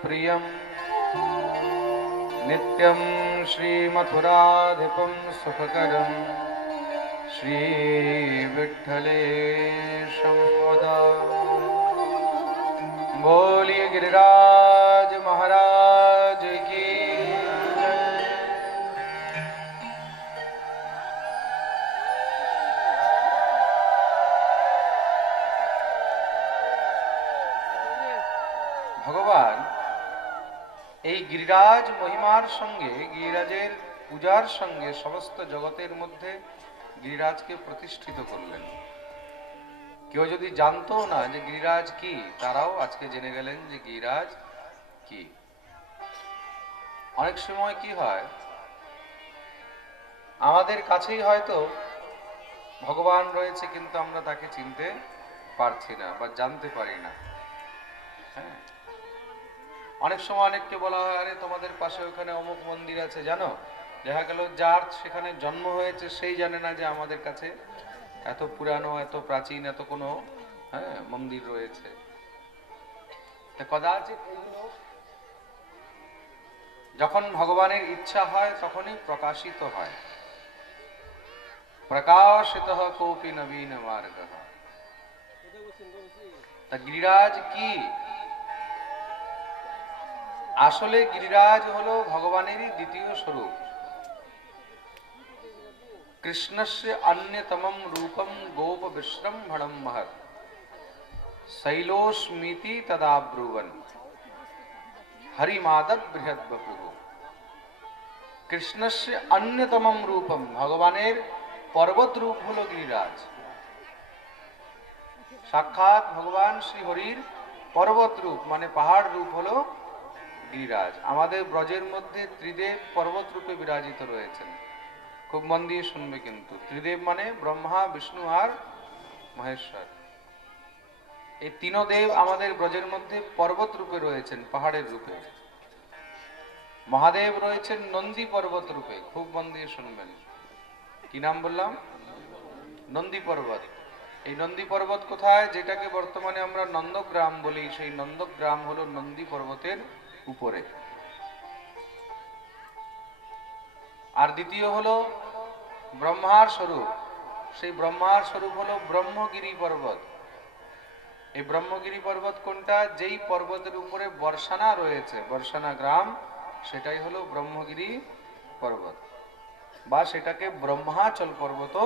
प्रियं नित्यं श्रीमथुराधिपं सुखकरं श्रीविठ्ठलेशं वदा। बोलिए गिरिराज महाराज की जय। ভগবান এই গিরিরাজ মহিমার সঙ্গে, গিরিরাজের পূজার সঙ্গে সমস্ত জগতের মধ্যে গিরিরাজকে প্রতিষ্ঠিত করলেন। কেউ যদি জানতো না যে গিরিরাজ কি, তারাও আজকে জেনে গেলেন যে গিরিরাজ কি। অনেক সময় কি হয়, আমাদের কাছেই হয়তো ভগবান রয়েছে, কিন্তু আমরা তাকে চিনতে পারছি না বা জানতে পারি না। হ্যাঁ, অনেক সময় অনেককে বলা হয়, আরে তোমাদের পাশে ওখানে অমুক মন্দির আছে জানো। দেখা গেল যার সেখানে জন্ম হয়েছে সেই জানে না যে আমাদের কাছে এত পুরানো, এত প্রাচীন, এত কোনো মন্দির রয়েছে। কদাচিৎ এগুলো যখন ভগবানের ইচ্ছা হয় তখনই প্রকাশিত হয়। প্রকাশিত কোপি নবীন মার্গ। তা গিরিরাজ কি? আসলে গিরিরাজ হলো ভগবানেরই দ্বিতীয় স্বরূপ। কৃষ্ণস্য অন্যতমম রূপম গোপ বিশ্রম্ভণম মহৎ শৈলোস্মিতি তদা ব্রুবন হরিমাদব বৃহৎ বপুঃ। কৃষ্ণস্য অন্যতমম রূপম, ভগবানের পর্বত রূপ হলো গিরিরাজ। সাক্ষাৎ ভগবান শ্রী হরির পর্বত রূপ মানে পাহাড় রূপ হলো গিরিরাজ। আমাদের ব্রজের মধ্যে ত্রিদেব পর্বত রূপে বিরাজিত রয়েছেন। খুব মন দিয়ে শুনবে কিন্তু। ত্রিদেব মানে ব্রহ্মা, বিষ্ণু আর মহেশ্বর। এই তিন দেব আমাদের ব্রজের মধ্যে পর্বত রূপে রয়েছেন, পাহাড়ের রূপে। মহাদেব রয়েছেন নন্দী পর্বত রূপে। খুব মন দিয়ে শুনবেন। কি নাম বললাম? নন্দী পর্বত। এই নন্দী পর্বত কোথায়? যেটাকে বর্তমানে আমরা নন্দগ্রাম বলি, সেই নন্দগ্রাম হলো নন্দী পর্বতের উপরে। আর দ্বিতীয় হলো ব্রহ্মার স্বরূপ। সেই ব্রহ্মার স্বরূপ হলো ব্রহ্মগিরি পর্বত। এই ব্রহ্মগিরি পর্বত কোনটা? যেই পর্বতের উপরে বর্ষানা রয়েছে, বর্ষানা গ্রাম, সেটাই হলো ব্রহ্মগিরি পর্বত, বা সেটাকে ব্রহ্মাচল পর্বত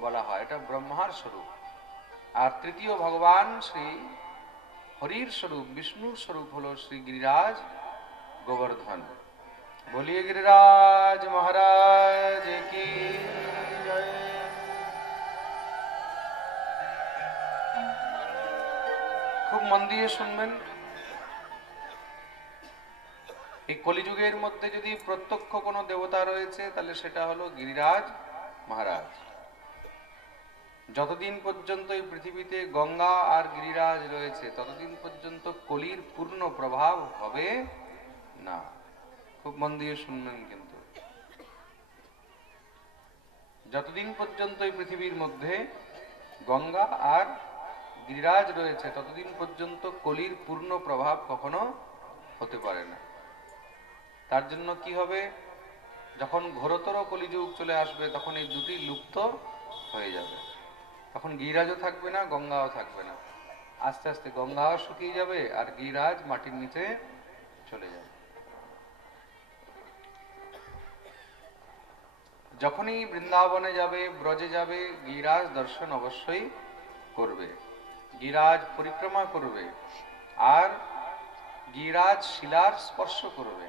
বলা হয়। এটা ব্রহ্মার স্বরূপ। আর তৃতীয় ভগবান শ্রী হরির স্বরূপ, বিষ্ণুর স্বরূপ হলো শ্রী গিরিরাজ গোবর্ধন। বলিয়ে गिरिराज महाराज की जय। খুব মন দিয়ে শুনবেন। এই কলিযুগের মধ্যে যদি প্রত্যক্ষ কোনো দেবতা রয়েছে তাহলে সেটা হলো গিরিরাজ মহারাজ। যতদিন পর্যন্ত এই পৃথিবীতে গঙ্গা আর গিরিরাজ রয়েছে ততদিন পর্যন্ত কলির পূর্ণ প্রভাব হবে না। খুব মন দিয়ে শুনবেন কিন্তু। যতদিন পর্যন্ত এই পৃথিবীর মধ্যে গঙ্গা আর গিরিরাজ রয়েছে ততদিন পর্যন্ত কলির পূর্ণ প্রভাব কখনো হতে পারে না। তার জন্য কি হবে? যখন ঘোরতর কলিযুগ চলে আসবে তখন এই দুটি লুপ্ত হয়ে যাবে। তখন গিরিরাজও থাকবে না, গঙ্গাও থাকবে না। আস্তে আস্তে গঙ্গাও শুকিয়ে যাবে আর গিরিরাজ মাটির নিচে চলে যাবে। যখনই বৃন্দাবনে যাবে, ব্রজে যাবে, গিরিরাজ দর্শন অবশ্যই করবে, গিরিরাজ পরিক্রমা করবে, আর গিরিরাজ শিলার স্পর্শ করবে।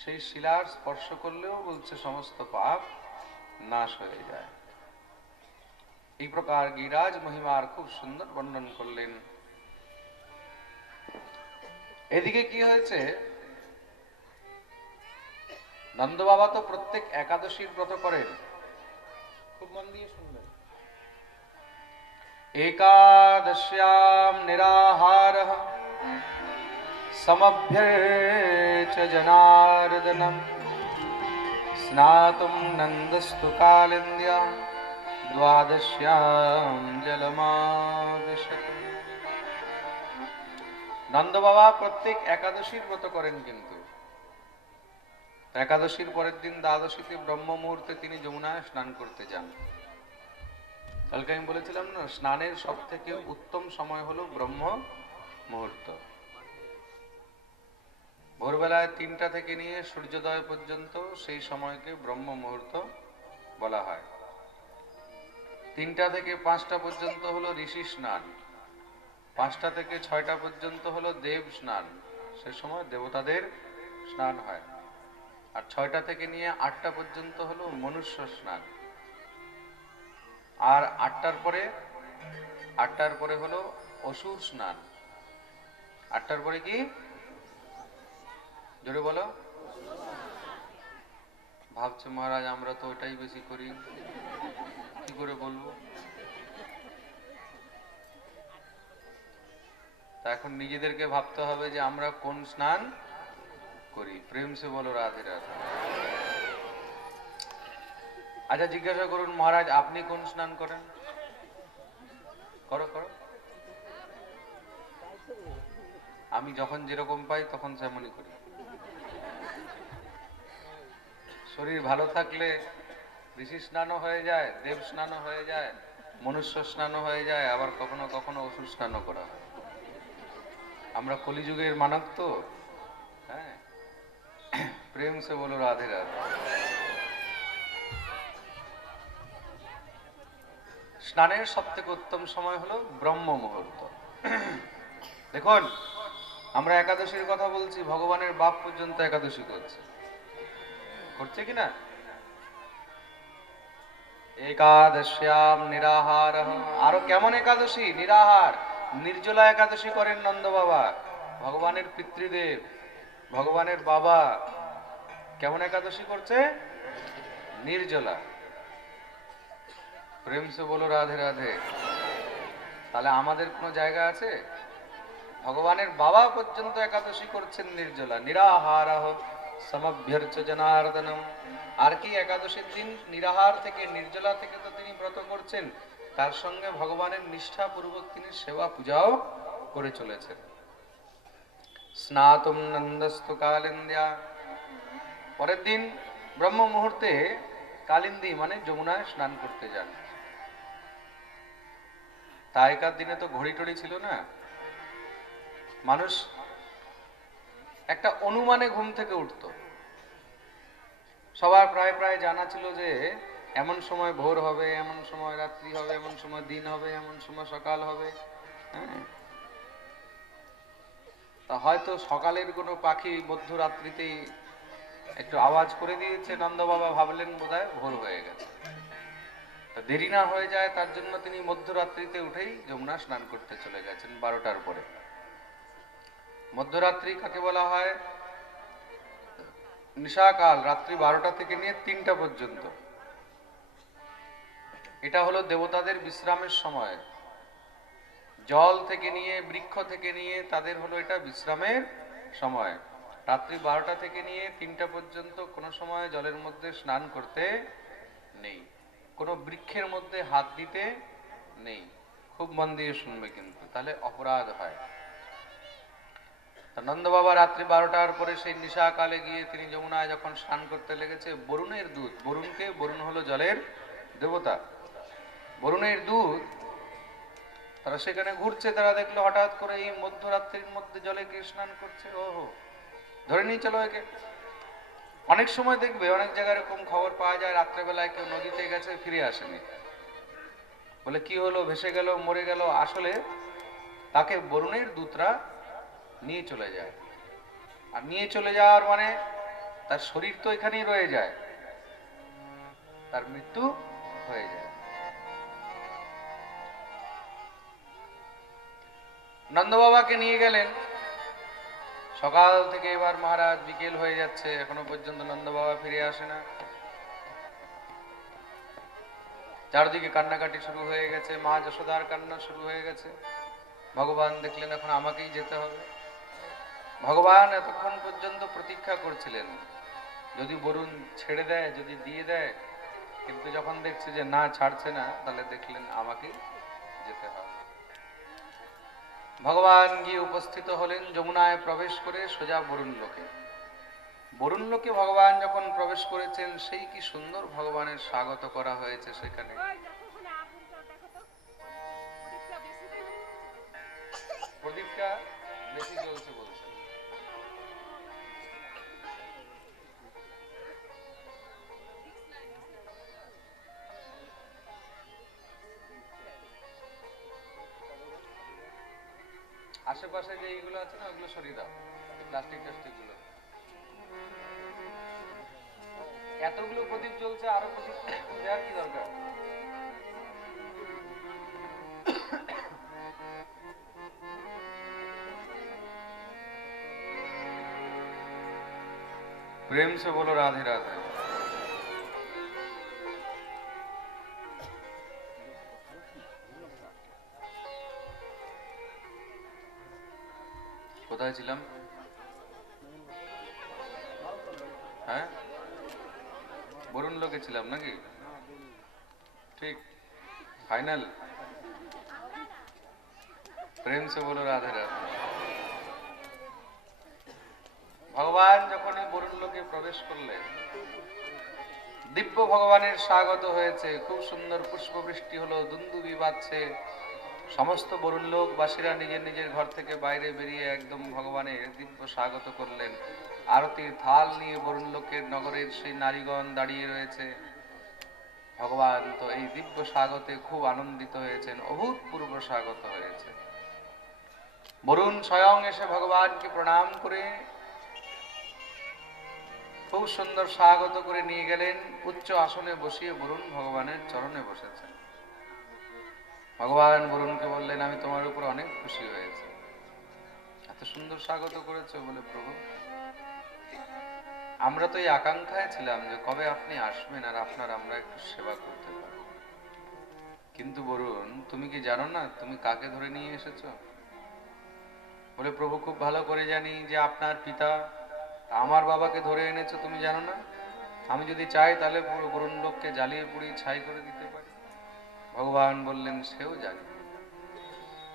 সেই শিলার স্পর্শ করলেও বলছে সমস্ত পাপ নাশ হয়ে যায়। এই প্রকার গিরিরাজ মহিমার খুব সুন্দর বর্ণন করলেন। এদিকে কি হয়েছে? নন্দ বাবা তো প্রত্যেক একাদশীর ব্রত করেন। খুব মন দিয়ে শুনবেন। एकादश्याम निराहारः समभ्यर्च्य जनार्दनम् स्नातुं नन्दस्तु कालिन्द्या द्वादश्यां जलमाविशत्। নন্দ বাবা প্রত্যেক একাদশীর ব্রত করেন, কিন্তু একাদশীর পরের দিন দ্বাদশীতে ব্রহ্ম মুহূর্তে তিনি যমুনায় স্নান করতে যান। কালকে আমি বলেছিলাম না, স্নানের সব থেকে উত্তম সময় হলো ব্রহ্ম মুহূর্ত। ভোরবেলায় 3টা থেকে নিয়ে সূর্যোদয় পর্যন্ত সেই সময়কে ব্রহ্ম মুহূর্ত বলা হয়। 3টা থেকে 5টা পর্যন্ত হলো ঋষি স্নান, 5টা থেকে 6টা পর্যন্ত হলো দেব স্নান, সে সময় দেবতাদের স্নান হয়। আর 6টা থেকে নিয়ে 8টা পর্যন্ত হলো মনুষ্য স্নান। আর 8টার পরে হলো অসুর স্নান। 8টার পরে কি, জোরে বলো। ভাবছে মহারাজ আমরা তো ওটাই বেশি করি, কি করে বলবো? তা এখন নিজেদেরকে ভাবতে হবে যে আমরা কোন স্নান করি। প্রেম সে বলো রাধে রাধে। আচ্ছা জিজ্ঞাসা করুন, মহারাজ আপনি কোন স্নান করেন? করো করো। আমি যখন যেরকম পাই তখন সেমনই করি। শরীর ভালো থাকলে ঋষি স্নানও হয়ে যায়, দেব স্নানও হয়ে যায়, মনুষ্য স্নানও হয়ে যায়, আবার কখনো কখনো অসুর স্নানও করা হয়। আমরা কলিযুগের মানব তো। হ্যাঁ, প্রেম সে বলো রাধে রাধে। স্নানের সব থেকে উত্তম সময় হলো ব্রহ্ম মুহূর্ত। দেখুন, আমরা একাদশীর কথা বলছি, ভগবানের বাপ পর্যন্ত একাদশী করছে কিনা? একাদশ্যাম নিরাহার। আরো কেমন একাদশী? নিরাহার, নির্জলা একাদশী করেন নন্দ বাবা, ভগবানের পিতৃদেব, ভগবানের বাবা। কেমন একাদশী করছে? নির্জলা। প্রেম সে বলো রাধে রাধে। তাহলে আমাদের কোনো জায়গা আছে? ভগবানের বাবা পর্যন্ত একাদশী করছেন নির্জলা, নিরাহারঃ সমভ্যর্চ জনার্দনম। আর কি একাদশীর দিন নিরাহার থেকে, নির্জলা থেকে তো তিনি ব্রত করছেন, তার সঙ্গে ভগবানের নিষ্ঠাপূর্বক তিনি সেবা পূজাও করে চলেছেন। স্নাতুম নন্দস্তু কালিন্দ্যা। পরের দিন ব্রহ্ম মুহূর্তে কালিন্দী মানে যমুনায় স্নান করতে যান। তাইকার দিনে তো ঘড়ি টড়ি ছিল না, মানুষ একটা অনুমানে ঘুম থেকে উঠত। সবার প্রায় প্রায় জানা ছিল যে এমন সময় ভোর হবে, এমন সময় রাত্রি হবে, এমন সময় দিন হবে, এমন সময় সকাল হবে। হ্যাঁ, তা হয়তো সকালের কোনো পাখি মধ্যরাত্রিতেই একটু আওয়াজ করে দিয়েছে, নন্দ বাবা ভাবলেন বোধহয় ভোর হয়ে গেছে। তা দেরি না হয়ে যায় তার জন্য তিনি মধ্যরাত্রিতে উঠেই যমুনা স্নান করতে চলে গেছেন 12টার পরে। মধ্যরাত্রি কাকে বলা হয়? নিশাকাল, রাত্রি 12টা থেকে নিয়ে 3টা পর্যন্ত। এটা হলো দেবতাদের বিশ্রামের সময়। জল থেকে নিয়ে, বৃক্ষ থেকে নিয়ে তাদের হলো এটা বিশ্রামের সময়। রাত্রি 12টা থেকে নিয়ে 3টা পর্যন্ত কোনো সময় জলের মধ্যে স্নান করতে নেই, কোনো বৃক্ষের মধ্যে হাত দিতে নেই। খুব মন দিয়ে শুনবে কিন্তু, তাহলে অপরাধ হয়। নন্দ বাবা রাত্রি 12টার পরে সেই নিশাকালে গিয়ে তিনি যমুনায় যখন স্নান করতে লেগেছে, বরুণের দূত, বরুণ হলো জলের দেবতা, বরুণের দূত তারা সেখানে ঘুরছে। তারা দেখলো হঠাৎ করে এই মধ্যরাত্রির মধ্যে জলে কে স্নান করছে। ওহো, ধরে নিয়ে চলো একে। অনেক সময় দেখবে অনেক জায়গায় এরকম খবর পাওয়া যায়, রাত্রেবেলায় কেউ নদীতে গেছে ফিরে আসেনি, বলে কি হলো, ভেসে গেল, মরে গেল। আসলে তাকে বরুণের দূতরা নিয়ে চলে যায়। আর নিয়ে চলে যাওয়ার মানে তার শরীর তো এখানেই রয়ে যায়, তার মৃত্যু হয়ে যায়। নন্দ বাবাকে নিয়ে গেলেন। সকাল থেকে এবার মহারাজ, বিকেল হয়ে যাচ্ছে, এখনো পর্যন্ত নন্দ বাবা ফিরে আসে না। চারদিকে কান্নাকাটি শুরু হয়ে গেছে, মা যশোদার কান্না শুরু হয়ে গেছে। ভগবান দেখলেন এখন আমাকেই যেতে হবে। ভগবান এতক্ষণ পর্যন্ত প্রতীক্ষা করছিলেন যদি বরুণ ছেড়ে দেয়, যদি দিয়ে দেয়, কিন্তু যখন দেখছে যে না ছাড়ছে না, তাহলে দেখলেন আমাকেই যেতে হবে। ভগবান গিয়ে উপস্থিত হলেন যমুনায় প্রবেশ করে সোজা বরুণ লোকে। বরুণ লোকে ভগবান যখন প্রবেশ করেছেন, সেই কি সুন্দর ভগবানের স্বাগত করা হয়েছে সেখানে। প্রদীপটা বেশি জ্বলছে বলছে। আশেপাশে যে এইগুলো আছে না, ওগুলো সরিয়ে দাও, প্লাস্টিক টাস্টিক গুলো। এতগুলো প্রদীপ জ্বলছে, আরো প্রদীপ দেওয়ার কি দরকার? प्रेम से बोलो राधे राधे। কোথায় ছিলাম? হ্যাঁ, বরুণ লোকে ছিলাম নাকি? ঠিক, ফাইনাল। प्रेम से बोलो राधे राधे। ভগবান যখন এই বরুণ লোকে প্রবেশ করলেন, দিব্য ভগবানের স্বাগত হয়েছে, খুব সুন্দর পুষ্পবৃষ্টি হলো, দুন্দুবি বাজছে। সমস্ত বরুণ লোকবাসীরা নিজের নিজের ঘর থেকে বাইরে বেরিয়ে একদম ভগবানের দিব্য স্বাগত করলেন। আরতির থাল নিয়ে বরুণ লোকের নগরের সেই নারীগণ দাঁড়িয়ে রয়েছে। ভগবান তো এই দিব্য স্বাগতে খুব আনন্দিত হয়েছেন, অভূতপূর্ব স্বাগত হয়েছে। বরুণ স্বয়ং এসে ভগবানকে প্রণাম করে খুব সুন্দর স্বাগত করে নিয়ে গেলেন। উচ্চ আসনে বসিয়ে বরুণ ভগবানের চরণে বসেছেন। ভগবান বরুণকে বললেন, আমি তোমার উপর অনেক খুশি হয়েছে, এত সুন্দর স্বাগত করেছো। বলে, প্রভু আমরা তো এই আকাঙ্ক্ষায় ছিলাম যে কবে আপনি আসবেন আর আপনার আমরা একটু সেবা করতে পারবো। কিন্তু বরুণ, তুমি কি জানো না তুমি কাকে ধরে নিয়ে এসেছো? বলে, প্রভু খুব ভালো করে জানি যে আপনার পিতা আমার বাবাকে ধরে এনেছো, তুমি জানো না? আমি যদি চাই তাহলে পুরো বরুণ লোককে জ্বালিয়ে পুড়িয়ে ছাই করে দিতে পারি। ভগবান বললেন, সেও জানি,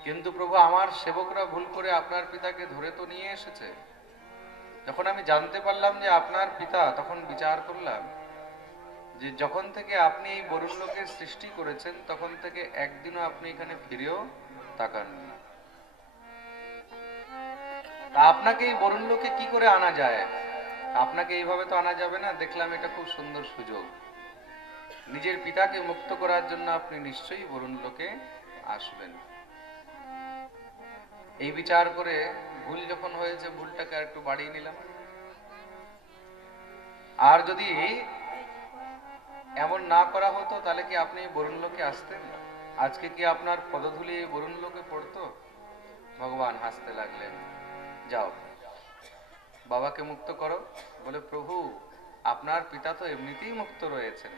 কিন্তু প্রভু আমার সেবকরা ভুল করে আপনার পিতাকে ধরে তো নিয়ে এসেছে। যখন আমি জানতে পারলাম যে আপনার পিতা, তখন বিচার করলাম যে যখন থেকে আপনি এই বরুণ লোকের সৃষ্টি করেছেন, তখন থেকে একদিনও আপনি এখানে ফিরেও তাকাননি। তা আপনাকে এই বরুণ লোকে কি করে আনা যায়? আপনাকে এইভাবে তো আনা যাবে না। দেখলাম এটা খুব সুন্দর সুযোগ, নিজের পিতাকে মুক্ত করার জন্য আপনি নিশ্চয়ই বরুণ লোকে আসবেন। এই বিচার করে ভুল যখন হয়েছে, ভুলটাকে আর একটু বাড়িয়ে নিলাম। আর যদি এমন না করা হতো, তাহলে কি আপনি বরুণ লোকে আসতেন? আজকে কি আপনার পদধূলি বরুণ লোকে পড়তো? ভগবান হাসতে লাগলেন, যাও বাবাকে মুক্ত করো। বলে, প্রভু আপনার পিতা তো এমনিতেই মুক্ত রয়েছেন,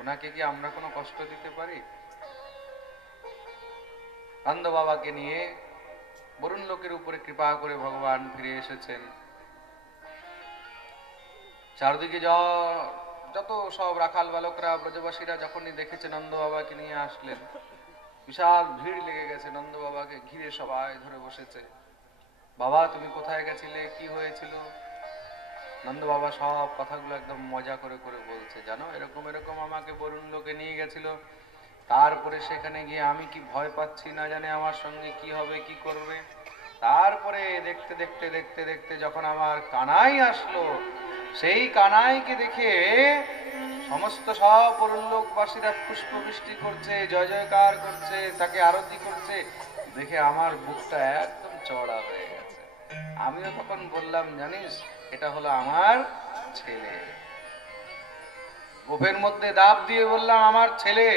ওনাকে কি আমরা কোনো কষ্ট দিতে পারি? নন্দ বাবাকে নিয়ে বরুণ লোকের উপরে কৃপা করে ভগবান ফিরে এসেছেন। চারদিকে যত সব রাখাল বালকরা, ব্রজবাসীরা যখনই দেখেছে নন্দ বাবাকে নিয়ে আসলেন, বিশাল ভিড় লেগে গেছে, নন্দ বাবাকে ঘিরে সবাই ধরে বসেছে। বাবা তুমি কোথায় গেছিলে, কি হয়েছিল? নন্দ বাবা সব কথাগুলো একদম মজা করে করে বলছে, জানো এরকম এরকম আমাকে বরুণ লোকে নিয়ে গেছিল, তারপরে সেখানে গিয়ে আমি কি ভয় পাচ্ছি, না জানে আমার সঙ্গে কি হবে কি করবে। তারপরে দেখতে দেখতে দেখতে দেখতে যখন আমার কানাই আসলো, সেই কানাইকে দেখে সমস্ত সব বরুণ লোকবাসীরা পুষ্পবৃষ্টি করছে, জয় জয়কার করছে, তাকে আরতি করছে, দেখে আমার বুকটা একদম চড়া হয়ে গেছে। আমিও তখন বললাম, জানিস এটা হলো আমার ছেলে। গোফের মধ্যে দাব দিয়ে বললাম, আমার ছেলে।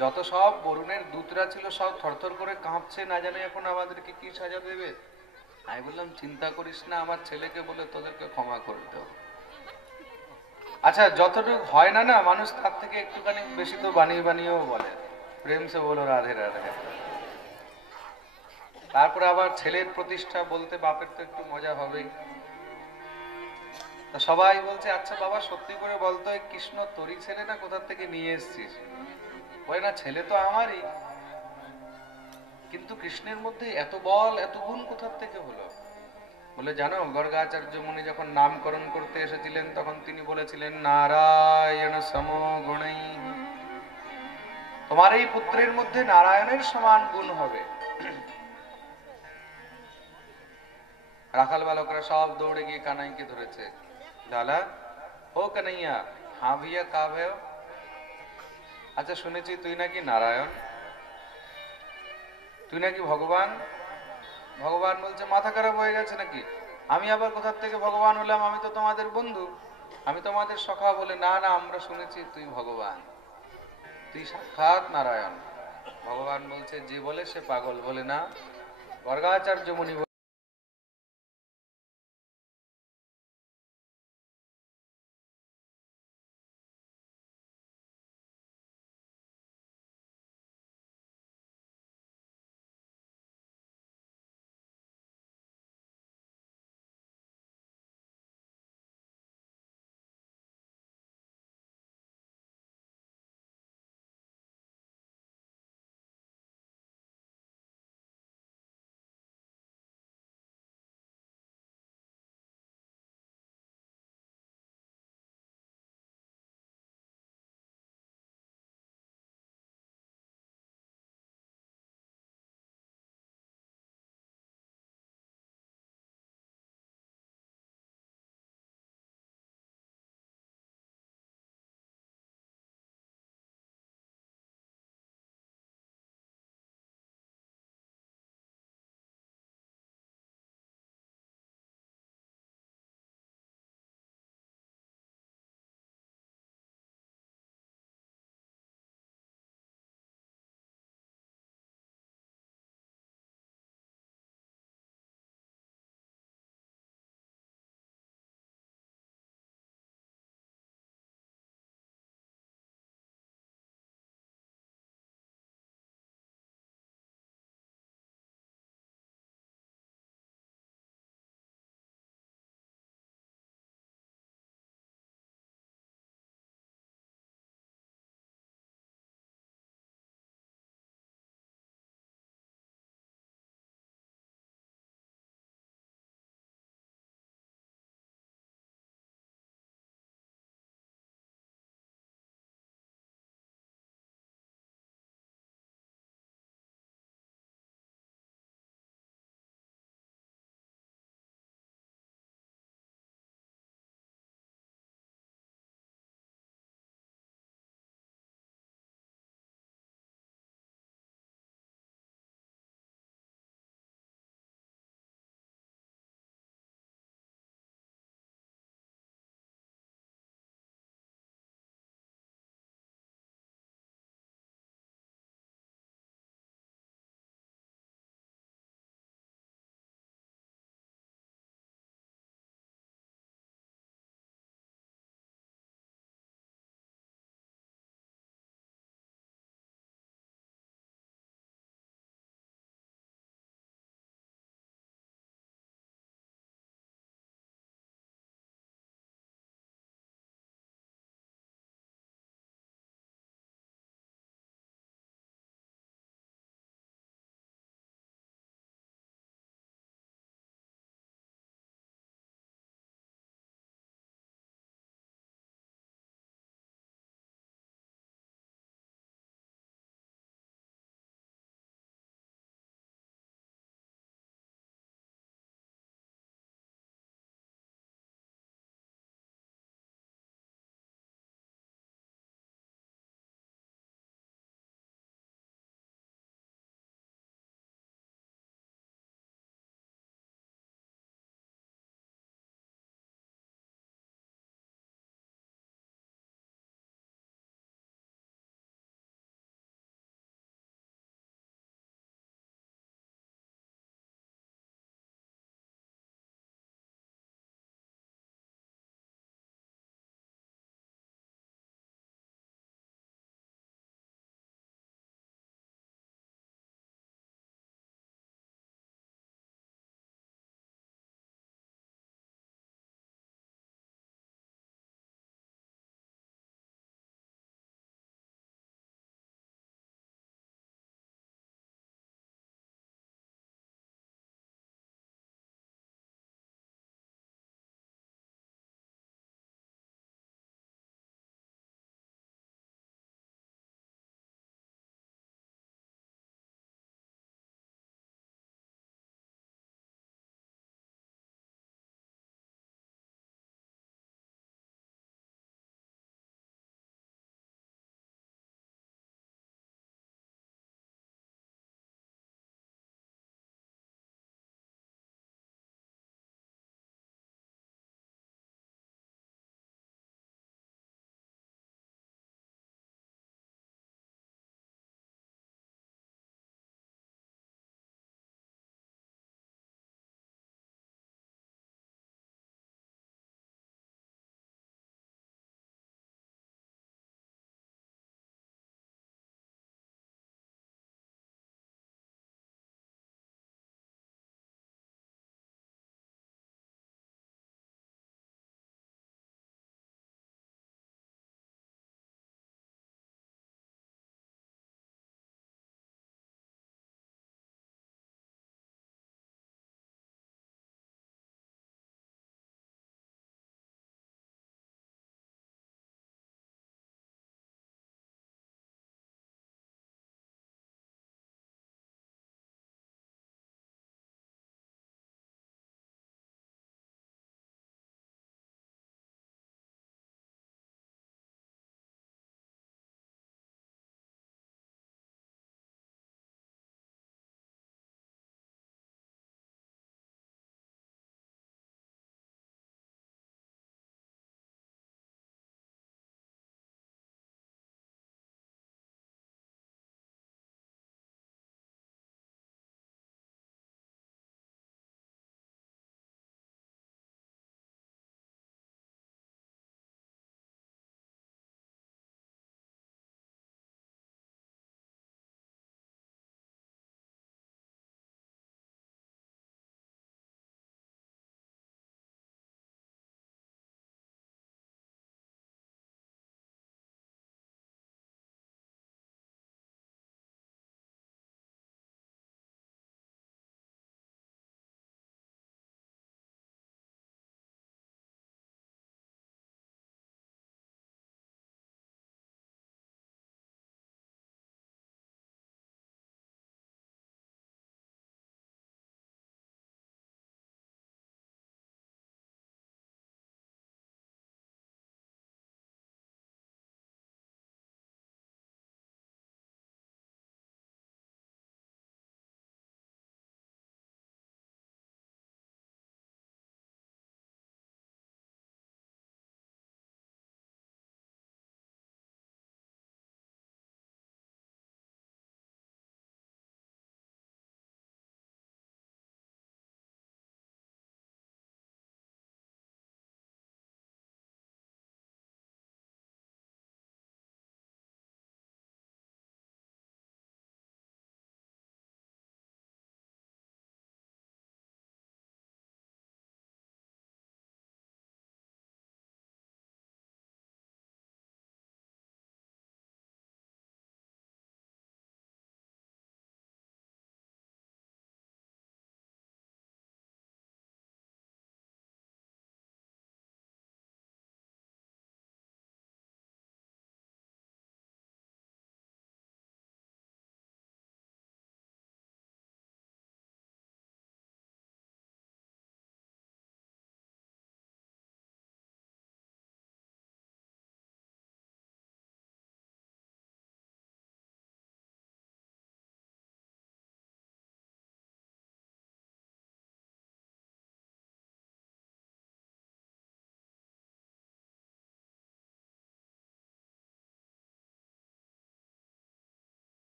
যত সব বরুণের দূতরা ছিল সব থরথর করে কাঁপছে, না জানে এখন আমাদেরকে কি সাজা দেবে। আমি বললাম, চিন্তা করিস না, আমার ছেলেকে বলে তোদেরকে ক্ষমা করে দেব। আচ্ছা, যতটুকু হয় না না মানুষ, তার থেকে একটুখানি বেশি তো বানিয়ে বানিয়েও বলে। প্রেম সে বলো রাধে রাধে। তারপরে আবার ছেলের প্রতিষ্ঠা বলতে বাপের তো একটু মজা হবেই। তা সবাই বলছে, আচ্ছা বাবা সত্যি করে বলতো, কৃষ্ণ তোরই ছেলে না কোথা থেকে নিয়ে এসছিস? বলে, না ছেলে তো আমারই, কিন্তু কৃষ্ণের মধ্যে এত বল এত গুণ কোথার থেকে হলো? বলে জানো, গর্গাচার্য মুনি যখন নামকরণ করতে এসেছিলেন তখন তিনি বলেছিলেন নারায়ণ সম গুণৈ, তোমার এই পুত্রের মধ্যে নারায়ণের সমান গুণ হবে। রাখাল বালকরা সব দৌড়ে গিয়ে কানাইকে ধরেছে। লালা, ও কানাইয়া, হ্যাঁ ভাইয়া কা ভেও, আচ্ছা শুনেছি তুই নাকি নারায়ণ, তুই নাকি ভগবান। ভগবান বলছে মাথা খারাপ হয়ে গেছে নাকি, আমি আবার কোথার থেকে ভগবান হলাম, আমি তো তোমাদের বন্ধু, আমি তোমাদের সখা। বলে না না, আমরা শুনেছি তুই ভগবান, তুই সাক্ষাৎ নারায়ণ। ভগবান বলছে যে বলে সে পাগল। বলে না, গর্গাচার্য মুনি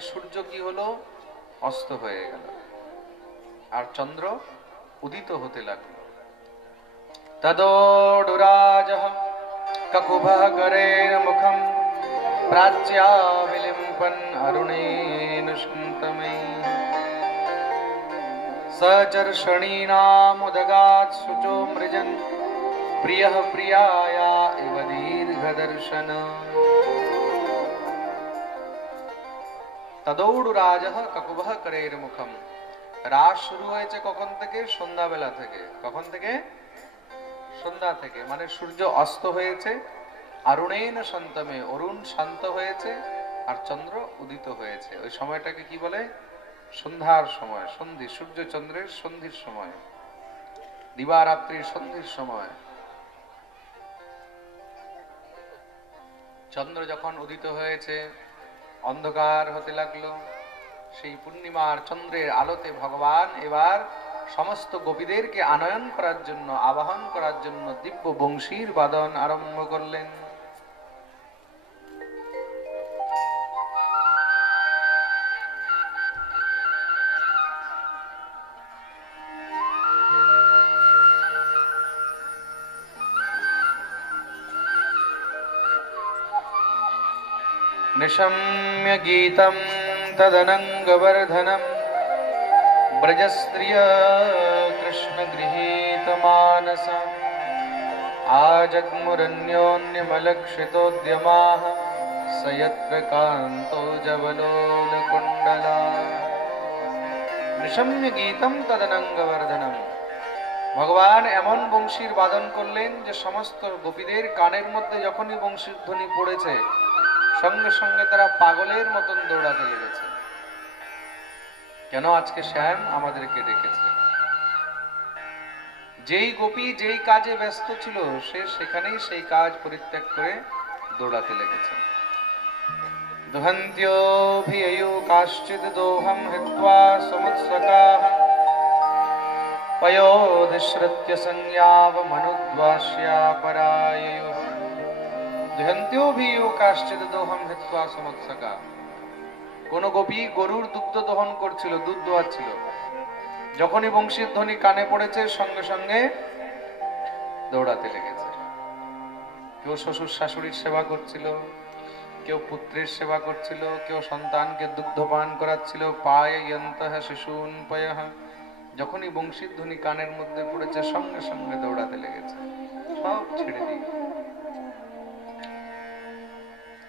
সূর্য কি হলো, অস্ত হয়ে গেল, আর চন্দ্র উদিত হতে লাগলো। তদোড়ুরাজঃ ককুভঃ করের মুখম প্রাচ্যা বিলিম্পন অরুণেনুষ্ণতমে সচর্ষণীনামুদগাৎ শুচো মৃজন প্রিয়ঃ প্রিয়ায়া ইব দীর্ঘদর্শন। তদৌড়ুরাজঃ ককুভঃ করের মুখম। রাত শুরু হয়েছে কখন থেকে? সন্ধ্যাবেলা থেকে। কখন থেকে? সন্ধ্যা থেকে, মানে সূর্য অস্ত হয়েছে। অরুণেন সন্তমে, অরুণ শান্ত হয়েছে, আর চন্দ্র উদিত হয়েছে। ওই সময়টাকে কি বলে? সন্ধ্যার সময়, সন্ধি, সূর্য চন্দ্রের সন্ধির সময়, দিবারাত্রির সন্ধির সময়। চন্দ্র যখন উদিত হয়েছে, অন্ধকার হতে লাগলো। সেই পূর্ণিমার চন্দ্রের আলোতে ভগবান এবার সমস্ত গোপীদেরকে আনয়ন করার জন্য, আবাহন করার জন্য দিব্য বংশীর বাদন আরম্ভ করলেন। निशम्य गीतं तदनङ्गवर्धनं ब्रजस्त्रिय कृष्णगृहीतमानसा आजग्मुरन्योन्यमलक्षितोद्यमाः स यत्र कान्तो जवलोलकुण्डला। निशम्य गीतं तदनङ्गवर्धनं। ভগবান এমন বংশীর বাদন করলেন যে সমস্ত গোপীদের কানের মধ্যে যখনই বংশীর ধ্বনি পড়েছে, সঙ্গে সঙ্গে তারা পাগলের মতন দৌড়াতে লেগেছে। কেন? আজকে শ্যাম আমাদেরকে ডেকেছে। যেই গোপী যেই কাজে ব্যস্ত ছিল, সে সেখানেই সেই কাজ পরিত্যাগ করে দৌড়াতে লেগেছে। দুহন্ত্যোভিয়ো কাশ্চিদ দোহম হিত্বা সমুৎসকাঃ পয়োধিশ্রুত্য সংয়াব মনুদ্বাস্যা পরায়য়োঃ। দুহন্ত্যোভিয়ো কাশ্চিদ দোহম হিত্বা সমুৎসকাঃ। কোন গোপী গরুর দুগ্ধ দহন করছিল, দুধ দোয়াচ্ছিল। যখনই বংশীর ধ্বনি কানে পড়েছে, সঙ্গে সঙ্গে দৌড়াতে লেগেছে। কেউ শ্বশুর শাশুড়ির সেবা করছিল, কেউ পুত্রের সেবা করছিল, কেউ সন্তানকে দুগ্ধ পান করাচ্ছিল। পায়য়ন্তঃ শিশুন পয়ঃ। যখনই বংশীর ধ্বনি কানের মধ্যে পড়েছে, সঙ্গে সঙ্গে দৌড়াতে লেগেছে, সব ছেড়ে দিয়ে।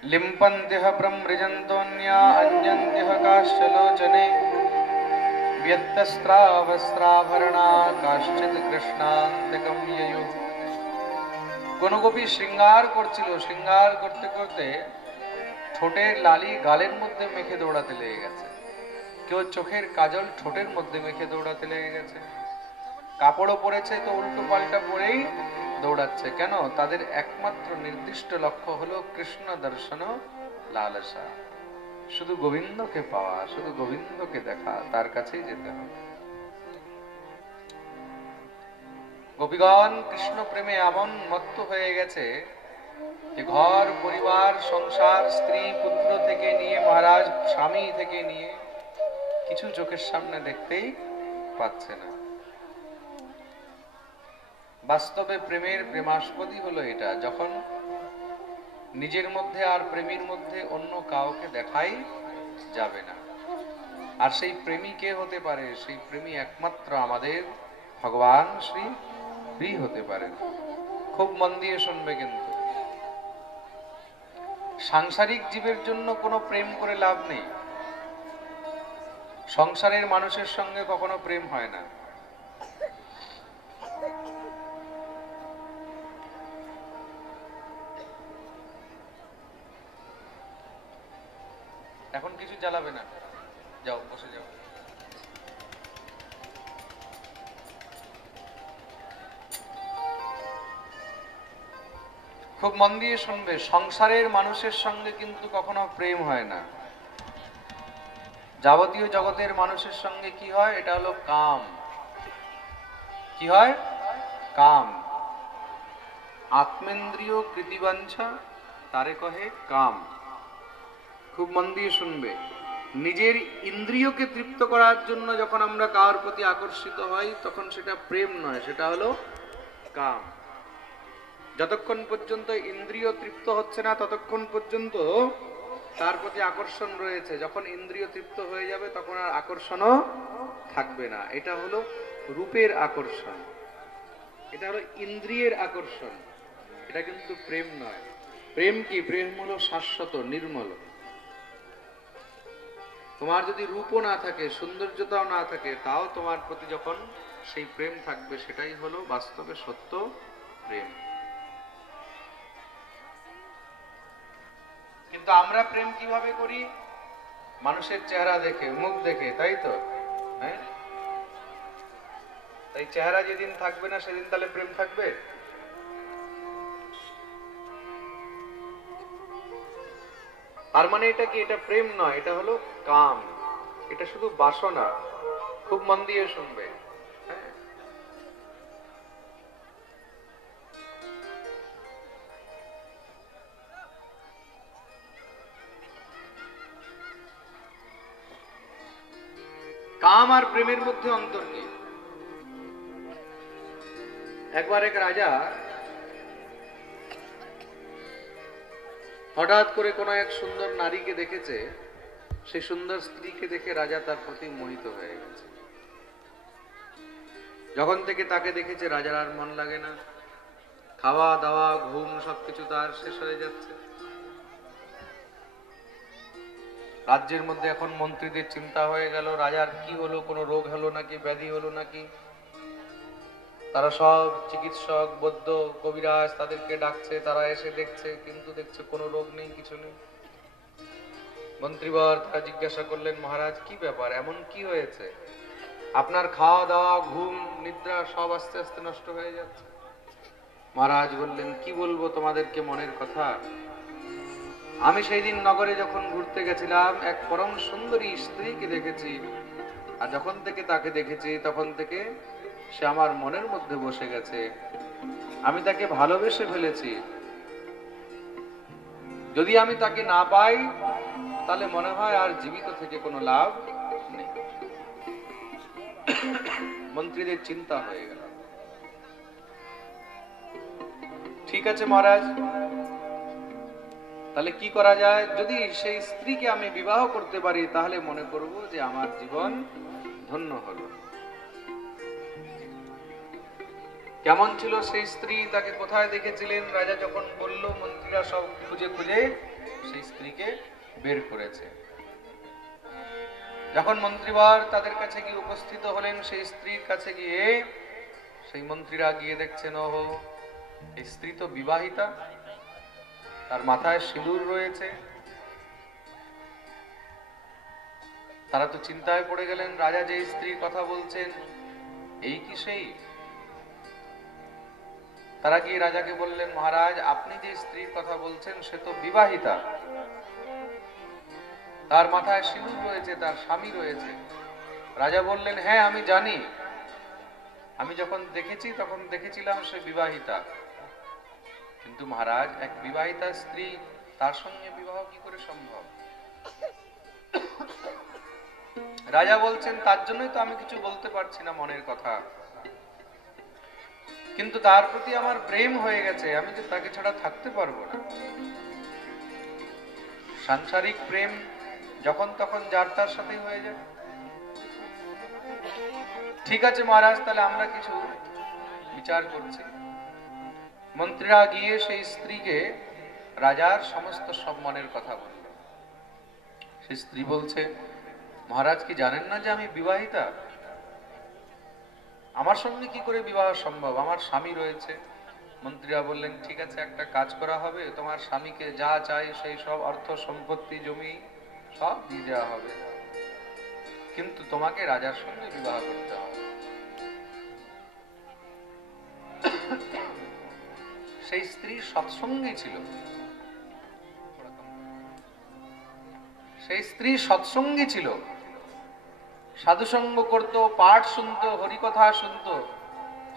লিম্পন্ত্যঃ প্রমৃজন্তোন্যা অঞ্জন্ত্যঃ কাশ্চলোচনে ব্যত্যস্ত্রাবস্ত্রাভরণা কাশ্চিৎ কৃষ্ণান্তকম ইয়ুঃ। কোন গোপী শৃঙ্গার করছিল, শৃঙ্গার করতে করতে ঠোঁটের লালি গালের মধ্যে মেখে দৌড়াতে লেগে গেছে। কেউ চোখের কাজল ঠোঁটের মধ্যে মেখে দৌড়াতে লেগে গেছে। কাপড়ও পরেছে তো উল্টো পাল্টা পরেই দৌড়াচ্ছে। কেন? তাদের একমাত্র নির্দিষ্ট লক্ষ্য হলো কৃষ্ণ দর্শন লালসা, শুধু গোবিন্দকে পাওয়া, শুধু গোবিন্দকে দেখা, তার কাছেই যেতে হবে। গোপীগণ কৃষ্ণ প্রেমে এমন মত্ত হয়ে গেছে যে ঘর পরিবার সংসার স্ত্রী পুত্র থেকে নিয়ে, মহারাজ স্বামী থেকে নিয়ে কিছু চোখের সামনে দেখতেই পাচ্ছে না। বাস্তবে প্রেমের প্রেমাস্পদই হলো এটা, যখন নিজের মধ্যে আর প্রেমীর মধ্যে অন্য কাউকে দেখাই যাবে না। আর সেই প্রেমী কে হতে পারে? সেই প্রেমী একমাত্র আমাদের ভগবান শ্রী হরি হতে পারেন। খুব মন দিয়ে শুনবে কিন্তু। সাংসারিক জীবের জন্য কোনো প্রেম করে লাভ নেই। সংসারের মানুষের সঙ্গে কখনো প্রেম হয় না। এখন কিছু জ্বালাবে না, যাও বসে যাও। খুব মন দিয়ে শুনবে, সংসারের মানুষের সঙ্গে কিন্তু কখনো প্রেম হয় না। যাবতীয় জগতের মানুষের সঙ্গে কি হয়? এটা হলো কাম। কি হয়? কাম। আত্মেন্দ্রিয় কৃতিবাঞ্ছা তারে কহে কাম। খুব মন দিয়ে শুনবে। নিজের ইন্দ্রিয়কে তৃপ্ত করার জন্য যখন আমরা কারোর প্রতি আকর্ষিত হই তখন সেটা প্রেম নয়, সেটা হলো কাম। যতক্ষণ পর্যন্ত ইন্দ্রিয় তৃপ্ত হচ্ছে না ততক্ষণ পর্যন্ত তার প্রতি আকর্ষণ রয়েছে। যখন ইন্দ্রিয় তৃপ্ত হয়ে যাবে তখন আর আকর্ষণও থাকবে না। এটা হলো রূপের আকর্ষণ, এটা হলো ইন্দ্রিয়ের আকর্ষণ, এটা কিন্তু প্রেম নয়। প্রেম কি? প্রেম হলো শাশ্বত, নির্মল। তোমার যদি রূপও না থাকে, সৌন্দর্যতাও না থাকে, তাও তোমার প্রতি যখন সেই প্রেম থাকবে, সেটাই হলো বাস্তবে সত্য প্রেম। কিন্তু আমরা প্রেম কিভাবে করি? মানুষের চেহারা দেখে, মুখ দেখে, তাই তো? হ্যাঁ, তাই চেহারা যেদিন থাকবে না সেদিন তাহলে প্রেম থাকবে? তার মানে এটা কি? এটা প্রেম নয়, এটা হলো কাম, এটা শুধু বাসনা। খুব মন দিয়ে শুনবে। কাম আর প্রেমের মধ্যে অন্তর কি? একবার এক রাজা হঠাৎ করে কোনো এক সুন্দর নারীকে দেখেছে, সেই সুন্দর স্ত্রীকে দেখে রাজা তার প্রতি মোহিত হয়ে গেছে। যখন থেকে তাকে দেখেছে রাজার আর মন লাগে না, খাওয়া দাওয়া ঘুম সবকিছু তার শেষ হয়ে যাচ্ছে। রাজ্যের মধ্যে এখন মন্ত্রীদের চিন্তা হয়ে গেল, রাজার কি হলো, কোনো রোগ হলো নাকি, ব্যাধি হলো নাকি। তারা সব চিকিৎসক, বৈদ্য, কবিরাজ তাদেরকে ডাকছে, তারা এসে দেখছে, কিন্তু দেখছে কোনো রোগ নেই, কিছু নেই। মন্ত্রীবর তারা জিজ্ঞাসা করলেন, মহারাজ কি ব্যাপার, এমন কি হয়েছে? আপনার খাওয়া দাওয়া ঘুম নিদ্রা সব আস্তে আস্তে নষ্ট হয়ে যাচ্ছে। মহারাজ বললেন, কি বলবো তোমাদেরকে মনের কথা। আমি সেই দিন নগরে যখন ঘুরতে গেছিলাম, এক পরম সুন্দরী স্ত্রীকে দেখেছি, আর যখন থেকে তাকে দেখেছি তখন থেকে সে আমার মনের মধ্যে বসে গেছে। আমি তাকে ভালোবেসে ফেলেছি। যদি আমি তাকে না পাই তাহলে মনে হয় আর জীবিত থেকে কোনো লাভ নেই। মন্ত্রীদের চিন্তা হয়ে গেল। ঠিক আছে মহারাজ, তাহলে কি করা যায়? যদি সেই স্ত্রীকে আমি বিবাহ করতে পারি তাহলে মনে করব যে আমার জীবন ধন্য হলো। কেমন ছিল সেই স্ত্রী, তাকে কোথায় দেখেছিলেন? রাজা যখন বলল, মন্ত্রীরা সব খুঁজে খুঁজে সেই স্ত্রীকে বের করেছে। যখন মন্ত্রীবর তাদের কাছে গিয়ে উপস্থিত হলেন, সেই স্ত্রীর কাছে গিয়ে সেই মন্ত্রীরা গিয়ে দেখছেন, ওহো, এই স্ত্রী তো বিবাহিতা, তার মাথায় সিঁদুর রয়েছে। তারা তো চিন্তায় পড়ে গেলেন, রাজা যে স্ত্রীর কথা বলছেন এই কি সেই? তারা গিয়ে রাজাকে বললেন, মহারাজ আপনি যে স্ত্রীর কথা বলছেন সে তো বিবাহিতা, তার মাথায় সিঁদুর রয়েছে, তার স্বামী রয়েছে। রাজা বললেন, হ্যাঁ আমি জানি, আমি যখন দেখেছি তখন দেখেছিলাম সে বিবাহিতা। কিন্তু মহারাজ, এক বিবাহিতা স্ত্রী, তার সঙ্গে বিবাহ কি করে সম্ভব? রাজা বলছেন, তার জন্যই তো আমি কিছু বলতে পারছি না মনের কথা, কিন্তু তার প্রতি আমার প্রেম হয়ে গেছে, আমি যে তাকে ছাড়া থাকতে পারবো না। সাংসারিক প্রেম যখন তখন যার তার সাথেই হয়ে যায়। ঠিক আছে মহারাজ, তাহলে আমরা কিছু বিচার করছি। মন্ত্রীরা গিয়ে সেই স্ত্রীকে রাজার সমস্ত সব মনের কথা বলল। সেই স্ত্রী বলছে, মহারাজ কি জানেন না যে আমি বিবাহিতা? আমার সঙ্গে কি করে বিবাহ সম্ভব? আমার স্বামী রয়েছে। মন্ত্রীরা বললেন, ঠিক আছে, একটা কাজ করা হবে, তোমার স্বামীকে যা চাই সেই সব অর্থ সম্পত্তি জমি সব দিয়ে দেওয়া হবে, কিন্তু তোমাকে রাজার সঙ্গে বিবাহ করতে হবে। সেই স্ত্রী সৎসঙ্গী ছিল, সেই স্ত্রী সৎসঙ্গী ছিল, সাধুসঙ্গ করত, পাঠ শুনত, হরিকথা শুনত।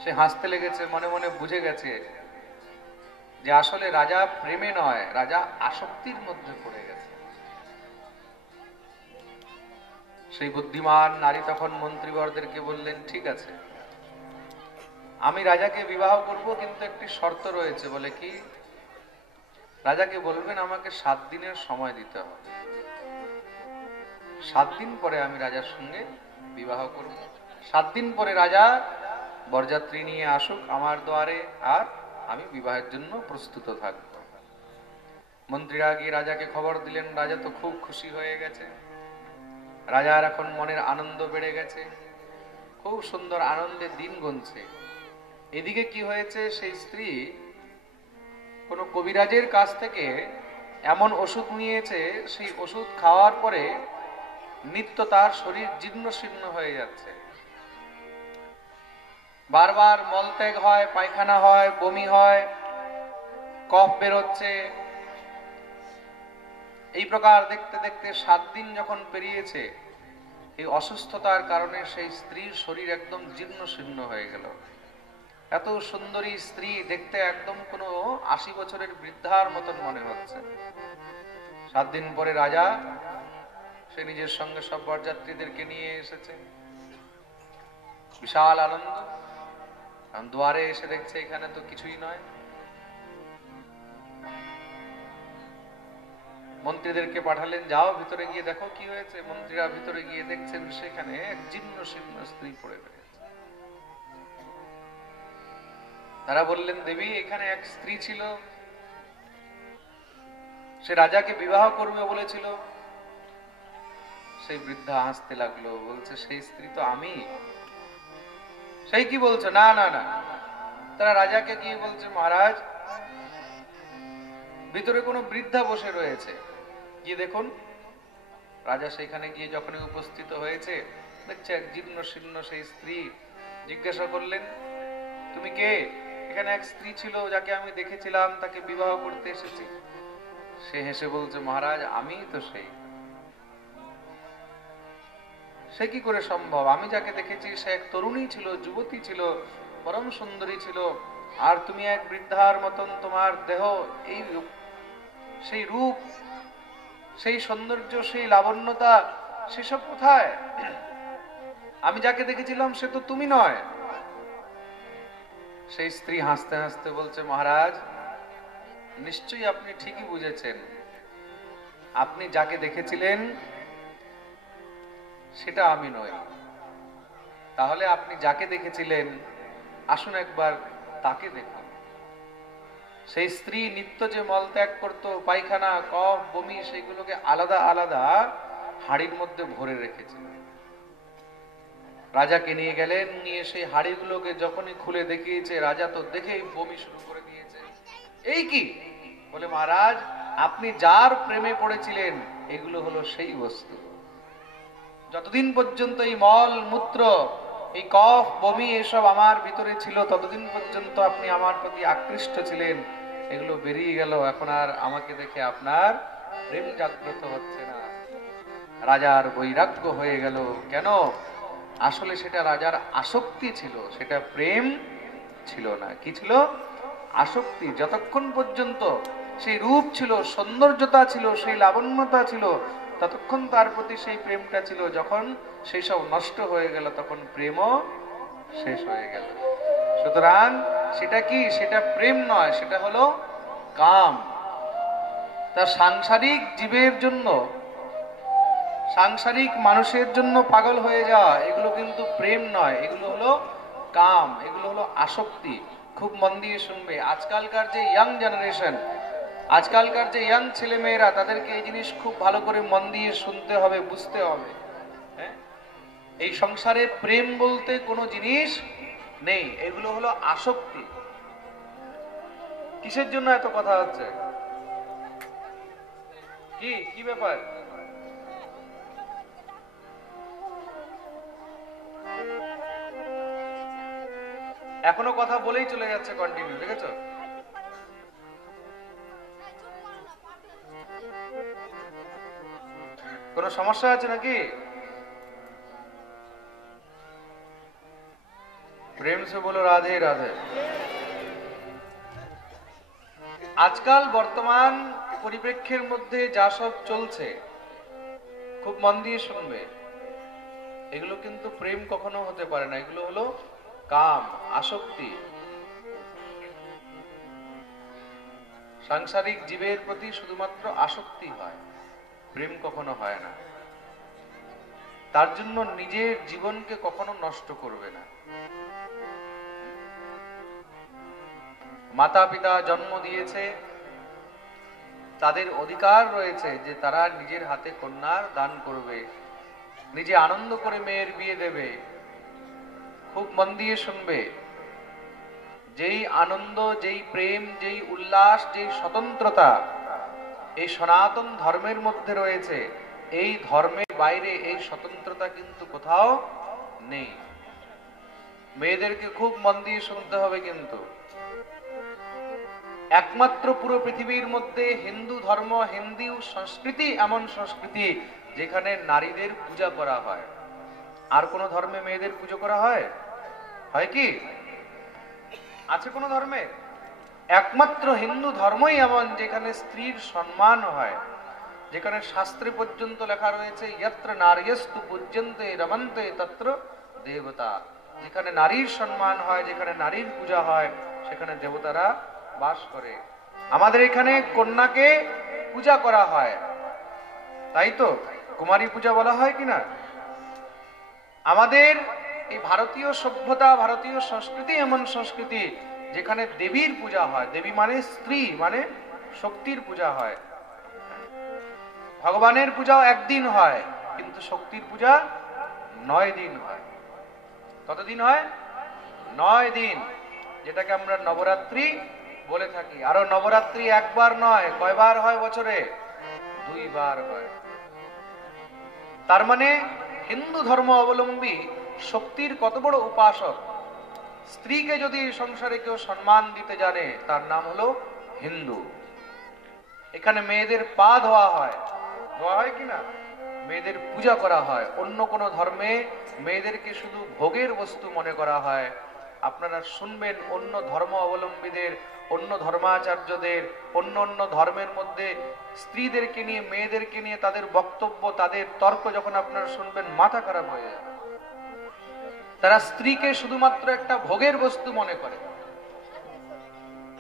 সে হাসতে লেগেছে, মনে মনে বুঝে গেছে যে আসলে রাজা প্রেমে নয়, রাজা আসক্তির মধ্যে পড়ে গেছে। সেই বুদ্ধিমান নারী তখন মন্ত্রীবরদেরকে বললেন, ঠিক আছে, আমি রাজাকে বিবাহ করব, কিন্তু একটি শর্ত রয়েছে। বলে কি? রাজাকে বলবেন আমাকে 7 দিনের সময় দিতে হবে, 7 দিন পরে আমি রাজার সঙ্গে বিবাহ করব। 7 দিন পরে রাজা বরযাত্রী নিয়ে আসুক আমার দ্বারে, আর আমি বিবাহের জন্য প্রস্তুত থাকব। মন্ত্রীরা গিয়ে রাজাকে খবর দিলেন। রাজা তো খুব খুশি হয়ে গেছে। রাজার এখন মনের আনন্দ বেড়ে গেছে, খুব সুন্দর আনন্দে দিন গুনছে। এদিকে কি হয়েছে, সেই স্ত্রী কোনো কবিরাজের কাছ থেকে এমন ওষুধ নিয়েছে, সেই ওষুধ খাওয়ার পরে নিত্য তার শরীর জীর্ণ শীর্ণ হয়ে যাচ্ছে। বারবার মলত্যাগ হয়, পায়খানা হয়, বমি হয়, কফ বেরোচ্ছে। এই প্রকার দেখতে দেখতে 7 দিন যখন পেরিয়েছে, এই অসুস্থতার কারণে সেই স্ত্রীর শরীর একদম জীর্ণ শীর্ণ হয়ে গেল। এত সুন্দরী স্ত্রী, দেখতে একদম কোনো 80 বছরের বৃদ্ধার মতন মনে হচ্ছে। 7 দিন পরে রাজা সে নিজের সঙ্গে সব বরযাত্রীদেরকে নিয়ে এসেছে। বিশাল আনন্দ। দুয়ারে এসে দেখছে এখানে তো কিছুই নয়। মন্ত্রীদেরকে পাঠালেন, যাও ভিতরে গিয়ে দেখো কি হয়েছে। মন্ত্রীরা ভিতরে গিয়ে দেখছেন সেখানে এক জীর্ণ শীর্ণ স্ত্রী পড়ে রয়েছে। তারা বললেন, দেবী, এখানে এক স্ত্রী ছিল, সে রাজাকে বিবাহ করবে বলেছিল। সেই বৃদ্ধা হাসতে লাগলো, বলছে, সেই স্ত্রী তো আমি। সেই কি বলছো? না না না। তারা রাজাকে গিয়ে বলছে, মহারাজ, ভিতরে কোনো বৃদ্ধা বসে রয়েছে, গিয়ে দেখুন। রাজা সেখানে গিয়ে যখনই উপস্থিত হয়েছে, দেখছে এক জীর্ণ শীর্ণ সেই স্ত্রী। জিজ্ঞাসা করলেন, তুমি কে? এখানে এক স্ত্রী ছিল যাকে আমি দেখেছিলাম, তাকে বিবাহ করতে এসেছি। সে হেসে বলছে, মহারাজ, আমি তো সেই। সে কি করে সম্ভব? আমি যাকে দেখেছি সে এক তরুণী ছিল, যুবতী ছিল, পরম সুন্দরী ছিল। আর তুমি এক বৃদ্ধার মতন, তোমার দেহ, এই সেই রূপ, সেই সৌন্দর্য, সেই লাবণ্যতা, সেসব কোথায়? আমি যাকে দেখেছিলাম সে তো তুমি নয়। সেই স্ত্রী হাসতে হাসতে বলছে, মহারাজ, নিশ্চয়ই আপনি ঠিকই বুঝেছেন। আপনি যাকে দেখেছিলেন সেটা আমি নই। তাহলে আপনি যাকে দেখেছিলেন, আসুন একবার তাকে দেখুন। সেই স্ত্রী নিত্য যে মল ত্যাগ করত, পায়খানা, কফ, বমি, সেগুলোকে আলাদা আলাদা হাড়ির মধ্যে ভরে রেখেছিল। রাজাকে নিয়ে গেলেন, নিয়ে সেই হাড়িগুলোকে যখনই খুলে দেখিয়েছে, রাজা তো দেখেই বমি শুরু করে দিয়েছে। এই কি? বলে, মহারাজ, আপনি যার প্রেমে পড়েছিলেন, এগুলো হলো সেই বস্তু। যতদিন পর্যন্ত এই মল মূত্র, এই কফ, বমি, এসব আমার ভিতরে ছিল, ততদিন পর্যন্ত আপনি আমার প্রতি আকৃষ্ট ছিলেন। এগুলো বেরিয়ে গেল, এখন আর আমাকে দেখে আপনার প্রেম জাগ্রত হচ্ছে না। রাজার বৈরাগ্য হয়ে গেল। কেন? আসলে সেটা রাজার আসক্তি ছিল, সেটা প্রেম ছিল না। কি ছিল? আসক্তি। যতক্ষণ পর্যন্ত সেই রূপ ছিল, সৌন্দর্যতা ছিল, সেই লাবণ্যতা ছিল, ততক্ষণ তার প্রতি সেই প্রেমটা ছিল। যখন সেই সব নষ্ট হয়ে গেল, তখন প্রেমও শেষ হয়ে গেল। সুতরাং সেটা কি? সেটা প্রেম নয়, সেটা হলো কাম। তার সাংসারিক জীবের জন্য, সাংসারিক মানুষের জন্য পাগল হয়ে যাওয়া, এগুলো কিন্তু প্রেম নয়, এগুলো হলো কাম, এগুলো হলো আসক্তি। খুব মন দিয়ে শুনবে। আজকালকার যে ইয়াং জেনারেশন, আজকালকার যে ইয়াং ছেলে মেয়েরা, তাদেরকে এই জিনিস খুব ভালো করে মন দিয়ে শুনতে হবে, বুঝতে হবে। হ্যাঁ, এই সংসারে প্রেম বলতে কোনো জিনিস নেই, এগুলো হলো আসক্তি। কিসের জন্য এত কথা হচ্ছে? কি কি ব্যাপার? এখনো কথা বলেই চলে যাচ্ছে, কন্টিনিউ, দেখেছো? কোনো সমস্যা আছে নাকি? প্রেম সে বলো রাধে রাধে। আজকাল বর্তমান পরিপ্রেক্ষের মধ্যে যা সব চলছে, খুব মন দিয়ে শুনবে। এগুলো কিন্তু প্রেম কখনো হতে পারে না, এগুলো হলো কাম, আসক্তি। সাংসারিক জীবের প্রতি শুধুমাত্র আসক্তি হয়, প্রেম কখনো হয় না। তার জন্য নিজের জীবনকে কখনো নষ্ট করবে না। মাতা পিতা জন্ম দিয়েছে, তাদের অধিকার রয়েছে যে তারা নিজের হাতে কন্যার দান করবে, নিজে আনন্দ করে মেয়ের বিয়ে দেবে। খুব মন দিয়ে শুনবে, যেই আনন্দ, যেই প্রেম, যেই উল্লাস, যেই স্বতন্ত্রতা এই সনাতন ধর্মের মধ্যে রয়েছে, এই ধর্মের বাইরে এই স্বতন্ত্রতা কিন্তু কোথাও নেই। মেয়েদেরকে খুব মন দিয়ে শুনতে হবে, কিন্তু একমাত্র পুরো পৃথিবীর মধ্যে হিন্দু ধর্ম, হিন্দু সংস্কৃতি এমন সংস্কৃতি যেখানে নারীদের পূজা করা হয়। আর কোন ধর্মে মেয়েদের পুজো করা হয়? হয় কি? আছে কোন ধর্মে? একমাত্র হিন্দু ধর্মই এমন যেখানে স্ত্রীর সম্মান হয়, যেখানে শাস্ত্রে পর্যন্ত লেখা রয়েছে যত্র নারীস্তু পূজ্যন্তে রমন্তে তত্র দেবতা। যেখানে নারীর সম্মান হয়, যেখানে নারীর পূজা হয়, সেখানে দেবতারা বাস করে। আমাদের এখানে কন্যাকে পূজা করা হয়, তাই তো কুমারী পূজা বলা হয় কিনা? আমাদের এই ভারতীয় সভ্যতা, ভারতীয় সংস্কৃতি এমন সংস্কৃতি যেখানে দেবীর পূজা হয়। দেবী মানে স্ত্রী, মানে শক্তির পূজা হয়। ভগবানের পূজাও একদিন হয়, কিন্তু শক্তির পূজা 9 দিন হয়। কতদিন হয়? 9 দিন, যেটাকে আমরা নবরাত্রি বলে থাকি। আরো নবরাত্রি একবার নয়, কয়বার হয় বছরে? 2 বার হয়। তার মানে হিন্দু ধর্ম অবলম্বী শক্তির কত বড় উপাসক। স্ত্রীকে যদি সংসারে কেউ সম্মান দিতে জানে, তার নাম হলো হিন্দু। এখানে মেয়েদের পা ধোয়া হয়, ধোয়া হয় কিনা? মেয়েদের পূজা করা হয়। অন্য কোন ধর্মে মেয়েদেরকে শুধু ভোগের বস্তু মনে করা হয়। আপনারা শুনবেন অন্য ধর্ম অবলম্বীদের, অন্য ধর্মাচার্যদের, অন্য অন্য ধর্মের মধ্যে স্ত্রীদেরকে নিয়ে, মেয়েদেরকে নিয়ে তাদের বক্তব্য, তাদের তর্ক যখন আপনারা শুনবেন, মাথা খারাপ হয়ে যাবে। তারা স্ত্রীকে শুধুমাত্র একটা ভোগের বস্তু মনে করে,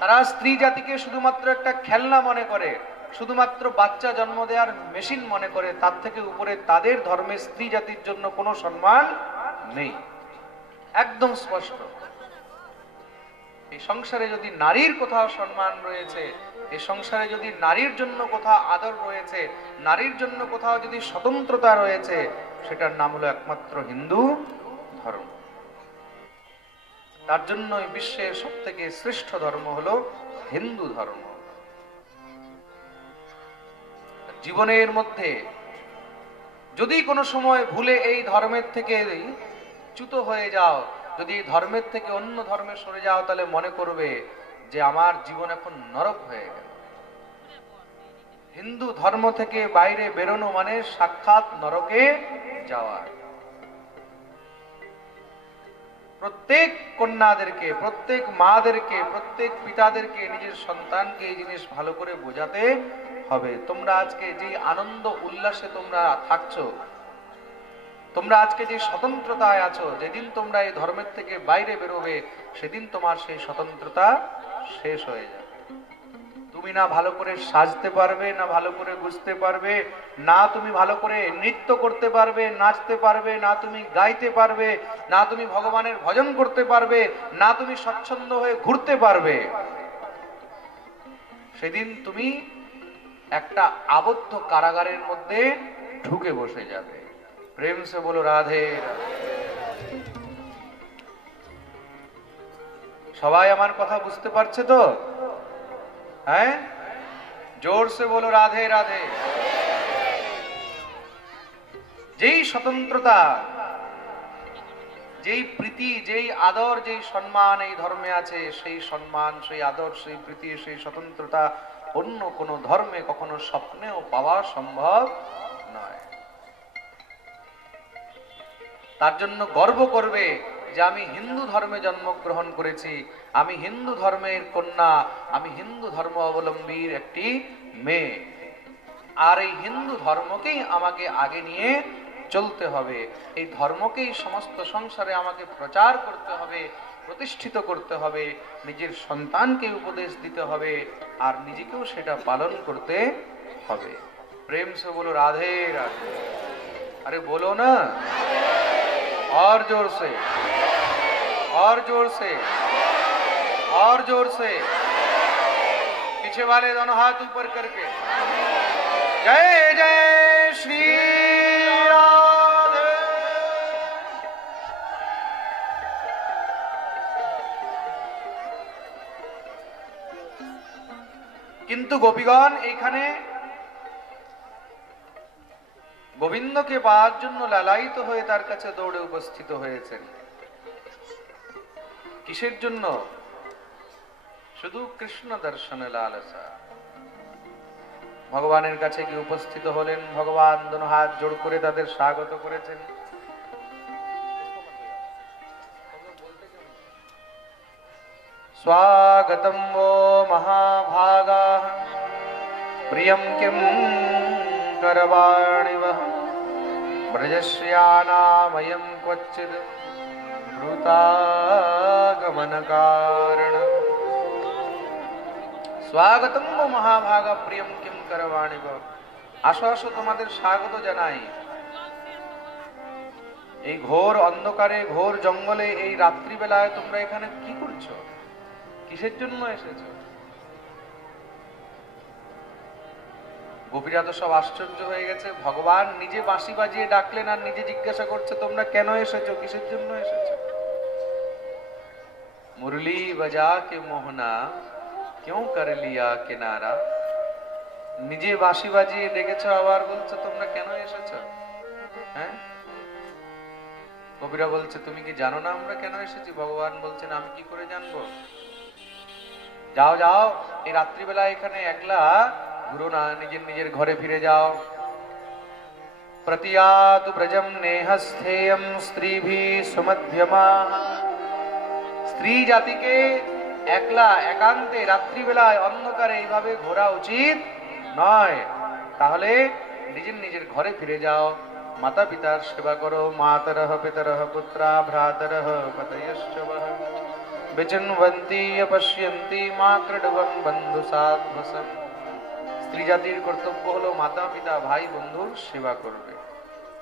তারা স্ত্রী জাতিকে শুধুমাত্র একটা খেলনা মনে করে, শুধুমাত্র বাচ্চা জন্ম দেওয়ার মেশিন মনে করে। তার থেকে উপরে তাদের ধর্মে স্ত্রী জাতির জন্য কোনো সম্মান নেই, একদম স্পষ্ট। এই সংসারে যদি নারীর কোথাও সম্মান রয়েছে, এই সংসারে যদি নারীর জন্য কোথাও আদর রয়েছে, নারীর জন্য কোথাও যদি স্বতন্ত্রতা রয়েছে, সেটার নাম হলো একমাত্র হিন্দু ধর্ম। তার জন্য বিশ্বের সব থেকে শ্রেষ্ঠ ধর্ম হলো হিন্দু ধর্ম। জীবনের মধ্যে যদি কোনো সময় ভুলে এই ধর্মের থেকে চ্যুত হয়ে যাও, যদি এই ধর্মের থেকে অন্য ধর্মে সরে যাও, তাহলে মনে করবে যে আমার জীবন এখন নরক হয়ে গেল। হিন্দু ধর্ম থেকে বাইরে বেরোনো মানে সাক্ষাৎ নরকে যাওয়া। প্রত্যেক কন্যাদেরকে, প্রত্যেক মাদেরকে, প্রত্যেক পিতাদেরকে নিজের সন্তানকে এই জিনিস ভালো করে বোঝাতে হবে। তোমরা আজকে যে আনন্দ উল্লাসে তোমরা থাকছো, তোমরা আজকে যে স্বতন্ত্রতায় আছো, যেদিন তোমরা এই ধর্মের থেকে বাইরে বেরোবে, সেদিন তোমার সেই স্বতন্ত্রতা শেষ হয়ে যাবে। তুমি না ভালো করে সাজতে পারবে, না ভালো করে বুঝতে পারবে, না তুমি ভালো করে নৃত্য করতে পারবে, নাচতে পারবে, না তুমি গাইতে পারবে, না তুমি ভগবানের ভজন করতে পারবে, না তুমি স্বচ্ছন্দ হয়ে ঘুরতে পারবে। সেদিন তুমি একটা আবদ্ধ কারাগারের মধ্যে ঢুকে বসে যাবে। প্রেম সে বলো রাধে রাধে। সবাই আমার কথা বুঝতে পারছে তো? হ্যাঁ, জোর সে বলো রাধে রাধে। যেই স্বতন্ত্রতা, যেই প্রীতি, যেই আদর, যেই সম্মান এই ধর্মে আছে, সেই সম্মান, সেই আদর, সেই প্রীতি, সেই স্বতন্ত্রতা অন্য কোনো ধর্মে কখনো স্বপ্নেও পাওয়া সম্ভব নয়। তার জন্য গর্ব করবে যে আমি হিন্দু ধর্মে জন্মগ্রহণ করেছি, আমি হিন্দু ধর্মের কন্যা, আমি হিন্দু ধর্ম অবলম্বীর একটি মেয়ে। আর এই হিন্দু ধর্মকেই আমাকে আগে নিয়ে চলতে হবে, এই ধর্মকেই সমস্ত সংসারে আমাকে প্রচার করতে হবে, প্রতিষ্ঠিত করতে হবে, নিজের সন্তানকে উপদেশ দিতে হবে, আর নিজেকেও সেটা পালন করতে হবে। প্রেম সে বলো রাধে রাধে। अरे बोलो ना, और जोर से, और जोर से, और जोर से। पीछे वाले दोनों हाथ ऊपर करके जय जय श्री राधे। किंतु गोपीगण एखाने গোবিন্দকে পাওয়ার জন্য লালায়িত হয়ে তার কাছে দৌড়ে উপস্থিত হয়েছেন। কিসের জন্য? শুধু কৃষ্ণ দর্শনে লালসা। ভগবানের কাছে গিয়ে উপস্থিত হলেন, ভগবান দোনো হাত জোড় করে তাদের স্বাগত করেছেন। স্বাগতম वो महाभागाः प्रियं किं करवाणिवः ब्रजस्यानामयं क्वचिद् भूतागमनकारणम्। स्वागतम वो महाभागा प्रियम किम करवाणिव। আসো আসো, তোমাদের স্বাগত জানাই। এই ঘোর অন্ধকারে, ঘোর জঙ্গলে, এই রাত্রিবেলায় তোমরা এখানে কি করছো? কিসের জন্য এসেছো? গোপীরা তো সব আশ্চর্য হয়ে গেছে। ভগবান নিজে বাঁশি বাজিয়ে ডাকলেন আর নিজে জিজ্ঞাসা করছে তোমরা কেন এসেছো, কিসের জন্য এসেছো? মুরলি বাজা কে মোহনা क्यों कर लिया किनारा। নিজে বাঁশি বাজিয়ে ডেকেছো, আবার বলছো তোমরা কেন এসেছো? হ্যাঁ, কবিরা বলছে তুমি কি জানো না আমরা কেন এসেছি? ভগবান বলছেন আমি কি করে জানবো? যাও যাও, এই রাত্রিবেলা এখানে একলা ঘুরো না, নিজের নিজের ঘরে ফিরে যাও। প্রতিয়াতু ব্রজম নেহস্থেয়ম স্ত্রীভি সুমধ্যমা। স্ত্রী জাতিকে একলা একান্তে রাত্রিবেলায় অন্ধকারে এইভাবে ঘোরা উচিত নয়। তাহলে নিজের নিজের ঘরে ফিরে যাও, মাতা পিতার সেবা করো। মাতরঃ পিতরঃ পুত্রা ভ্রাতরঃ পতয়শ্চ বহ বিচিন্বন্তি পশ্যন্তি মা ক্রীডবং বন্ধু সাধ্বসম। স্ত্রী জাতির কর্তব্য হলো মাতা পিতা ভাই বন্ধুর সেবা করবে।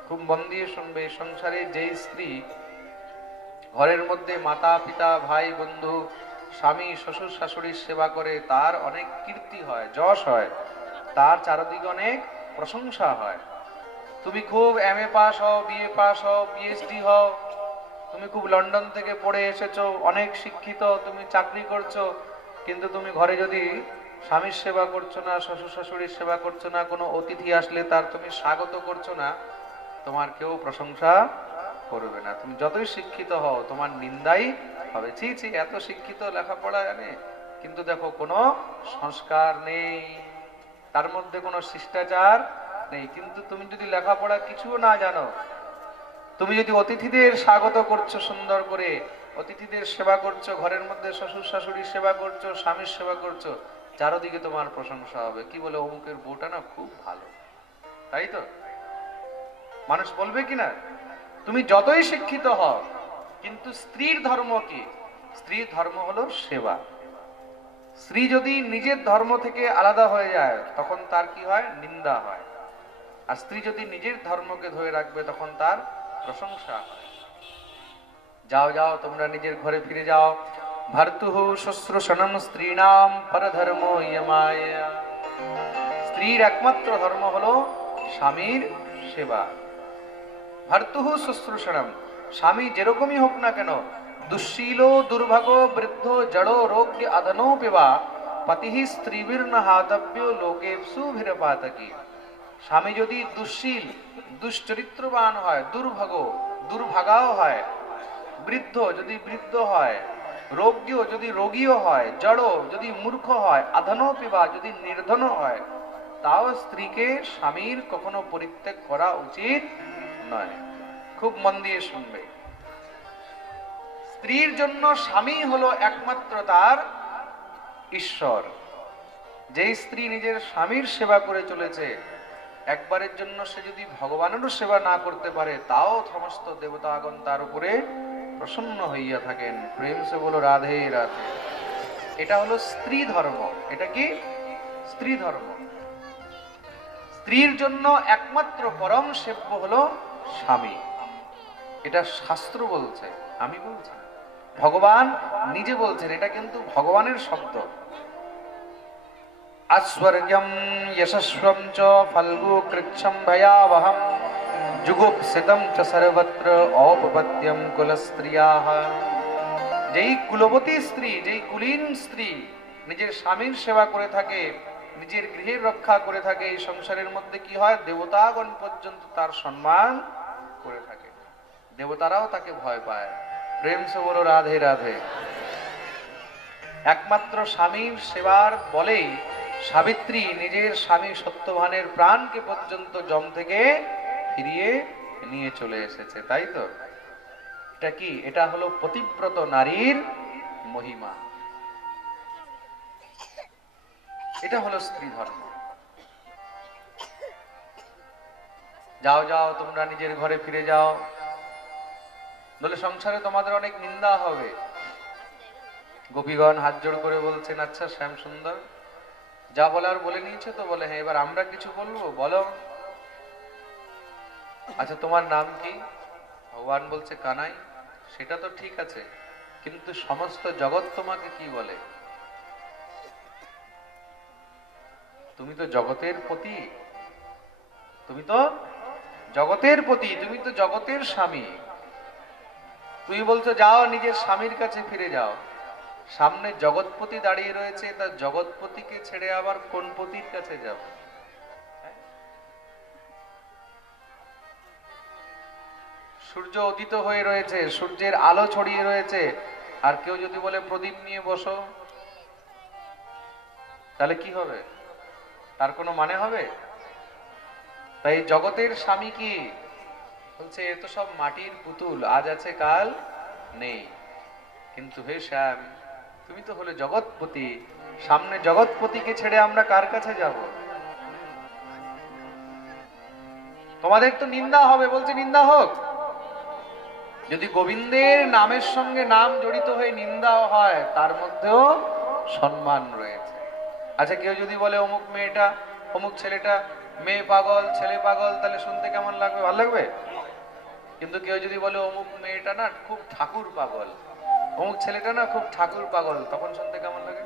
খুব মন দিয়ে শুনবে, সংসারে যেই স্ত্রী ঘরের মধ্যে মাতা পিতা ভাই বন্ধু স্বামী শ্বশুর শাশুড়ির সেবা করে তার অনেক কীর্তি হয়, যশ হয়, তার চারদিকে অনেক প্রশংসা হয়। তুমি খুব এমএ পাস হও, বিএ পাস হও, পিএইচডি হও, তুমি খুব লন্ডন থেকে পড়ে এসেছো, অনেক শিক্ষিত, তুমি চাকরি করছো, কিন্তু তুমি ঘরে যদি স্বামীর সেবা করছো না, শ্বশুর শাশুড়ির সেবা করছো না, কোনো অতিথি আসলে তার তুমি স্বাগত করছো না, তোমার কেউ প্রশংসা করবে না। তুমি যতই শিক্ষিত হও তোমার নিন্দাই হবে। ছি ছি, এত শিক্ষিত, লেখাপড়া জানে, কিন্তু দেখো কোনো সংস্কার নেই, তার মধ্যে কোনো শিষ্টাচার নেই। কিন্তু তুমি যদি লেখাপড়া কিছুও না জানো, তুমি যদি অতিথিদের স্বাগত করছো সুন্দর করে, অতিথিদের সেবা করছো, ঘরের মধ্যে শ্বশুর শাশুড়ির সেবা করছো, স্বামীর সেবা করছো, চারদিকে তোমার প্রশংসা হবে। কি বলে, অমুকের বউটা না খুব ভালো, তাই তো মানুষ বলবে কিনা? তুমি যতই শিক্ষিত হও, কিন্তু স্ত্রীর ধর্ম কি? স্ত্রীর ধর্ম হলো সেবা। স্ত্রী যদি নিজের ধর্ম থেকে আলাদা হয়ে যায় তখন তার কি হয়? নিন্দা হয়। আর স্ত্রী যদি নিজের ধর্মকে ধরে রাখবে তখন তার প্রশংসা হয়। যাও যাও, তোমরা নিজের ঘরে ফিরে যাও। ভর্তুহু শুশ্রূষণম স্ত্রীণাম পরধর্ম ইয়মায়া। স্ত্রীর একমাত্র ধর্ম হলো স্বামীর সেবা। ভর্তুহু শুশ্রূষণম, স্বামী যেরকমই হোক না কেন, দুঃশীল দুর্ভাগ বৃদ্ধ জড় রোগ্য অধনো পিবা পতি স্ত্রীবীর্ন হাতব্য লোকেপসু ভিরপাতকি। স্বামী যদি দুঃশীল দুশ্চরিত্রবান হয়, দুর্ভাগাও হয়, বৃদ্ধ যদি বৃদ্ধ হয়, রোগ্য যদি রোগীও হয়, জড় যদি মূর্খ হয়, অধনো পিবা যদি নির্ধন হয়, তাও স্ত্রীকে স্বামীর কখনো পরিত্যাগ করা উচিত নয়। খুব মন দিয়ে শুনবে। স্ত্রীর জন্য স্বামী হলো একমাত্র তার ঈশ্বর। যেই স্ত্রী নিজের স্বামীর সেবা করে চলেছে, একবারের জন্য সে যদি ভগবানেরও সেবা না করতে পারে, তাও সমস্ত দেবতাগণ তার উপরে প্রসন্ন হইয়া থাকেন। প্রেম সে বলো রাধে রাধে। এটা হলো স্ত্রী ধর্ম। এটা কি? স্ত্রী ধর্ম। স্ত্রীর জন্য একমাত্র পরম সেব্য হলো স্বামী। এটা শাস্ত্র বলছে, আমি বলছি, ভগবান নিজে বলছেন। এটা কিন্তু ভগবানের শব্দ। আস্বর্গম যশস্বম চ ফল্গু কৃচ্ছম ভয়াবহম যুগুপ্সিতম চ সর্বত্র অপপত্যম কুলস্ত্রিয়াঃ। যেই কুলবতী স্ত্রী, যেই কুলীন স্ত্রী নিজের স্বামীর সেবা করে থাকে, নিজের গৃহের রক্ষা করে থাকে, এই সংসারের মধ্যে কি হয়? দেবতাগণ পর্যন্ত তার সম্মান করে থাকে, দেবতারাও তাকে ভয় পায়। প্রেম সে বলো রাধে রাধে। একমাত্র স্বামীর সেবার বলেই সাবিত্রী নিজের স্বামী সত্যভানের প্রাণকে পর্যন্ত যম থেকে ফিরিয়ে নিয়ে চলে এসেছে, তাই তো? এটা কি? এটা হলো পতিব্রত নারীর মহিমা। এটা হলো স্ত্রী ধর্ম। যাও যাও, তোমরা নিজের ঘরে ফিরে যাও, বলে সংসারে তোমাদের অনেক নিন্দা হবে। গোপীগণ হাত জোড় করে বলছেন, আচ্ছা শ্যাম সুন্দর, যা বলার বলে নিয়েছে তো? বলে হ্যাঁ, এবার আমরা কিছু বলবো, বলো। আচ্ছা তোমার নাম কি? ভগবান বলছে কানাই। সেটা তো ঠিক আছে, কিন্তু সমস্ত জগৎ তোমাকে কি বলে? তুমি তো জগতের পতি, তুমি তো জগতের পতি, তুমি তো জগতের স্বামী। তুমি বলছো যাও নিজের স্বামীর কাছে ফিরে যাও। সামনে জগৎপতি দাঁড়িয়ে রয়েছে, তা জগৎপতিকে ছেড়ে আবার কোন পতির কাছে যাব? সূর্য উদিত হয়ে রয়েছে, সূর্যের আলো ছড়িয়ে রয়েছে, আর কেউ যদি বলে প্রদীপ নিয়ে বসো, তাহলে কি হবে? তার কোনো মানে হবে? তাই জগতের স্বামী কি বলছে? এ তো সব মাটির পুতুল, আজ আছে কাল নেই। কিন্তু হে শ্যাম, তুমি তো হলে জগৎপতি, সামনে জগৎপতিকে ছেড়ে আমরা কার কাছে যাব? তোমাদের তো নিন্দা হবে। বলছে নিন্দা হোক, যদি গোবিন্দের নামের সঙ্গে নাম জড়িত হয়ে নিন্দাও হয়, তার মধ্যেও সম্মান রয়েছে। আচ্ছা কেউ যদি বলে অমুক মেয়েটা, অমুক ছেলেটা মেয়ে পাগল, ছেলে পাগল, তাহলে শুনতে কেমন লাগবে? ভালো লাগবে। কিন্তু কেউ যদি বলে অমুক মেয়েটা না খুব ঠাকুর পাগল, অমুক ছেলেটা না খুব ঠাকুর পাগল, তখন শুনতে কেমন লাগে?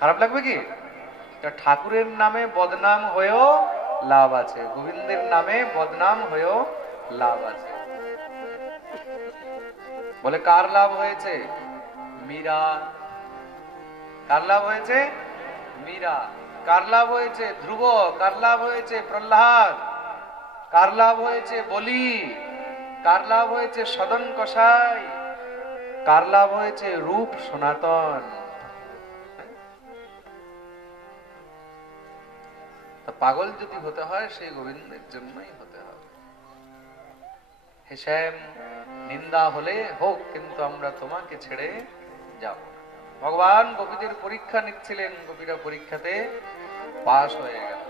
খারাপ লাগবে কি? ঠাকুরের নামে বদনাম হয়েও লাভ আছে, গোবিন্দের নামে বদনাম হয়েও লাভ আছে। বলে কার লাভ হয়েছে? মীরা। কার লাভ হয়েছে? মীরা। কার লাভ হয়েছে? ধ্রুব। কার লাভ হয়েছে? প্রহ্লাদ। কার লাভ হয়েছে? বলি। কার লাভ হয়েছে? সদন কসাই। কার লাভ হয়েছে? রূপ সনাতন। পাগল যদি হতে হয়, সেই গোবিন্দের জন্যই হতে হবে। হে শ্যাম, নিন্দা হলে হোক, কিন্তু আমরা তোমাকে ছেড়ে যাব। ভগবান গোপীদের পরীক্ষা নিচ্ছিলেন, গোপীরা পরীক্ষাতে পাস হয়ে গেল।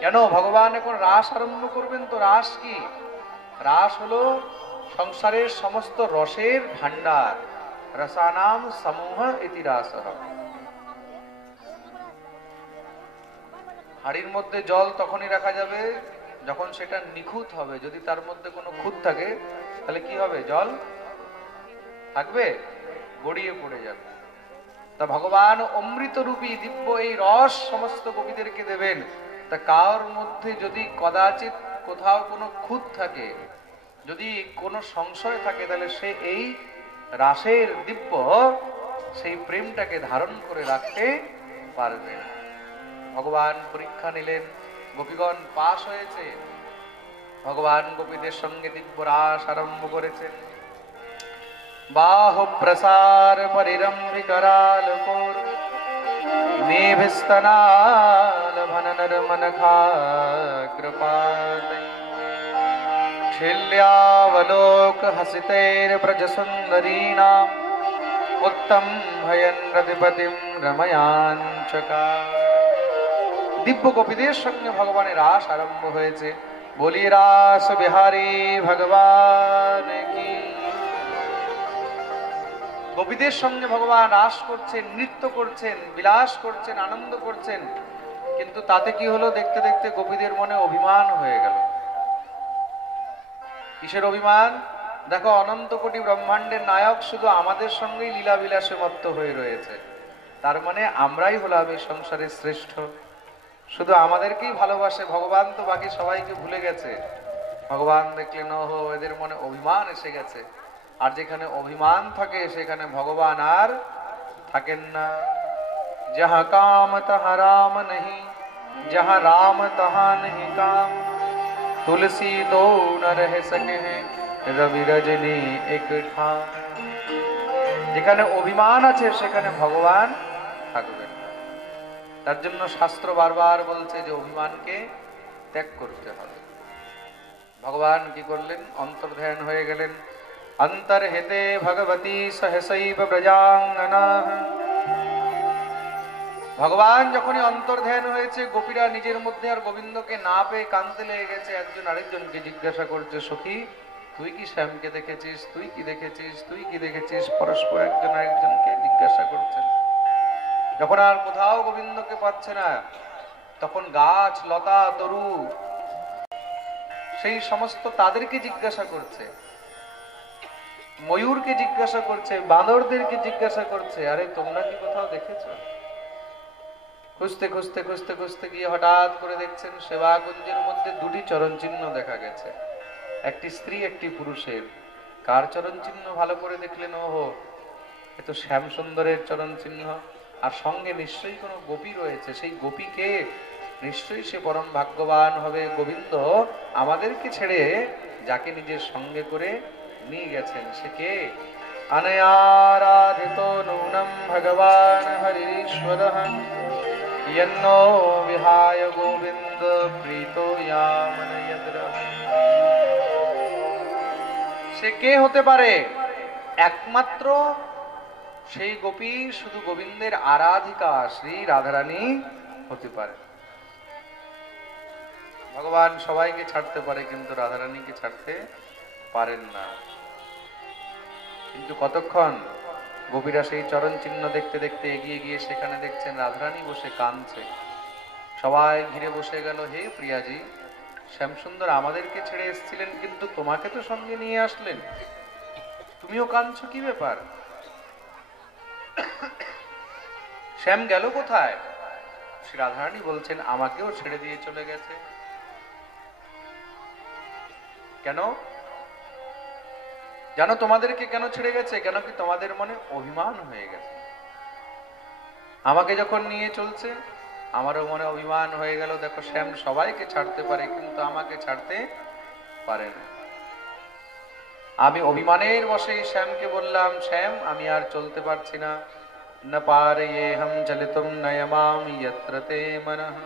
কেন? ভগবান এখন রাস আরম্ভ করবেন। তো রাস কি? রাস হলো সংসারের সমস্ত রসের ভান্ডার। রসানাম সমূহ ইতি রাসঃ। হাড়ির মধ্যে জল তখনই রাখা যাবে যখন সেটা নিখুঁত হবে। যদি তার মধ্যে কোনো খুঁত থাকে, তাহলে কি হবে? জল থাকবে, গড়িয়ে পড়ে যাবে। তা ভগবান অমৃত রূপী দিব্য এই রস সমস্ত গোপীদেরকে দেবেন। তা কার মধ্যে যদি কদাচিৎ কোথাও কোনো খুঁত থাকে, যদি কোনো সংশয় থাকে, তাহলে সে এই রাসের দিব্য সেই প্রেমটাকে ধারণ করে রাখতে পারবে না। ভগবান পরীক্ষা নিলেন, গোপীগণ পাশ হয়েছে। ভগবান গোপীদের সঙ্গে দিব্য রাস আরম্ভ করেছেন। বাহু প্রসার পরিরম্ভি করাল কোর মেভিস্তনাল ভননর মনখা কৃপাত শিল্যাবলোক হসিতৈর ব্রজ সুন্দরীনাম উত্তম ভয়ন রতিপতিম রময়াঞ্চকা দিব্য গোপীদের সঙ্গে ভগবানের রাস আরম্ভ হয়েছে। বলি রাস বিহারী ভগবান কি। গোপীদের সঙ্গে ভগবান রাস করছেন, নৃত্য করছেন, বিলাস করছেন, আনন্দ করছেন। কিন্তু তাতে কি হলো, দেখতে দেখতে গোপীদের মনে অভিমান হয়ে গেল। কিসের অভিমান? দেখো, অনন্ত কোটি ব্রহ্মাণ্ডের নায়ক শুধু আমাদের সঙ্গেই লীলা বিলাসে মত্ত হয়ে রয়েছে, তার মানে আমরাই হলাম এই সংসারের শ্রেষ্ঠ, শুধু আমাদেরকেই ভালোবাসে। ভগবান তো বাকি সবাইকে ভুলে গেছে। ভগবান দেখলেন ওহো, এদের মনে অভিমান এসে গেছে। আর যেখানে অভিমান থাকে সেখানে ভগবান আর থাকেন না। যাহা কাম তাহা রাম নহি, যাহা রাম তাহা নহি কাম, তুলসী দো ন রহ সকে রবি রজনী এক ঠাম। যেখানে অভিমান আছে সেখানে ভগবান থাকবেন না। তার জন্য শাস্ত্র বারবার বলছে যে অভিমানকে ত্যাগ করতে হবে। ভগবান কি করলেন? অন্তর্ধান হয়ে গেলেন। অন্তর্হিতে ভগবতী সহসৈব ব্রজাঙ্গনা। ভগবান যখনই অন্তর্ধান হয়েছে, গোপীরা নিজের মধ্যে আর গোবিন্দকে না পেয়ে কাঁদতে লেগে গেছে। একজন আরেকজনকে জিজ্ঞাসা করছে, সখী তুই কি শ্যামকে দেখেছিস? তুই কি দেখেছিস? তুই কি দেখেছিস? পরস্পর একজন আরেকজনকে জিজ্ঞাসা করছেন। যখন আর কোথাও গোবিন্দকে পাচ্ছে না, তখন গাছ লতা তরু সেই সমস্ত তাদেরকে জিজ্ঞাসা করছে, ময়ূরকে জিজ্ঞাসা করছে, বাঁদরদেরকে জিজ্ঞাসা করছে, আরে তোমরা কি কোথাও দেখেছো? খুঁজতে খুঁজতে খুঁজতে খুঁজতে গিয়ে হঠাৎ করে দেখছেন সেবাকুঞ্জের মধ্যে দুটি চরণ চিহ্ন দেখা গেছে, একটি স্ত্রী একটি পুরুষের। কার চরণ চিহ্ন? ভালো করে দেখলেন, ওহো, এ তো শ্যাম সুন্দরের চরণ চিহ্ন। আর সঙ্গে নিশ্চয়ই কোনো গোপী রয়েছে। সেই গোপীকে নিশ্চয়ই সে পরম ভাগ্যবান হবে। গোবিন্দ আমাদেরকে ছেড়ে যাকে নিজের সঙ্গে করে নিয়ে গেছেন সে কে? অনয়ারাধিত নূনম ভগবান হরিশ্বরঃ यन्नो विहाय गोविंद प्रीतो यामनयद्रः। সে কে হতে পারে? একমাত্র সেই গোপী, শুধু গোবিন্দের আরাধিকা শ্রী রাধারানী হতে পারে। ভগবান সবাইকে ছাড়তে পারে, কিন্তু রাধারানীকে ছাড়তে পারেন না। কিন্তু কতক্ষণ? গোপীরা সেই চরণ চিহ্ন দেখতে দেখতে এগিয়ে গিয়ে সেখানে দেখছেন রাধারানী বসে কাঁদছে। সবাই ঘিরে বসে গেল। হে প্রিয়াজি, শ্যামসুন্দর আমাদেরকে ছেড়ে এসেছিলেন, কিন্তু তোমাকে তো সঙ্গে নিয়ে আসলেন, তুমিও কাঁদছো, কি ব্যাপার? শ্যাম গেল কোথায়? শ্রী রাধারানী বলছেন আমাকেও ছেড়ে দিয়ে চলে গেছে। কেন জানো তোমাদেরকে কেন ছেড়ে গেছে? কেন কি তোমাদের মনে অভিমান হয়ে গেছে? আমাকে যখন নিয়ে চলছে আমারও মনে অভিমান হয়ে গেল। দেখো, শ্যাম সবাইকে ছাড়তে পারে, কিন্তু আমাকে ছাড়তে পারে না। আমি অভিমানের বশে শ্যামকে বললাম, শ্যাম আমি আর চলতে পারছি না। ন পারয়ে হম চলিতুম নয়মাম যত্র তে মনঃ।